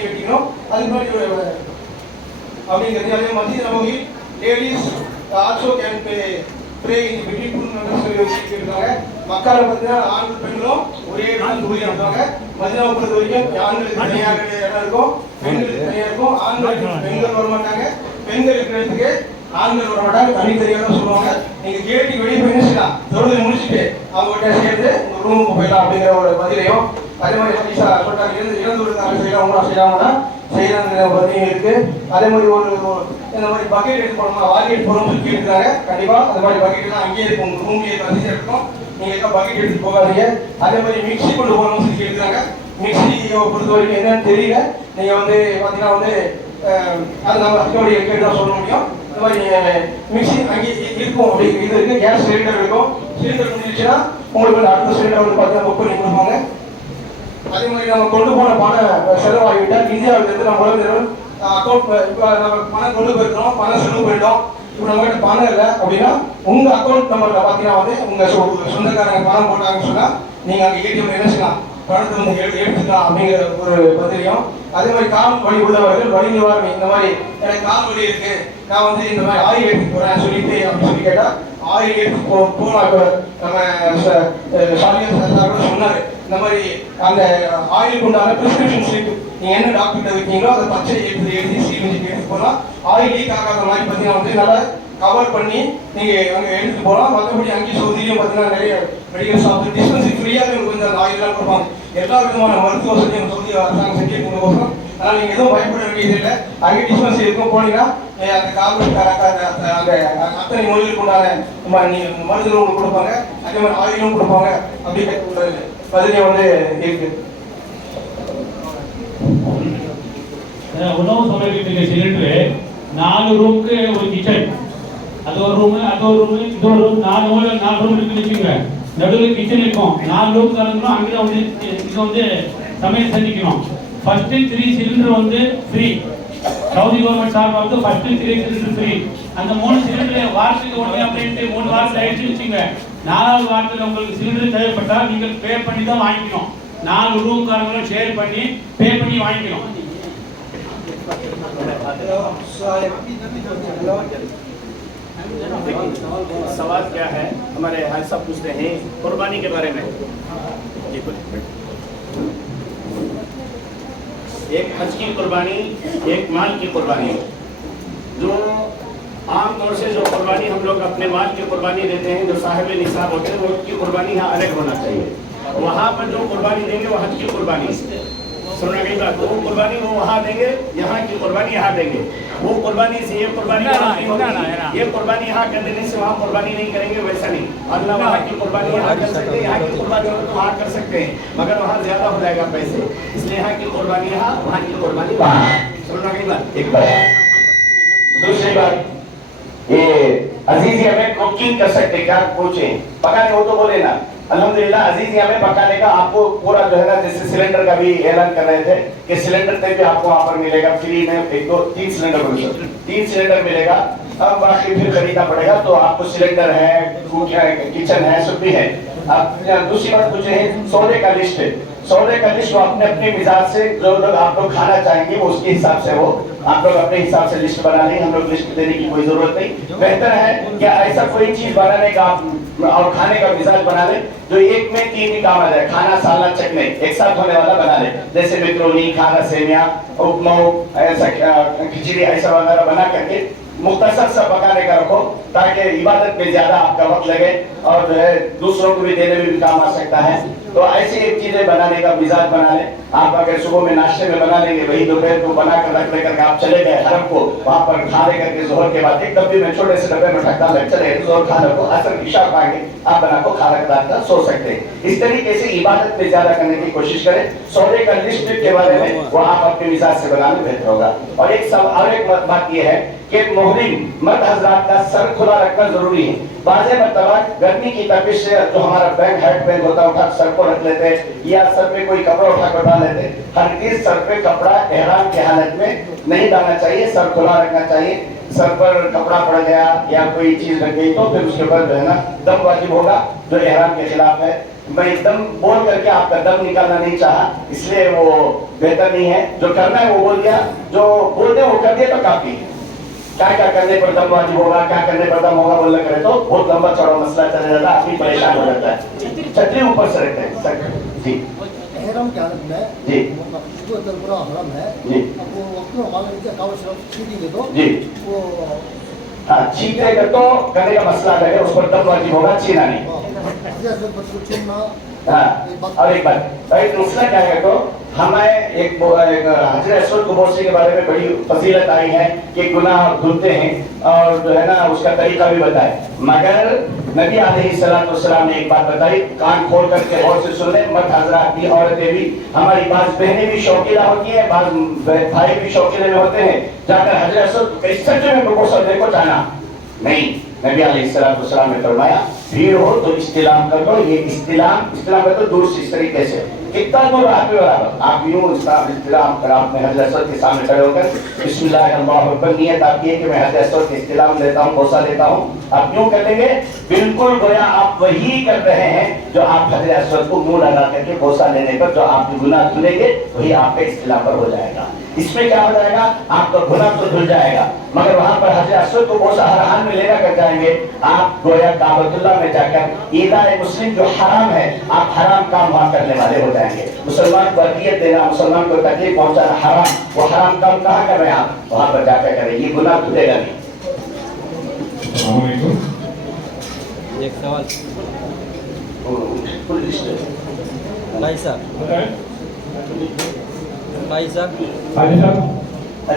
வெட்டிக்கணும். அதுக்கு முன்னாடி அப்படிங்கிறது அதே மாதிரி நம்ம ladies also can pray in between two members சொல்லியிருக்காங்க. மக்கால பார்த்தீங்கன்னா ஆண்கள் பெண்களும் ஒரே இடத்துல தொழில் நடத்துவாங்க. மதினாவை பொறுத்த வரைக்கும் ஆண்களுக்கு தனியாக இடம் இருக்கும், பெண்களுக்கு தனியாக இருக்கும். ஆண்களுக்கு பெண்கள் வர மாட்டாங்க, பெண்கள் இருக்கிறதுக்கு ஆண்கள் வர மாட்டாங்க, தனித்தனியாக தான் சொல்லுவாங்க. நீங்கள் கேட்டு வெளியே போய் நினைச்சுக்கலாம், தொழிலை முடிச்சுட்டு அவங்ககிட்ட சேர்ந்து உங்கள் ரூமுக்கு போயிடலாம் அப்படிங்கிற ஒரு பதிலையும் அதே மாதிரி ஹதீஸா சொல்லிட்டாங்க. இறந்துருக்காங்க செய்யலாம், உங்களா செய்யலாமா செய்யலாங்கிற பதிலையும் இருக்கு. அதே மாதிரி ஒரு இந்த மாதிரி பக்கெட் எடுத்து போனோம்னா வாரி எடுத்து போகணும்னு சொல்லி கேட்டுருக்காங்க. கண்டிப்பாக அந்த மாதிரி பக்கெட்லாம் அங்கேயே இருக்கும், உங்கள் ரூம்லேயே வசதியாக இருக்கும், நீங்கள் எல்லாம் பக்கெட் எடுத்து போகாதீங்க. அதே மாதிரி மிக்சி கொண்டு போகணும்னு சொல்லி கேட்டுருக்காங்க. மிக்சியை பொறுத்த வரைக்கும் என்னன்னு தெரியல, நீங்கள் வந்து பார்த்தீங்கன்னா வந்து அது நம்ம அதுக்கோடைய கேட்டு தான் சொல்ல முடியும். இந்த மாதிரி மிக்சி அங்கே இருக்கும், அப்படி இது இருக்குது. கேஸ் சிலிண்டர் இருக்கும், சிலிண்டர் முடிஞ்சிச்சுன்னா உங்களுக்கு வந்து அடுத்த சிலிண்டர் வந்து பார்த்தீங்கன்னா புக் பண்ணி கொடுப்பாங்க. அதே மாதிரி நம்ம கொண்டு போன பணம் செலவாகிவிட்டால் இந்தியாவிலிருந்து நம்ம வந்து அக்கௌண்ட் இப்போ நம்ம பணம் கொண்டு போயிருக்கிறோம், பணம் செலவு போயிட்டோம், இப்போ நம்மகிட்ட பணம் இல்லை அப்படின்னா உங்கள் அக்கௌண்ட் நம்பரில் பார்த்தீங்கன்னா வந்து உங்கள் சொந்தக்காரங்க பணம் போட்டாங்கன்னு சொன்னால் நீங்கள் அங்கே ஏடிஎம் என்ன செய்யலாம், பணத்தை வந்து எடுத்துக்கலாம் அப்படிங்கிற ஒரு பதிலையும். அதே மாதிரி கால் வலி உள்ளவர்கள் வலி நிவாரணம், இந்த மாதிரி எனக்கு கால் வலி இருக்கு, நான் வந்து இந்த மாதிரி ஆயில் எடுத்து போகிறேன் சொல்லிட்டு அப்படின்னு சொல்லி கேட்டால் ஆயில் எடுத்து போகலாம். இப்போ நம்ம சாலியா கூட சொன்னார், இந்த மாதிரி அந்த ஆயிலுக்கு உண்டான பிரிஸ்கிரிப்ஷன் ஸ்லிப் நீங்கள் என்ன டாக்டர்கிட்ட வைக்கீங்களோ அதை பச்சை எழுதி சீலிஞ்சுக்கு எடுத்து போகலாம். ஆயில் லீக் ஆகாத மாதிரி பார்த்தீங்கன்னா வந்து நல்லா கவர் பண்ணி நீங்கள் அங்கே எடுத்துட்டு போகலாம். மற்றபடி அங்கேயும் சவுதியிலையும் பார்த்தீங்கன்னா நிறைய மெடிக்கல் ஷாப் டிஸ்பென்சரி ஃப்ரீயாகவே உங்களுக்கு வந்து அந்த ஆயிலெலாம் கொடுப்பாங்க. எல்லா விதமான மருத்துவ வசதியும் சவுதி அரசாங்கம் செஞ்சு கொடுக்கணும். அதனால் நீங்கள் எதுவும் பயப்பட வேண்டியதில்லை. அங்கே டிஸ்பென்சரி இருக்கும், போனீங்கன்னா அந்த கார்பன் அந்த அத்தனை நோய்களுக்கு உண்டான மருந்துகளும் உங்களுக்கு கொடுப்பாங்க, அதே மாதிரி ஆயிலும் கொடுப்பாங்க. அப்படிங்கிற பதிலே வந்து இருக்கு. உணவு சமைக்கிற சிலிண்டரு 4 ரூமுக்கு ஒரு கிச்சன், அது ஒரு ரூமு, அது ஒரு ரூமு, இது ஒரு ரூம், 4 ரூம் இருக்குன்னு வச்சுக்கோங்க. நடுவில் கிச்சன் இருக்கும், 4 ரூம் கலந்துடும். அங்கே வந்து இது வந்து சமையல் செஞ்சுக்கணும். ஃபர்ஸ்ட் 3 சிலிண்டர் வந்து ஃப்ரீ, சவுதி கவர்மெண்ட் சார்பாக வந்து ஃபர்ஸ்ட் 3 சிலிண்டர் ஃப்ரீ. அந்த 3 சிலிண்டர் வாரத்துக்கு ஒன்று அப்படின்ட்டு 3 வாரத்தில் ஆயிடுச்சு வச்சுங்க. 4வது வாரத்தில் உங்களுக்கு சிலிண்டர் தேவைப்பட்டால் நீங்கள் பே பண்ணி தான் வாங்கிக்கணும். 4 ரூம் காரங்களும் ஷேர் பண்ணி பே பண்ணி வாங்கிக்கணும். सवाल क्या है, हमारे हाजी साहब पूछते हैं कुर्बानी के बारे में। एक हज की कुर्बानी, एक माल की कुर्बानी। जो आम तौर से जो कुर्बानी हम लोग अपने माल की कुर्बानी देते हैं, जो साहिब निसाब होते हैं, वो की कुर्बानी यहाँ अलग होना चाहिए। वहाँ पर जो कुर्बानी देंगे वो हज की कुर्बानी। सुनने की बात बात, वो कुर्बानी वो वहाँ देंगे, यहाँ की कुर्बानी यहाँ देंगे। वो कुर्बानी से ये कुर्बानी वहाँ नहीं होगी, ये कुर्बानी यहाँ कर देने से वहाँ कुर्बानी नहीं करेंगे, वैसा नहीं। अल्लाह वहाँ की कुर्बानी यहाँ कर सकते हैं, यहाँ की कुर्बानी तो वहाँ कर सकते हैं, मगर वहाँ ज्यादा हो जाएगा पैसे, इसलिए यहाँ की कुर्बानी यहाँ, वहाँ की कुर्बानी वहाँ। सुनना कहीं बात एक बात। दूसरी बात, ये अजीजिया में कुकिंग कर सकते क्या? पूछें पकाने, वो तो बोले ना अल्हम्दुलिल्लाह अजीजिया में पकाने का आपको पूरा जो है ना, जैसे सिलेंडर का भी ऐलान कर रहे थे कि सिलेंडर तक भी आपको वहाँ पर मिलेगा फ्री में, 1 2 3 सिलेंडर, 3 सिलेंडर मिलेगा। अब बाकी फिर खरीदना पड़ेगा, तो आपको सिलेंडर है, किचन है, सब भी है। अब दूसरी बात पूछे हैं सौदे का लिस्ट है, सौदे का लिस्ट वो अपने अपने मिजाज से जो लोग आप लोग खाना चाहेंगे वो उसके हिसाब से, वो आप लोग अपने हिसाब से लिस्ट बना लेंगे, हम लोग लिस्ट देने की कोई जरूरत नहीं। बेहतर है क्या ऐसा कोई चीज बनाने का और खाने का मिजाज बना ले जो एक में 3 ही काम आ जाए, खाना सालन चटनी एक साथ होने वाला बना ले, जैसे मैक्रोनी, खाना, सेमिया, उपमा, ऐसा खिचड़ी, ऐसा वगैरह बना करके मुख्तसर सा पकाने का रखो, ताकि इबादत में ज्यादा आपका वक्त लगे और जो है दूसरों को भी देने में भी काम आ सकता है। तो ऐसी एक चीजें बनाने का मिजाज बना ले। आप अगर सुबह में नाश्ते में बना लेंगे, वही दोपहर को बना कर रख लेकर आप चले गए हरम को, वहां पर खा लेकर के जोहर के बाद एक डब्बे में, छोटे से डब्बे में ढक्कन लग चले जोहर खाने को, असर इशा पाएंगे आप बना को खाना खा सो सकते हैं। इस तरीके से इबादत में ज्यादा करने की कोशिश करें। सौदे का लिस्ट के बारे में वो आप अपने मिजाज से बनाने बेहतर होगा। और एक बात यह है कि मोहरिम मर्द हजरात का सर खुला रखना जरूरी है। बाज़ मरतबा गर्मी की तपिश से जो हमारा बैंड हेड बैंड होता है उठा सर को रख लेते हैं, या सर पे कोई कपड़ा उठा कर डाल लेते हैं। हर चीज सर पे कपड़ा एहराम की हालत में नहीं डालना चाहिए, सर खुला रखना चाहिए। सर पर कपड़ा पड़ गया या कोई चीज रख गई तो फिर उसके ऊपर जो है ना दम वाजिब होगा, जो एहराम के खिलाफ है। मैं दम बोल करके आपका दम निकालना नहीं चाहा, इसलिए वो बेहतर नहीं है। जो करना है वो बोल दिया, जो बोल दे वो कर दिया तो काफी है। क्या क्या करने पर दम वाजिब होगा, क्या करने पर दम होगा बोलना करे तो बहुत लंबा चौड़ा मसला चला जाता है, आदमी परेशान हो जाता है। छतरी ऊपर से रखते हैं सर जी, एहराम की हालत में जी जो पूरा हराम है जी, अब वो वक्त में हमारे नीचे कावड़ शराब छीटेंगे तो जी वो हाँ छीटेगा तो करने का मसला है, उस पर दम वाजिब होगा, छीना नहीं। हाँ और एक बात भाई दूसरा क्या है तो हमें एक हजरत अस्वद को बोलने के बारे में बड़ी फजीलत आई है कि गुनाह धुलते हैं और जो है ना उसका तरीका भी बताए। मगर नबी अलैहिस्सलातु वस्सलाम ने एक बात बताई, कान खोल करके गौर से सुन ले, मर्द हजरात भी, औरतें भी, हमारी बात बहनें भी शौकीला होती है, बात भाई भी शौकीले में होते हैं, जाकर हजरत अस्वद सच में प्रपोजल देखो जाना नहीं। नबी अलैहिस्सलातु वस्सलाम ने फरमाया भीड़ हो तो इस्तिलाम कर लो। ये इस्तिलाम कर तो दूर से इस तरीके से कितना दूर आप बराबर आप यूं इस्तिलाम कर, आपने हजरत अस्वद के सामने खड़े होकर बिस्मिल्लाह अल्लाहु अकबर नियत आपकी है कि मैं हजरत अस्वद के इस्तिलाम लेता हूं, बोसा लेता हूं। आप क्यों कर लेंगे? बिल्कुल गोया आप वही कर रहे हैं जो आप हजरत अस्वद को मुंह लगा करके बोसा लेने पर जो आपके गुनाह धुलेंगे वही आपके इस्तिलाम पर हो जाएगा। इसमें क्या हो जाएगा? आपका गुनाह तो धुल जाएगा, मगर वहां पर हजरत अस्वद को बोसा हर हाल में लेना कर जाएंगे आप गोया काबतुल्लाह में जाकर ईदा मुस्लिम जो हराम है आप हराम काम वहां करने वाले हो जाएंगे। मुसलमान को अदियत देना, मुसलमान को तकलीफ पहुंचाना हराम, वो हराम काम कहाँ कर रहे हैं आप? वहां पर जाकर करें, ये गुनाह धुलेगा नहीं। एक सवाल भाई साहब, भाई साहब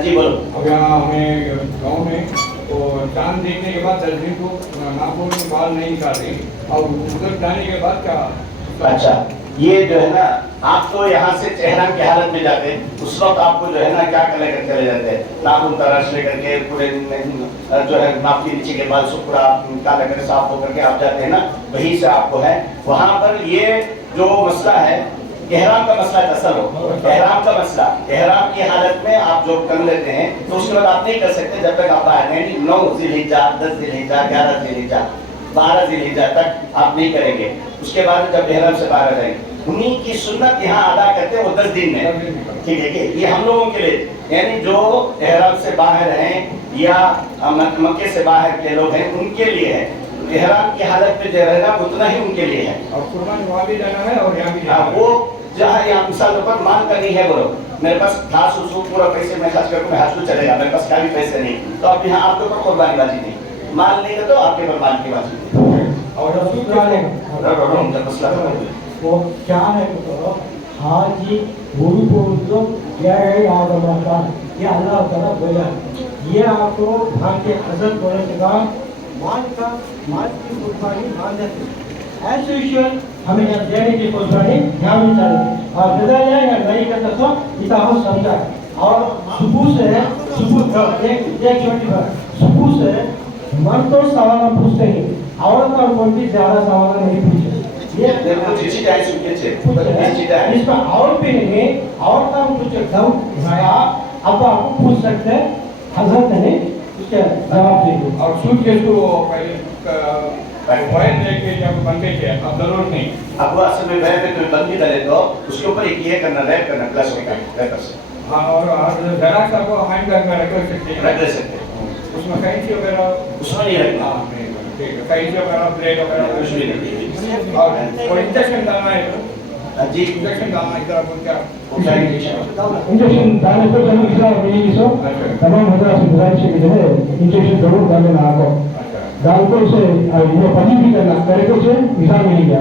जी बोलो। अब यहाँ हमें गांव में तो चांद देखने के बाद 10 दिन को नाखून में बाल नहीं निकालते और उधर जाने के बाद क्या? अच्छा ये जो है ना आप तो यहाँ से एहराम की हालत में जाते हैं, उस वक्त आपको जो है ना क्या कर लेकर चले जाते हैं, नाखून तराश लेकर के पूरे जो है नाक के नीचे के बाल सब पूरा काला करके साफ होकर के आप जाते हैं ना, वहीं से आपको है। वहां पर ये जो मसला है एहराम का मसला असल हो, एहराम का मसला, एहराम की हालत में आप जो कर लेते हैं तो उसके बाद आप नहीं कर सकते जब तक आप बाहर नहीं। 9 ज़िलहिज्जा, 10 ज़िलहिज्जा, 11 ज़िलहिज्जा, 12 ज़िलहिज्जा तक आप नहीं करेंगे। उसके बाद जब एहराम से बाहर आ जाएंगे, उन्हीं की सुन्नत यहाँ अदा करते हैं वो 10 दिन में, ठीक है कि ये हम लोगों के लिए, यानी जो एहराम से बाहर हैं या मक्के से बाहर के लोग हैं उनके लिए है। एहराम की हालत में जो रहना उतना ही उनके लिए है। और कुर्बानी वहाँ भी जाना है और यहाँ भी जाना है। वो जहाँ यहाँ मिसाल पर मान का नहीं है, बोलो मेरे पास घास उसको पूरा पैसे मैं खर्च करके मैं हाथ को चलेगा, मेरे पास क्या भी पैसे नहीं, तो अब यहाँ आपके ऊपर कुर्बानी बाजी नहीं, माल नहीं है तो आपके ऊपर माल की बाजी नहीं। और मसला वो क्या है तो हाजी भूमि को जो किया है आदमाता ये अल्लाह ताला बोला ये आपको भाग के हजरत बोलने के बाद माल की कुर्बानी मान देते एज यूजुअल हमें यहाँ देने की कुर्बानी यहाँ भी चाहिए और बताया या नहीं करता तो इतना हो समझा और सुबह से एक छोटी बात सुबह से मन तो सवाल पूछते हैं औरत और कोई भी ज्यादा सवाल नहीं पूछे इसमें और भी नहीं और का कुछ डाउट आया अब आपको पूछ सकते हैं हजरत ने उसके जवाब दीजिए और सूट के तो पहले लेके जब बनते थे अब जरूरत नहीं अब वो असल में वह में कोई बंदी करे तो उसके ऊपर एक ये करना रैप करना प्लस होगा रैपर से हाँ और जेराक्स आपको हैंड बैग में रख सकते हैं रख ले सकते हैं उसमें कैंची वगैरह उसमें नहीं रखना ठीक है कैंची वगैरह ब्लेड वगैरह कुछ भी नहीं और इंजेक्शन डालना है जी इंजेक्शन डालना इधर आप क्या इंजेक्शन डालने पर जब इस्लाम मिलेगी सो तमाम हजरात से गुजारिश है कि जो है इंजेक्शन जरूर डाल लेना आपको डाल को उसे ये पनी भी करना करे तो उसे इस्लाम मिलेगी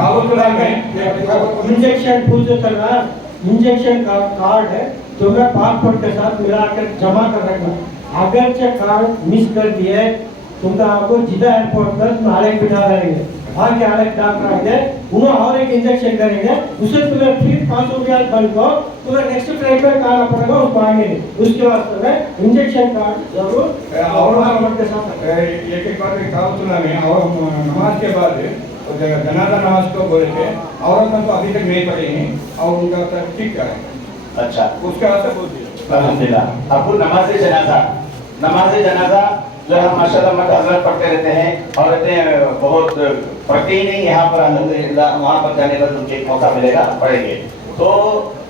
आपको इंजेक्शन पूछो करना इंजेक्शन का कार्ड है तो मैं पासपोर्ट के साथ मिलाकर जमा कर रखना अगर से कार्ड मिस कर दिए तुमको आपको जिदा एयरपोर्ट पर आलेख बिठा रहेंगे वहाँ के आलेख डॉक्टर आएंगे उन्हें और एक इंजेक्शन करेंगे उसे तुम्हें फिर 500 रुपया बन को तुम्हें नेक्स्ट फ्लाइट पर खाना पड़ेगा उसको आगे नहीं उसके बाद तुम्हें इंजेक्शन कार्ड जरूर और के साथ एक बार कहावत सुना मैं और नमाज के बाद जनाजा नमाज को बोले थे औरत तो अभी तक नहीं पढ़ी हैं और उनका ठीक है अच्छा उसके बाद से बोल दिया अल्हम्दुलिल्लाह आपको नमाज जनाजा जो हम माशाल्लाह मत हजरत पढ़ते रहते हैं औरतें बहुत पढ़ती ही नहीं यहाँ पर अल्हम्दुलिल्लाह वहाँ पर जाने पर उनके एक मौका मिलेगा पढ़ेंगे तो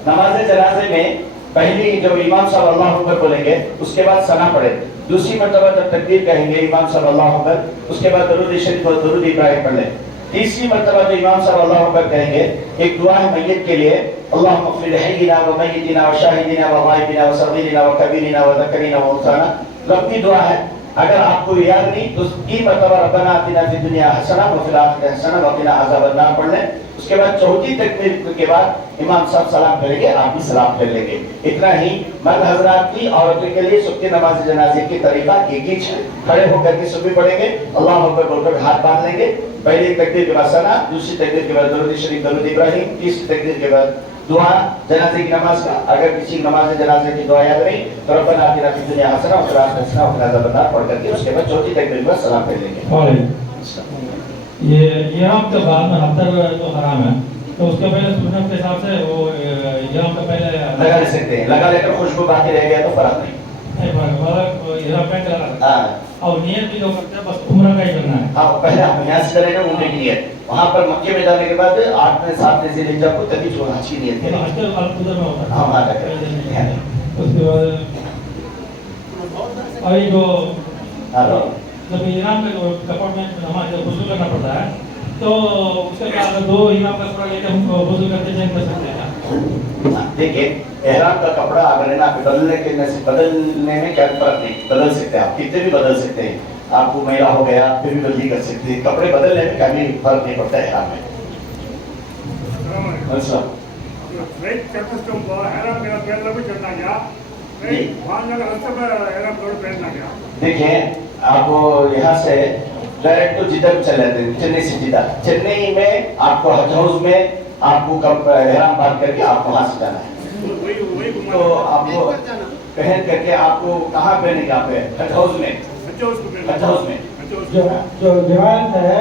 नमाज जनाजे में पहली जब इमाम साहब अल्लाहु अकबर बोलेंगे उसके बाद सना पढ़े दूसरी मर्तबा जब तकबीर कहेंगे इमाम साहब अल्लाहु अकबर उसके बाद दरूद शरीफ और दरूद इब्राहिम पढ़ लें तीसरी मर्तबा जो इमाम साहब अल्लाहु अकबर कहेंगे एक दुआ है मैयत के लिए अल्लाहुम्मा इग़फिर लिहय्यिना व मय्यितिना व शाहिदिना व गायबिना व सगीरिना व कबीरिना व ज़करिना व उन्साना लंबी दुआ है अगर आपको याद नहीं तो 3 मर्तबा रब्बना आतिना फिद दुनिया हसना व फिल आखिरति हसना व क़िना अज़ाबन्नार पढ़ लें उसके बाद चौथी तकबीर के बाद इमाम साहब सलाम करेंगे आप भी सलाम कर लेंगे इतना ही मर्द हजरात की औरतों के लिए सुबह नमाज जनाजे की तरीका एक ही है खड़े होकर के सुबह पढ़ेंगे अल्लाहु अकबर बोलकर हाथ बांध लेंगे पहली तकबीर के बाद सना दूसरी तकबीर के बाद दरूद शरीफ दरूद इब्राहिम तीसरी तकबीर के बाद दुआ जनाजे की नमाज का अगर किसी नमाज जनाजे की दुआ याद नहीं तो रब्बना आतिना फिद दुनिया हसना व फिल आखिरति हसना व क़िना अज़ाबन्नार पढ़ करके उसके बाद चौथी तकबीर के बाद सलाम कर लेंगे ये इहराम के बाद में हफ्तर तो हराम है तो उसके पहले सुन्नत के हिसाब से वो इहराम का पहले लगा ले सकते हैं लगा लेकर खुशबू बाकी रह गया तो फर्क नहीं इहराम पहन कर हाँ और नियत भी जो करते हैं बस उम्र का ही करना है हाँ पहले आप यहाँ से करेंगे उम्र की नियत वहाँ पर मक्के में जाने के बाद 8 में 7 में से हिज्जा को तभी जो हज की नियत करें उधर में होता है हाँ वहाँ तक उसके बाद और ये जो हेलो जब इहराम में कपड़ में नमाज वुज़ू करना पड़ता है तो उसके बाद दो इहराम का कपड़ा लेकर हम वुज़ू करते चेंज कर सकते हैं देखिए एहराम का कपड़ा अगर है ना बदलने में क्या फर्क नहीं बदल सकते हैं आप कितने भी बदल सकते हैं आपको मैला हो गया फिर भी बदली कर सकते हैं कपड़े बदलने में कभी फर्क नहीं पड़ता है एहराम में अच्छा देखिए आप यहाँ से डायरेक्ट तो जिद्दा चले जाते हैं चेन्नई से जिद्दा चेन्नई में आपको हज हाउस में आपको कब एहराम बांध करके आपको वहाँ से जाना है तो आपको पहन करके आपको कहाँ पहनेगा आप हज हाउस में जो रिवायत है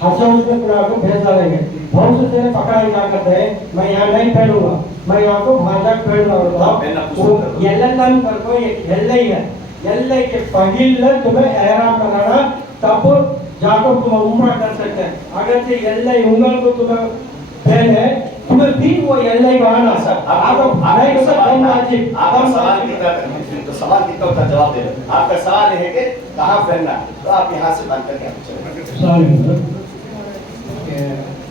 हज हाउस में पूरा आपको भेज डालेंगे बहुत से तेरे पकड़ा क्या करते हैं मैं यहाँ नहीं पहनूंगा मैं यहाँ को वहाँ तक पहनूंगा एल्लम करको एल्लई है एल्लई के पहले तुम्हें एहराम लगाना तब जाकर तुम उम्रा कर सकते हैं अगर से एल्लई उंगल को तुम्हें पहले तुम्हें भी वो एल्लई बहाना सर आपको सवाल कितना होता जवाब दे आपका सवाल है कि कहाँ पहनना तो आप यहाँ से बात करके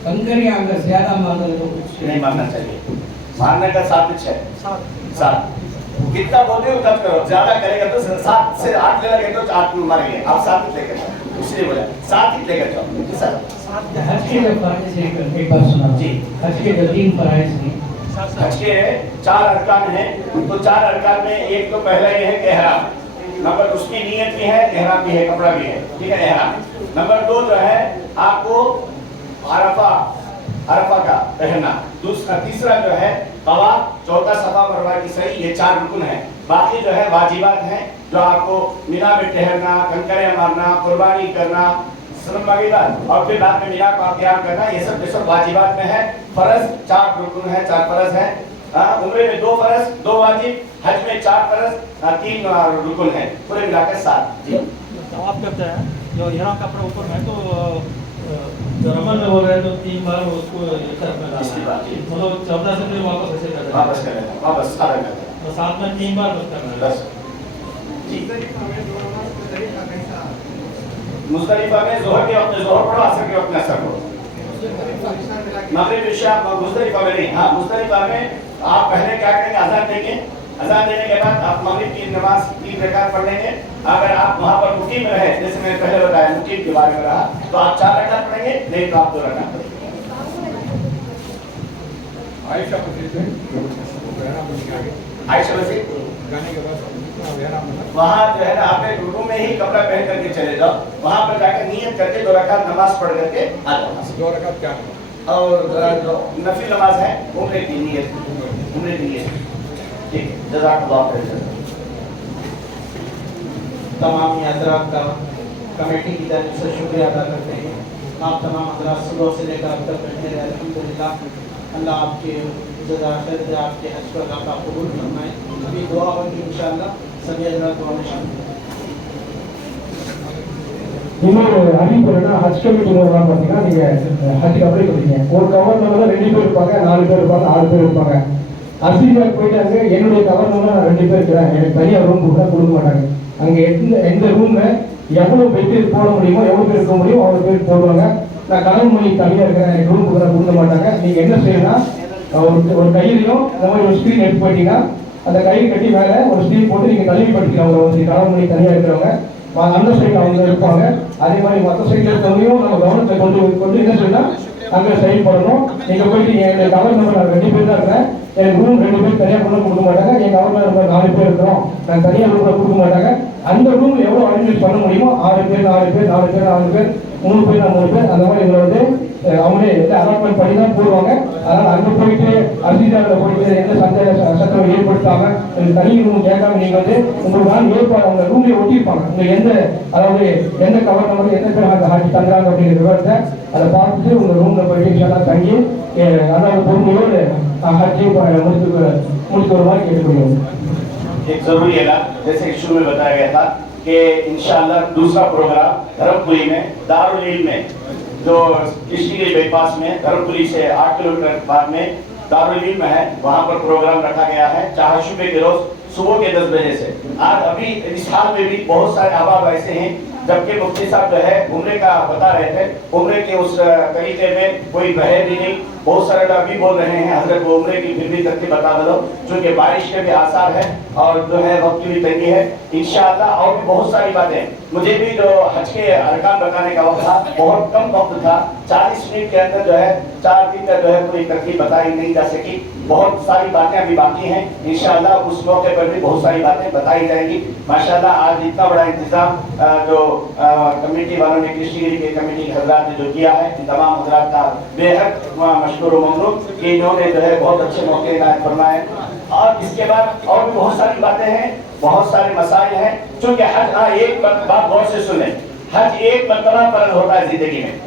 कंकरिया अगर ज्यादा मांगे तो कुछ नहीं मानना चाहिए मानने का 7 है 7 कितना बोलते हो तब करो ज्यादा करेगा तो 7 से 8 ले लगे तो 8 मारेंगे आप 7 ही लेकर जाओ इसलिए बोला 7 ही लेकर जाओ सर हज के जो फराइज एक बार सुना जी हज के जो 3 फराइज हैं हज के 4 अरकान हैं, तो 4 अरकान में एक तो पहला ये है एहराम, नंबर उसकी नीयत भी है, एहराम भी है, कपड़ा भी है, ठीक है एहराम। नंबर 2 जो है आपको अरफा का पहनना, दूसरा तीसरा जो है तवाफ, चौथा सफा मरवा की सही, ये 4 रुकन है। बाकी जो है वाजिबात हैं जो आपको मिना में ठहरना, कंकरे मारना, कुर्बानी करना, सनम बागीबात और फिर बाद में मिना को क्याम करना, ये सब वाजिबात में है। फर्ज 4 रुकन है, 4 फर्ज है। उम्रे में 2 फर्ज 2 वाजिब, हज में 4 फर्ज 3 रुकन है, पूरे मिलाकर 7। जी आप करते हैं जो इहराम का कपड़ा ऊपर है तो रमन में हो रहे हैं तो 3 बार उसको मतलब 14 से फिर वापस ऐसे करते हैं, वापस करें, वापस आधा करते हैं, तो साथ में 3 बार बस करना है बस। जी मुज़दलिफा में ज़ोहर के वक्त ज़ोहर पढ़ो, असर के वक्त असर पढ़ो, मगरिब इशा मुज़दलिफा में नहीं। हाँ मुज़दलिफा में आप पहले क्या करेंगे, अज़ान देंगे, अज़ान देने के बाद आप मगरिब की नमाज 3 रकात पढ़ लेंगे। अगर आप वहाँ पर मुकीम रहे, जैसे मैंने पहले बताया मुकीम के बारे में रहा, तो आप 4 रकात पढ़ेंगे, नहीं तो आप 2 रकात पढ़ेंगे। आयशा मसीह वहाँ जो है ना आप एक रुकू में ही कपड़ा पहन करके चले जाओ, वहाँ पर जाकर नियत करके 2 रकात नमाज पढ़ करके आ जाओ। 2 रकात क्या और जो नफिल नमाज है उम्रे की नियत, उम्रे की नियत। ठीक है, जज़ाकल्लाह खैर। तमाम हज़रात का कमेटी की तरफ से शुक्रिया अदा करते हैं। आप तमाम हज़रात सुबह से लेकर अब तक बैठे रहे, अल्हम्दुलिल्लाह। अल्लाह आपके जज़ा खैर दे, आपके हज को अल्लाह कबूल फरमाए। अभी दुआ होगी इंशाअल्लाह, सभी हज़रात दुआ में शामिल। இன்னொரு அறிவிப்பு என்னன்னா, ஹஜ் கமிட்டிலாம் பார்த்தீங்கன்னா நீங்கள் ஹஜ் கபடி கொடுத்தீங்க, ஒரு கவர்னரில் 2 பேர் இருப்பாங்க, 4 பேர் இருப்பாங்க, 6 பேர் இருப்பாங்க. அசிஜாக்கு போயிட்டாங்க, என்னுடைய கவர்னரில் நான் 2 பேர் இருக்கிறேன், எனக்கு தனியாக ரூம் கொடுக்க மாட்டாங்க. அங்கே எந்த ரூமில் எவ்வளோ பேர் போட முடியுமோ, எவ்வளோ பேர் இருக்க முடியுமோ அவ்வளோ பேர் போடுவாங்க. நான் கணவன் மொழி தனியாக இருக்கிறேன், எனக்கு ரூம் கொடுக்க மாட்டாங்க. நீங்கள் என்ன செய்யணும்னா, ஒரு கையிலையும் இந்த மாதிரி ஒரு ஸ்க்ரீன் எடுத்து போயிட்டீங்கன்னா, அந்த கயிறு கட்டி மேலே ஒரு ஸ்க்ரீன் போட்டு நீங்கள் தள்ளி படிக்கிறவங்க வந்து கணவன் மொழி தனியாக இருக்கிறவங்க அந்த சைடில் அவங்க இருப்பாங்க. அதே மாதிரி மற்ற சைடில் இருக்கவங்களையும் நம்ம கவனத்தை கொண்டு என்ன செய்யணும், அங்கே செயல்படணும். நீங்கள் போயிட்டு என் கவர்னர் நான் 2 பேர் தான் இருக்கிறேன், எனக்கு ரூம் 2 பேர் தனியாக கொண்டு கொடுக்க மாட்டாங்க. என் கவர்னர் 4 பேர் இருக்கிறோம், நான் தனியாக ரூமில் கொடுக்க மாட்டாங்க. அந்த ரூம் எவ்வளோ அரேஞ்ச் பண்ண முடியுமோ 6 பேர் 4 பேர் 4 பேர் 4 பேர் 3 பேர் 3 பேர் அந்த மாதிரி இதில் வந்து அவங்களே அலாட்மெண்ட் பண்ணி தான் போடுவாங்க. அதனால் அங்கே போயிட்டு அசிஜாவில் போயிட்டு எந்த சட்டம் ஏற்படுத்தாமல் தனி ரூம் கேட்காம நீங்கள் வந்து உங்களுக்கு தான் ஏற்பாடு அவங்க ரூம்லேயே ஒட்டியிருப்பாங்க. உங்களுக்கு அதாவது எந்த கவர் நம்பர் எந்த பேர் ஹாஜி தங்குறாங்க அப்படிங்கிற விவரத்தை அதை பார்த்துட்டு உங்கள் ரூமில் போயிட்டு இன்ஷால்லா தங்கி அதாவது பொறுமையோடு ஹஜ்ஜை முடித்து ஒரு மாதிரி கேட்டுக்கொள்ளும். एक जरूरी है ना, जैसे शुरू में बताया गया था कि इंशाअल्लाह दूसरा प्रोग्राम धर्मपुरी में दारुल इल्म में, जो कृष्णगिरी बाईपास में धर्मपुरी से 8 किलोमीटर बाद में दारुल इल्म है, वहाँ पर प्रोग्राम रखा गया है चाहशुबे के रोज सुबह के 10 बजे से। आज अभी इस हाल में भी बहुत सारे अहबाब ऐसे हैं, जबकि मुफ्ती साहब जो है उम्रे का बता रहे थे, उम्रे के उस तरीके में कोई रहे भी नहीं। बहुत सारे लोग भी बोल रहे हैं हजरत वो उम्रे की फिर भी तरतीब बता दो, क्योंकि बारिश के भी आसार है और जो है वक्त की भी तंगी है। इंशाअल्लाह और भी बहुत सारी बातें, मुझे भी जो हज के अरकान बताने का वक्त था बहुत कम वक्त था, 40 मिनट के अंदर जो है 4 दिन का जो है पूरी तरतीब बताई नहीं जा सकी। बहुत सारी बातें अभी बाकी हैं, इंशाअल्लाह उस मौके पर भी बहुत सारी बातें बताई जाएंगी। माशाअल्लाह आज इतना बड़ा इंतजाम जो कमेटी वालों ने, कृष्णगिरी के कमेटी के हजरात ने जो किया है, इन तमाम हजरात का बेहद मशकूर और ममनून कि इन्होंने जो है बहुत अच्छे मौके इनायत फरमाए। और इसके बाद और भी बहुत सारी बातें हैं, बहुत सारे मसाइल हैं, चूंकि हज एक बात गौर से सुने, हज एक मरतबा फर्ज होता है जिंदगी में।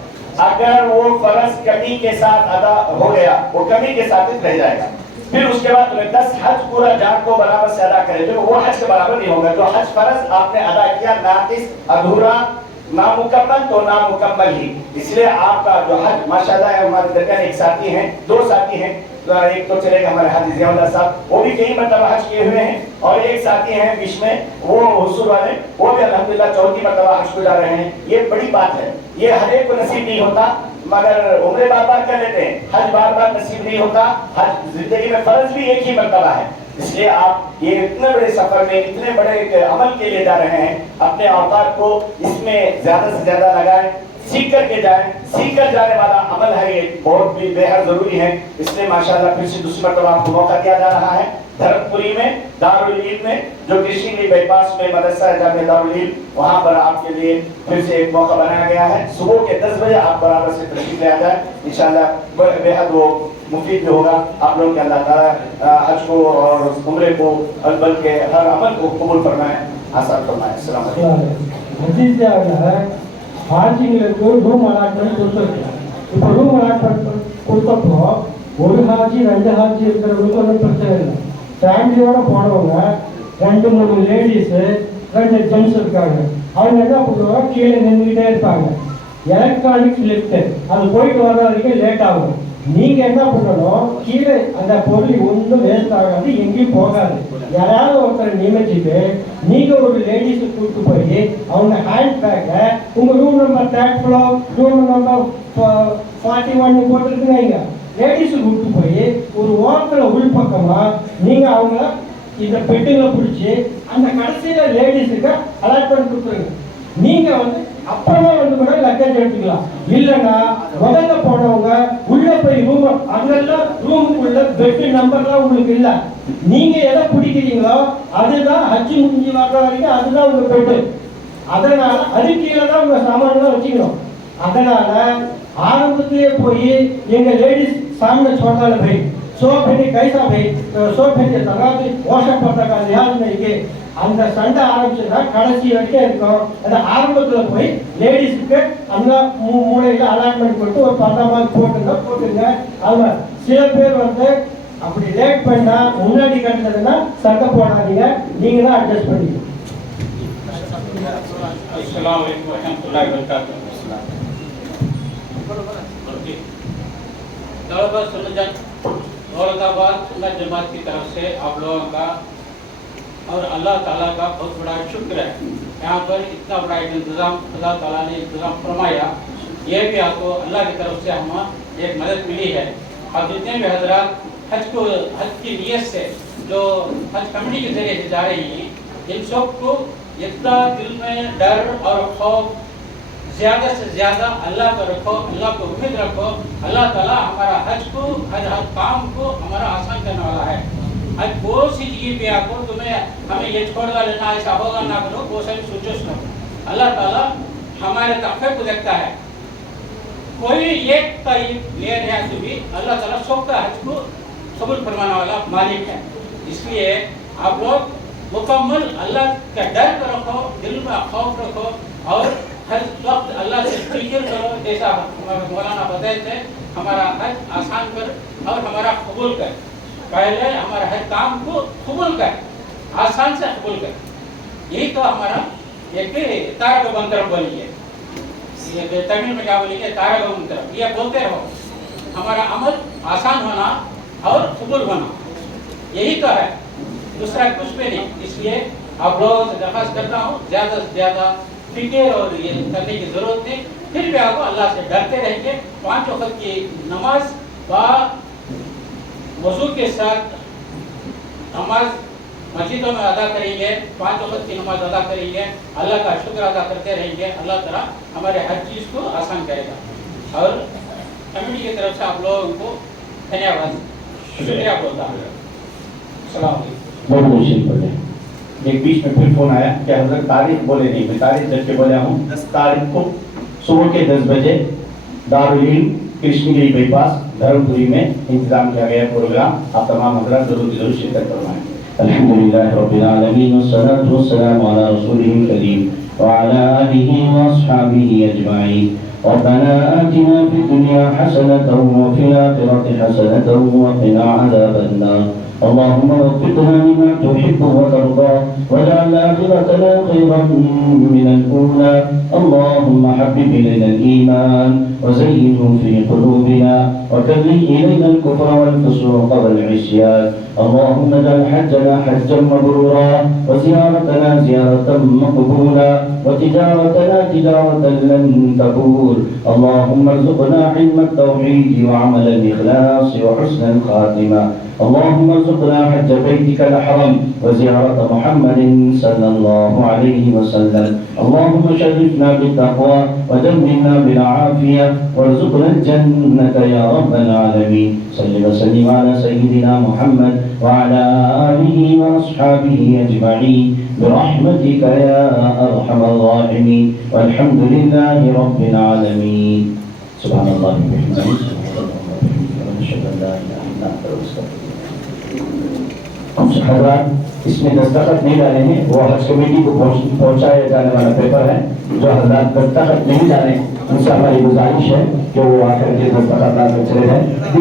अगर वो फर्ज कमी के साथ अदा हो गया, वो कमी के साथ ही रह जाएगा। फिर उसके बाद तुम्हें 10 हज पूरा जान को बराबर से अदा करे, जो वो हज के बराबर नहीं होगा। जो हज फर्ज आपने अदा किया नाकिस, अधूरा, नामुकम्मल तो नामुकम्मल ही। इसलिए आपका जो हज माशाल्लाह हमारे दरमियान एक साथी हैं, 2 साथी हैं, एक तो चलेगा हमारे हाजी जियाउल्लाह साहब, वो भी कई मरतबा हज किए हुए हैं, और एक साथी हैं बीच में वो हुसूर वाले, वो भी अल्हम्दुलिल्लाह 4थी मरतबा हज को जा रहे हैं। ये बड़ी बात है, ये हर एक को नसीब नहीं होता, मगर उम्रे बार बार कर लेते हैं, हज बार बार नसीब नहीं होता। हज जिंदगी में फर्ज भी एक ही मरतबा है। इसलिए आप ये इतने बड़े सफर में, इतने बड़े अमल के लिए जा रहे हैं, अपने औकात को इसमें ज्यादा से ज्यादा लगाएं, सीख करके जाए, सीख कर जाने वाला अमल है, ये बहुत भी बेहद जरूरी है। इसलिए माशाल्लाह फिर से दूसरी मरतबा आपको मौका दिया जा रहा है धर्मपुरी में दारुल इल्म में, जो कृष्णगिरी बाईपास में मदरसा है जामिया दारुल इल्म, वहां पर आपके लिए फिर से एक मौका बनाया गया है। सुबह के 10 बजे आप बराबर से तशरीफ ले आ जाए, इंशाल्लाह बेहद वो मुफीद भी होगा आप लोगों के। अल्लाह ताला हज को और उम्रे को बल्कि हर अमल को कबूल फरमाए, आसान फरमाए। अस्सलाम वालेकुम। मजीद ஹாஜிங்களுக்கு ரூம் அலாட்மெண்ட் கொடுத்துருக்கோம். இப்போ ரூம் அலாட்மெண்ட் கொடுத்தப்போ ஒரு ஹாஜி 2 ஹாஜி இருக்கிறவங்களுக்கு ஒன்றும் பிரச்சனை இல்லை. ஃபேமிலியோட போனவங்க 2-3 லேடிஸு 2 ஜென்ட்ஸ் இருக்காங்க. அவங்க என்ன பண்ணுவாங்க, கீழே நின்றுக்கிட்டே இருப்பாங்க. எலக்ட்ரானிக் லிஃப்ட் அது போயிட்டு வர வரைக்கும் லேட் ஆகும். நீங்க என்ன பண்ணணும், கீழே அந்த பொருள் ஒன்றும் வேஸ்ட் ஆகாது, எங்கேயும் போகாது. யாராவது ஒருத்தர் நியமிச்சுட்டு நீங்க ஒரு லேடிஸை கூப்பிட்டு போய் அவங்க ஹேண்ட் பேக்கை உங்க room number 3rd floor room number 41 போட்டுருக்குங்க, லேடிஸை கூப்பிட்டு போய் ஒரு ஓரத்தில் உள்பக்கமா நீங்க அவங்க இந்த பெட்டுங்களை பிடிச்சி அந்த கடைசியில லேடிஸுக்கு அலாட்மெண்ட் கொடுத்துருங்க. நீங்க அப்புறமா கூட லக்கேஜ் எடுத்துக்கலாம். இல்லைன்னா முதல்ல போனவங்க உள்ள போய் ரூம், அங்கெல்லாம் ரூமுக்குள்ள பெட் நம்பர்லாம் உங்களுக்கு இல்லை. நீங்க எதை பிடிக்கிறீங்களோ அதுதான் ஹஜ் முடிஞ்சு வர்ற வரைக்கும் அதுதான் உங்க பெட்டு. அதனால அது கீழே தான் உங்க சாமான்லாம் வச்சுக்கணும். அதனால ஆரம்பத்திலேயே போய் எங்க லேடிஸ் सामने छोड़ने भाई सो फिर कैसा भाई सो फिर तगादी वाशअप पड़ता का लिहाज नहीं के அந்த சண்டை ஆரம்பிச்சதா கடைசி வரைக்கும் இருக்கும். அந்த ஆரம்பத்தில் போய் லேடிஸுக்கு அந்த மூளையில் அலாட்மெண்ட் கொடுத்து ஒரு 10 போட்டுங்க. அவங்க சில பேர் அப்படி லேட் பண்ணா முன்னாடி கட்டுறதுன்னா சண்டை போடாதீங்க, நீங்க தான் அட்ஜஸ்ட் பண்ணிக்கணும். अस्सलाम वालेकुम रहमतुल्लाहि व बरकातहू। तलबा सुन्नत औरंगाबाद सुन्नत जमात की तरफ से आप लोगों का और अल्लाह ताला का बहुत बड़ा शुक्र है, यहाँ पर इतना बड़ा इंतज़ाम अल्लाह ताला ने इंतज़ाम फरमाया। ये भी आपको अल्लाह की तरफ से हमें एक मदद मिली है। अब जितने भी हजरात हज की नियत से जो हज कमेटी के जरिए से जा रही हैं, इन सब को इतना दिल में डर और खौफ ज़्यादा से ज़्यादा अल्लाह को रखो, अल्लाह को उम्मीद रखो। अल्लाह ताला हमारा हज को हर काम को हमारा आसान करने वाला है। आज बहुत सी चीज़ भी आपको तुम्हें हमें ये छोड़ लेना ऐसा होगा ना करो, वो सभी सोचो सुनो। अल्लाह ताला हमारे तकवे को देखता है। कोई एक का ये है तो भी अल्लाह ताला सबका हज को कबूल फरमाने वाला मालिक है। इसलिए आप लोग मुकम्मल अल्लाह का डर रखो, दिल में खौफ रखो और हर वक्त अल्लाह से फिक्र करो। जैसा हमारे मौलाना बताए थे, हमारा हज आसान कर और हमारा कबूल कर। पहले हमारा हर काम को कबूल कर, आसान से कबूल कर। यही तो हमारा एक तारक मंत्र बनी है। ये तमिल में क्या बोलेंगे, तारक मंत्र। ये बोलते रहो, हमारा अमल आसान होना और कबूल होना, यही तो है, दूसरा कुछ भी नहीं। इसलिए आप लोगों से दरख्वास्त करता हूँ, ज़्यादा से ज़्यादा फिक्र और ये करने की ज़रूरत नहीं। फिर भी आपको अल्लाह से डरते रहेंगे। 5 वक्त की नमाज वज़ू के साथ नमाज मस्जिदों में अदा करेंगे, 5 वक्त की नमाज अदा करेंगे, अल्लाह का शुक्र अदा करते रहेंगे। अल्लाह ताला हमारे हर चीज़ को आसान करेगा। और कमेटी की तरफ से आप लोगों को धन्यवाद शुक्रिया बोलता हूँ। अस्सलाम वालेकुम। एक बीच में फिर फोन आया कि हजरत तारीख बोले नहीं, मैं तारीख दर्ज के बोला हूँ। 10 तारीख को सुबह के 10 बजे दारुल इल्म कृष्णगिरी बाईपास धर्मपुरी में इंतजाम किया गया प्रोग्राम। आप तमाम हजरात जरूर शिरकत करवाएं। अल्हम्दुलिल्लाह रब्बिल आलमीन वस्सलातु वस्सलामु अला रसूलिहिल करीम व अला आलिहि व अस्हाबिहि अजमाइन। रब्बना आतिना फिद दुनिया हसनतन व फिल आखिरति हसनतन व क़िना अज़ाबन नार। اللهم وفقنا لما تحب وترضى واجعل آخرتنا خيرا من الأولى. اللهم حبب إلينا الإيمان وزينه في قلوبنا وكره إلينا الكفر والفسوق والعصيان. اللهم اجعل حجنا حجا مبرورا وزيارتنا زيارة مقبولا وتجارتنا تجارة لن تبور. اللهم ارزقنا علم التوحيد وعمل الإخلاص وحسن الخاتمة. اللهم ارزقنا حج بيتك الحرام وزيارة محمد صلى الله عليه عليه وسلم. اللهم شرفنا بالتقوى ودمرنا بالعافية وارزقنا الجنة يا رب العالمين. صل وسلم على سيدنا محمد وعلى آله وأصحابه أجمعين برحمتك يا أرحم الراحمين والحمد لله رب العالمين. سبحان الله وبحمده ونشهد أن لا إله إلا أنت نستغفرك. حضرات اس میں دستخط نہیں ڈالے ہیں، وہ حج کمیٹی کو پہنچایا جانے والا پیپر ہے. جو حضرات دستخط نہیں ڈالے ان سے ہماری گزارش ہے کہ وہ آ کر کے دستخط لا کر چلے جائیں.